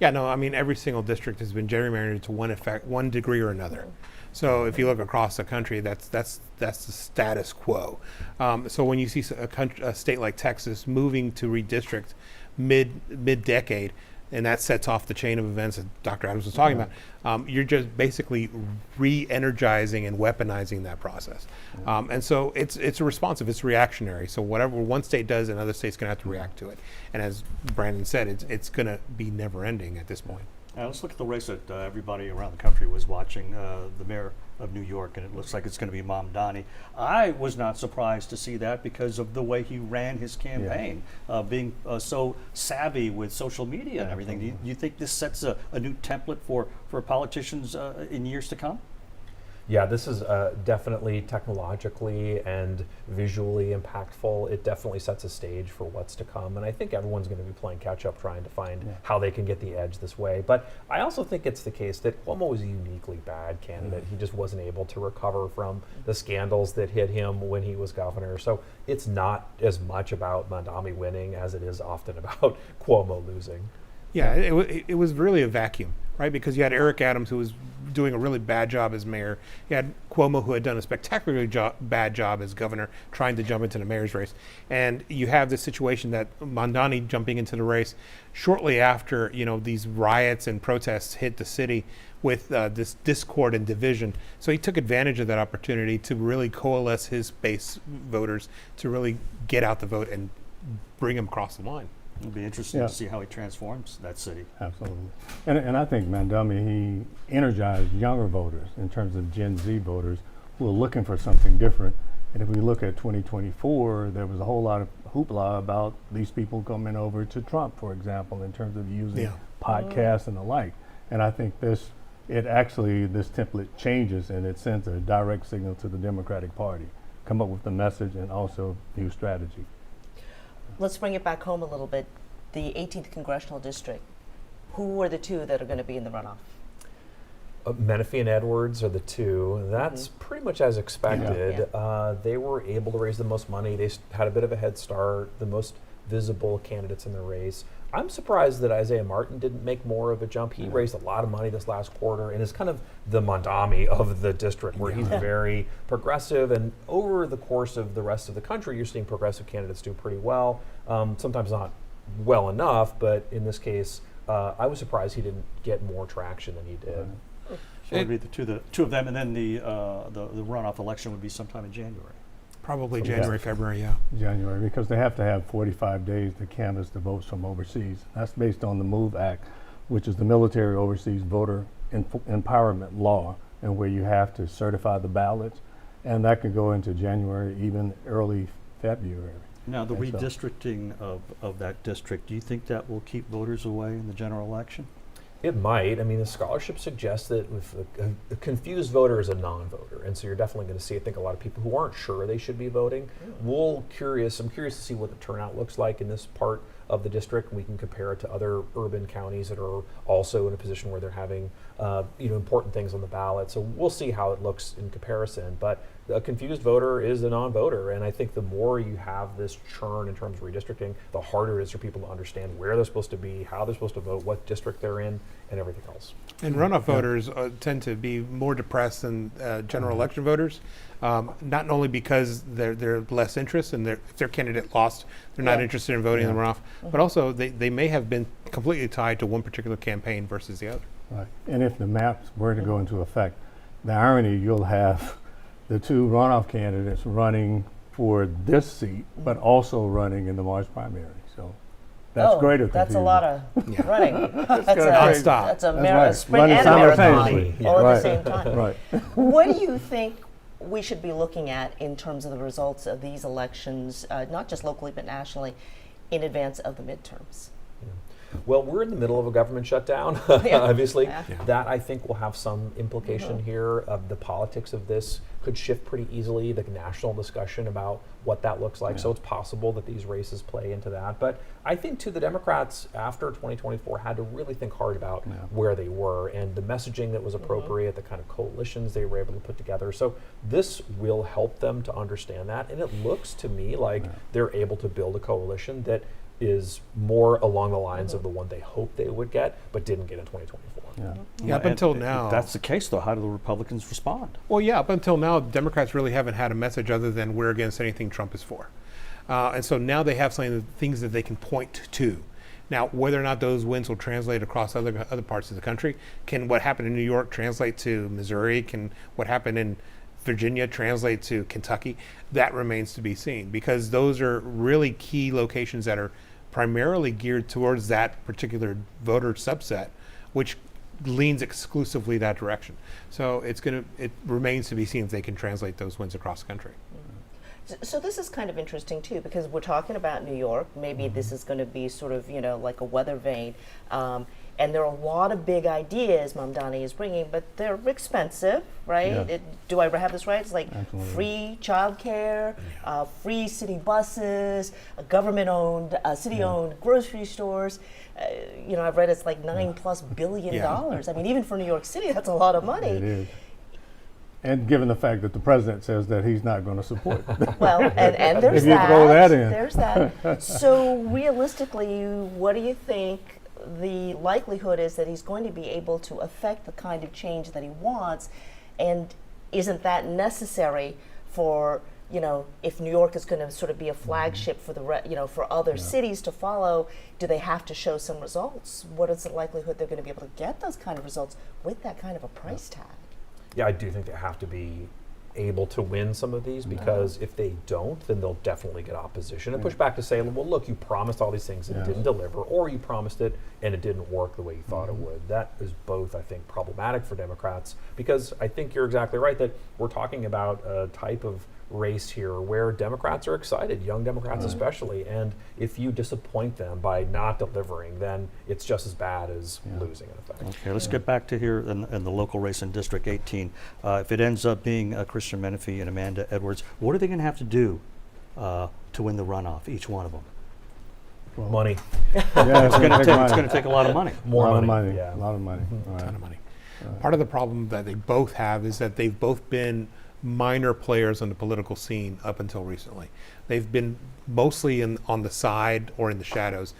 Yeah, no, I mean, every single district has been gerrymandered to one degree or another. So if you look across the country, that's the status quo. So when you see a state like Texas moving to redistrict mid-decade, and that sets off the chain of events that Dr. Adams was talking about, you're just basically re-energizing and weaponizing that process. And so it's responsive, it's reactionary. So whatever one state does, another state's going to have to react to it. And as Brandon said, it's going to be never-ending at this point. Let's look at the race that everybody around the country was watching, the mayor of New York, and it looks like it's going to be Mamdani. I was not surprised to see that because of the way he ran his campaign, being so savvy with social media and everything. Do you think this sets a new template for politicians in years to come? Yeah, this is definitely technologically and visually impactful. It definitely sets a stage for what's to come, and I think everyone's going to be playing catch up trying to find how they can get the edge this way. But I also think it's the case that Cuomo was a uniquely bad candidate. He just wasn't able to recover from the scandals that hit him when he was governor. So it's not as much about Mamdani winning as it is often about Cuomo losing. Yeah, it was really a vacuum, right? Because you had Eric Adams, who was doing a really bad job as mayor. You had Cuomo, who had done a spectacularly bad job as governor, trying to jump into the mayor's race. And you have this situation that Mamdani jumping into the race shortly after, these riots and protests hit the city with this discord and division. So he took advantage of that opportunity to really coalesce his base voters to really get out the vote and bring them across the line. It'll be interesting to see how he transforms that city. Absolutely. And I think Mamdani, he energized younger voters in terms of Gen Z voters who are looking for something different. And if we look at 2024, there was a whole lot of hoopla about these people coming over to Trump, for example, in terms of using podcasts and the like. And I think this template changes and it sends a direct signal to the Democratic Party. Come up with the message and also new strategy. Let's bring it back home a little bit. The 18th Congressional District, who are the two that are going to be in the runoff? Menefee and Edwards are the two. That's pretty much as expected. They were able to raise the most money. They had a bit of a head start, the most visible candidates in the race. I'm surprised that Isaiah Martin didn't make more of a jump. He raised a lot of money this last quarter and is kind of the Mamdani of the district, where he's very progressive. And over the course of the rest of the country, you're seeing progressive candidates do pretty well. Sometimes not well enough, but in this case, I was surprised he didn't get more traction than he did. So it would be the two of them, and then the runoff election would be sometime in January. Probably January, February, January, because they have to have 45 days to canvass the votes from overseas. That's based on the MOVE Act, which is the Military Overseas Voter Empowerment Law, and where you have to certify the ballots, and that could go into January, even early February. Now, the redistricting of that district, do you think that will keep voters away in the general election? It might. I mean, the scholarship suggests that with a confused voter is a non-voter, and so you're definitely going to see, I think, a lot of people who aren't sure they should be voting. I'm curious to see what the turnout looks like in this part of the district, and we can compare it to other urban counties that are also in a position where they're having important things on the ballot. So we'll see how it looks in comparison. But a confused voter is a non-voter, and I think the more you have this churn in terms of redistricting, the harder it is for people to understand where they're supposed to be, how they're supposed to vote, what district they're in, and everything else. And runoff voters tend to be more depressed than general election voters, not only because they're less interest and if their candidate lost, they're not interested in voting in the runoff, but also they may have been completely tied to one particular campaign versus the other. Right. And if the maps were to go into effect, the irony, you'll have the two runoff candidates running for this seat, but also running in the March primary. So that's greater confusion. That's a lot of running. That's a right. sprint and a marathon all at the same time. Right. What do you think we should be looking at in terms of the results of these elections, not just locally but nationally, in advance of the midterms? Well, we're in the middle of a government shutdown, obviously. That, I think, will have some implication here. The politics of this could shift pretty easily, the national discussion about what that looks like. So it's possible that these races play into that. But I think, too, the Democrats, after 2024, had to really think hard about where they were and the messaging that was appropriate, the kind of coalitions they were able to put together. So this will help them to understand that. And it looks to me like they're able to build a coalition that is more along the lines of the one they hoped they would get, but didn't get in 2024. Yeah, up until now. If that's the case, though, how do the Republicans respond? Well, yeah, up until now, Democrats really haven't had a message other than we're against anything Trump is for. And so now they have things that they can point to. Now, whether or not those wins will translate across other parts of the country, can what happened in New York translate to Missouri? Can what happened in Virginia translate to Kentucky? That remains to be seen, because those are really key locations that are primarily geared towards that particular voter subset, which leans exclusively that direction. So it remains to be seen if they can translate those wins across the country. So this is kind of interesting too, because we're talking about New York. Maybe this is going to be sort of, like a weather vane. And there are a lot of big ideas Mamdani is bringing, but they're expensive, right? Yeah. Do I have this right? It's like free childcare, free city buses, government-owned, city-owned grocery stores. I've read it's like $9+ billion. I mean, even for New York City, that's a lot of money. It is. And given the fact that the president says that he's not going to support it. Well, and there's if you throw that in. There's that. So realistically, what do you think the likelihood is that he's going to be able to affect the kind of change that he wants? And isn't that necessary for, if New York is going to sort of be a flagship for for other cities to follow, do they have to show some results? What is the likelihood they're going to be able to get those kind of results with that kind of a price tag? Yeah, I do think they have to be able to win some of these, because if they don't, then they'll definitely get opposition and push back to say, well, look, you promised all these things and didn't deliver, or you promised it and it didn't work the way you thought it would. That is both, I think, problematic for Democrats, because I think you're exactly right that we're talking about a type of race here where Democrats are excited, young Democrats especially, and if you disappoint them by not delivering, then it's just as bad as losing in effect. Okay, let's get back to here in the local race in District 18. If it ends up being Christian Menefee and Amanda Edwards, what are they going to have to do to win the runoff, each one of them? Well, money. Yeah, it's going to take a lot of money. More a lot money. Of money. A lot of money. A ton of money. Part of the problem that they both have is that they've both been minor players on the political scene up until recently. They've been mostly on the side or in the shadows,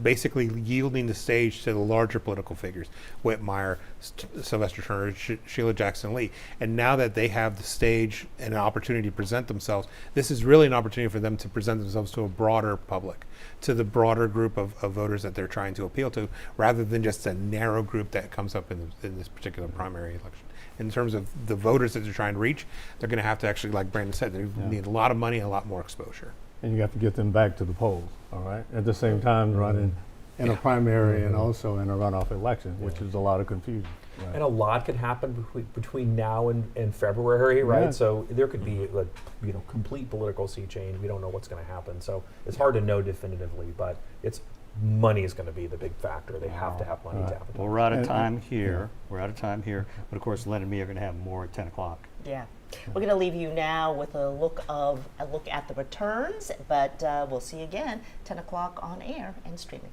basically yielding the stage to the larger political figures, Whitmire, Sylvester Turner, Sheila Jackson Lee. And now that they have the stage and an opportunity to present themselves, this is really an opportunity for them to present themselves to a broader public, to the broader group of voters that they're trying to appeal to, rather than just a narrow group that comes up in this particular primary election. In terms of the voters that they're trying to reach, they're going to have to actually, like Brandon said, they need a lot of money and a lot more exposure. And you have to get them back to the polls, all right? At the same time, running in a primary and also in a runoff election, which is a lot of confusion. Right. And a lot could happen between now and February, right? Yeah. So there could be complete political sea change. We don't know what's going to happen. So it's hard to know definitively, but money is going to be the big factor. They have to have money to have it. Well, we're out of time here. We're out of time here. But of course, Len and me are going to have more at 10 o'clock. Yeah. We're going to leave you now with a look at the returns, but we'll see you again 10 o'clock on air and streaming.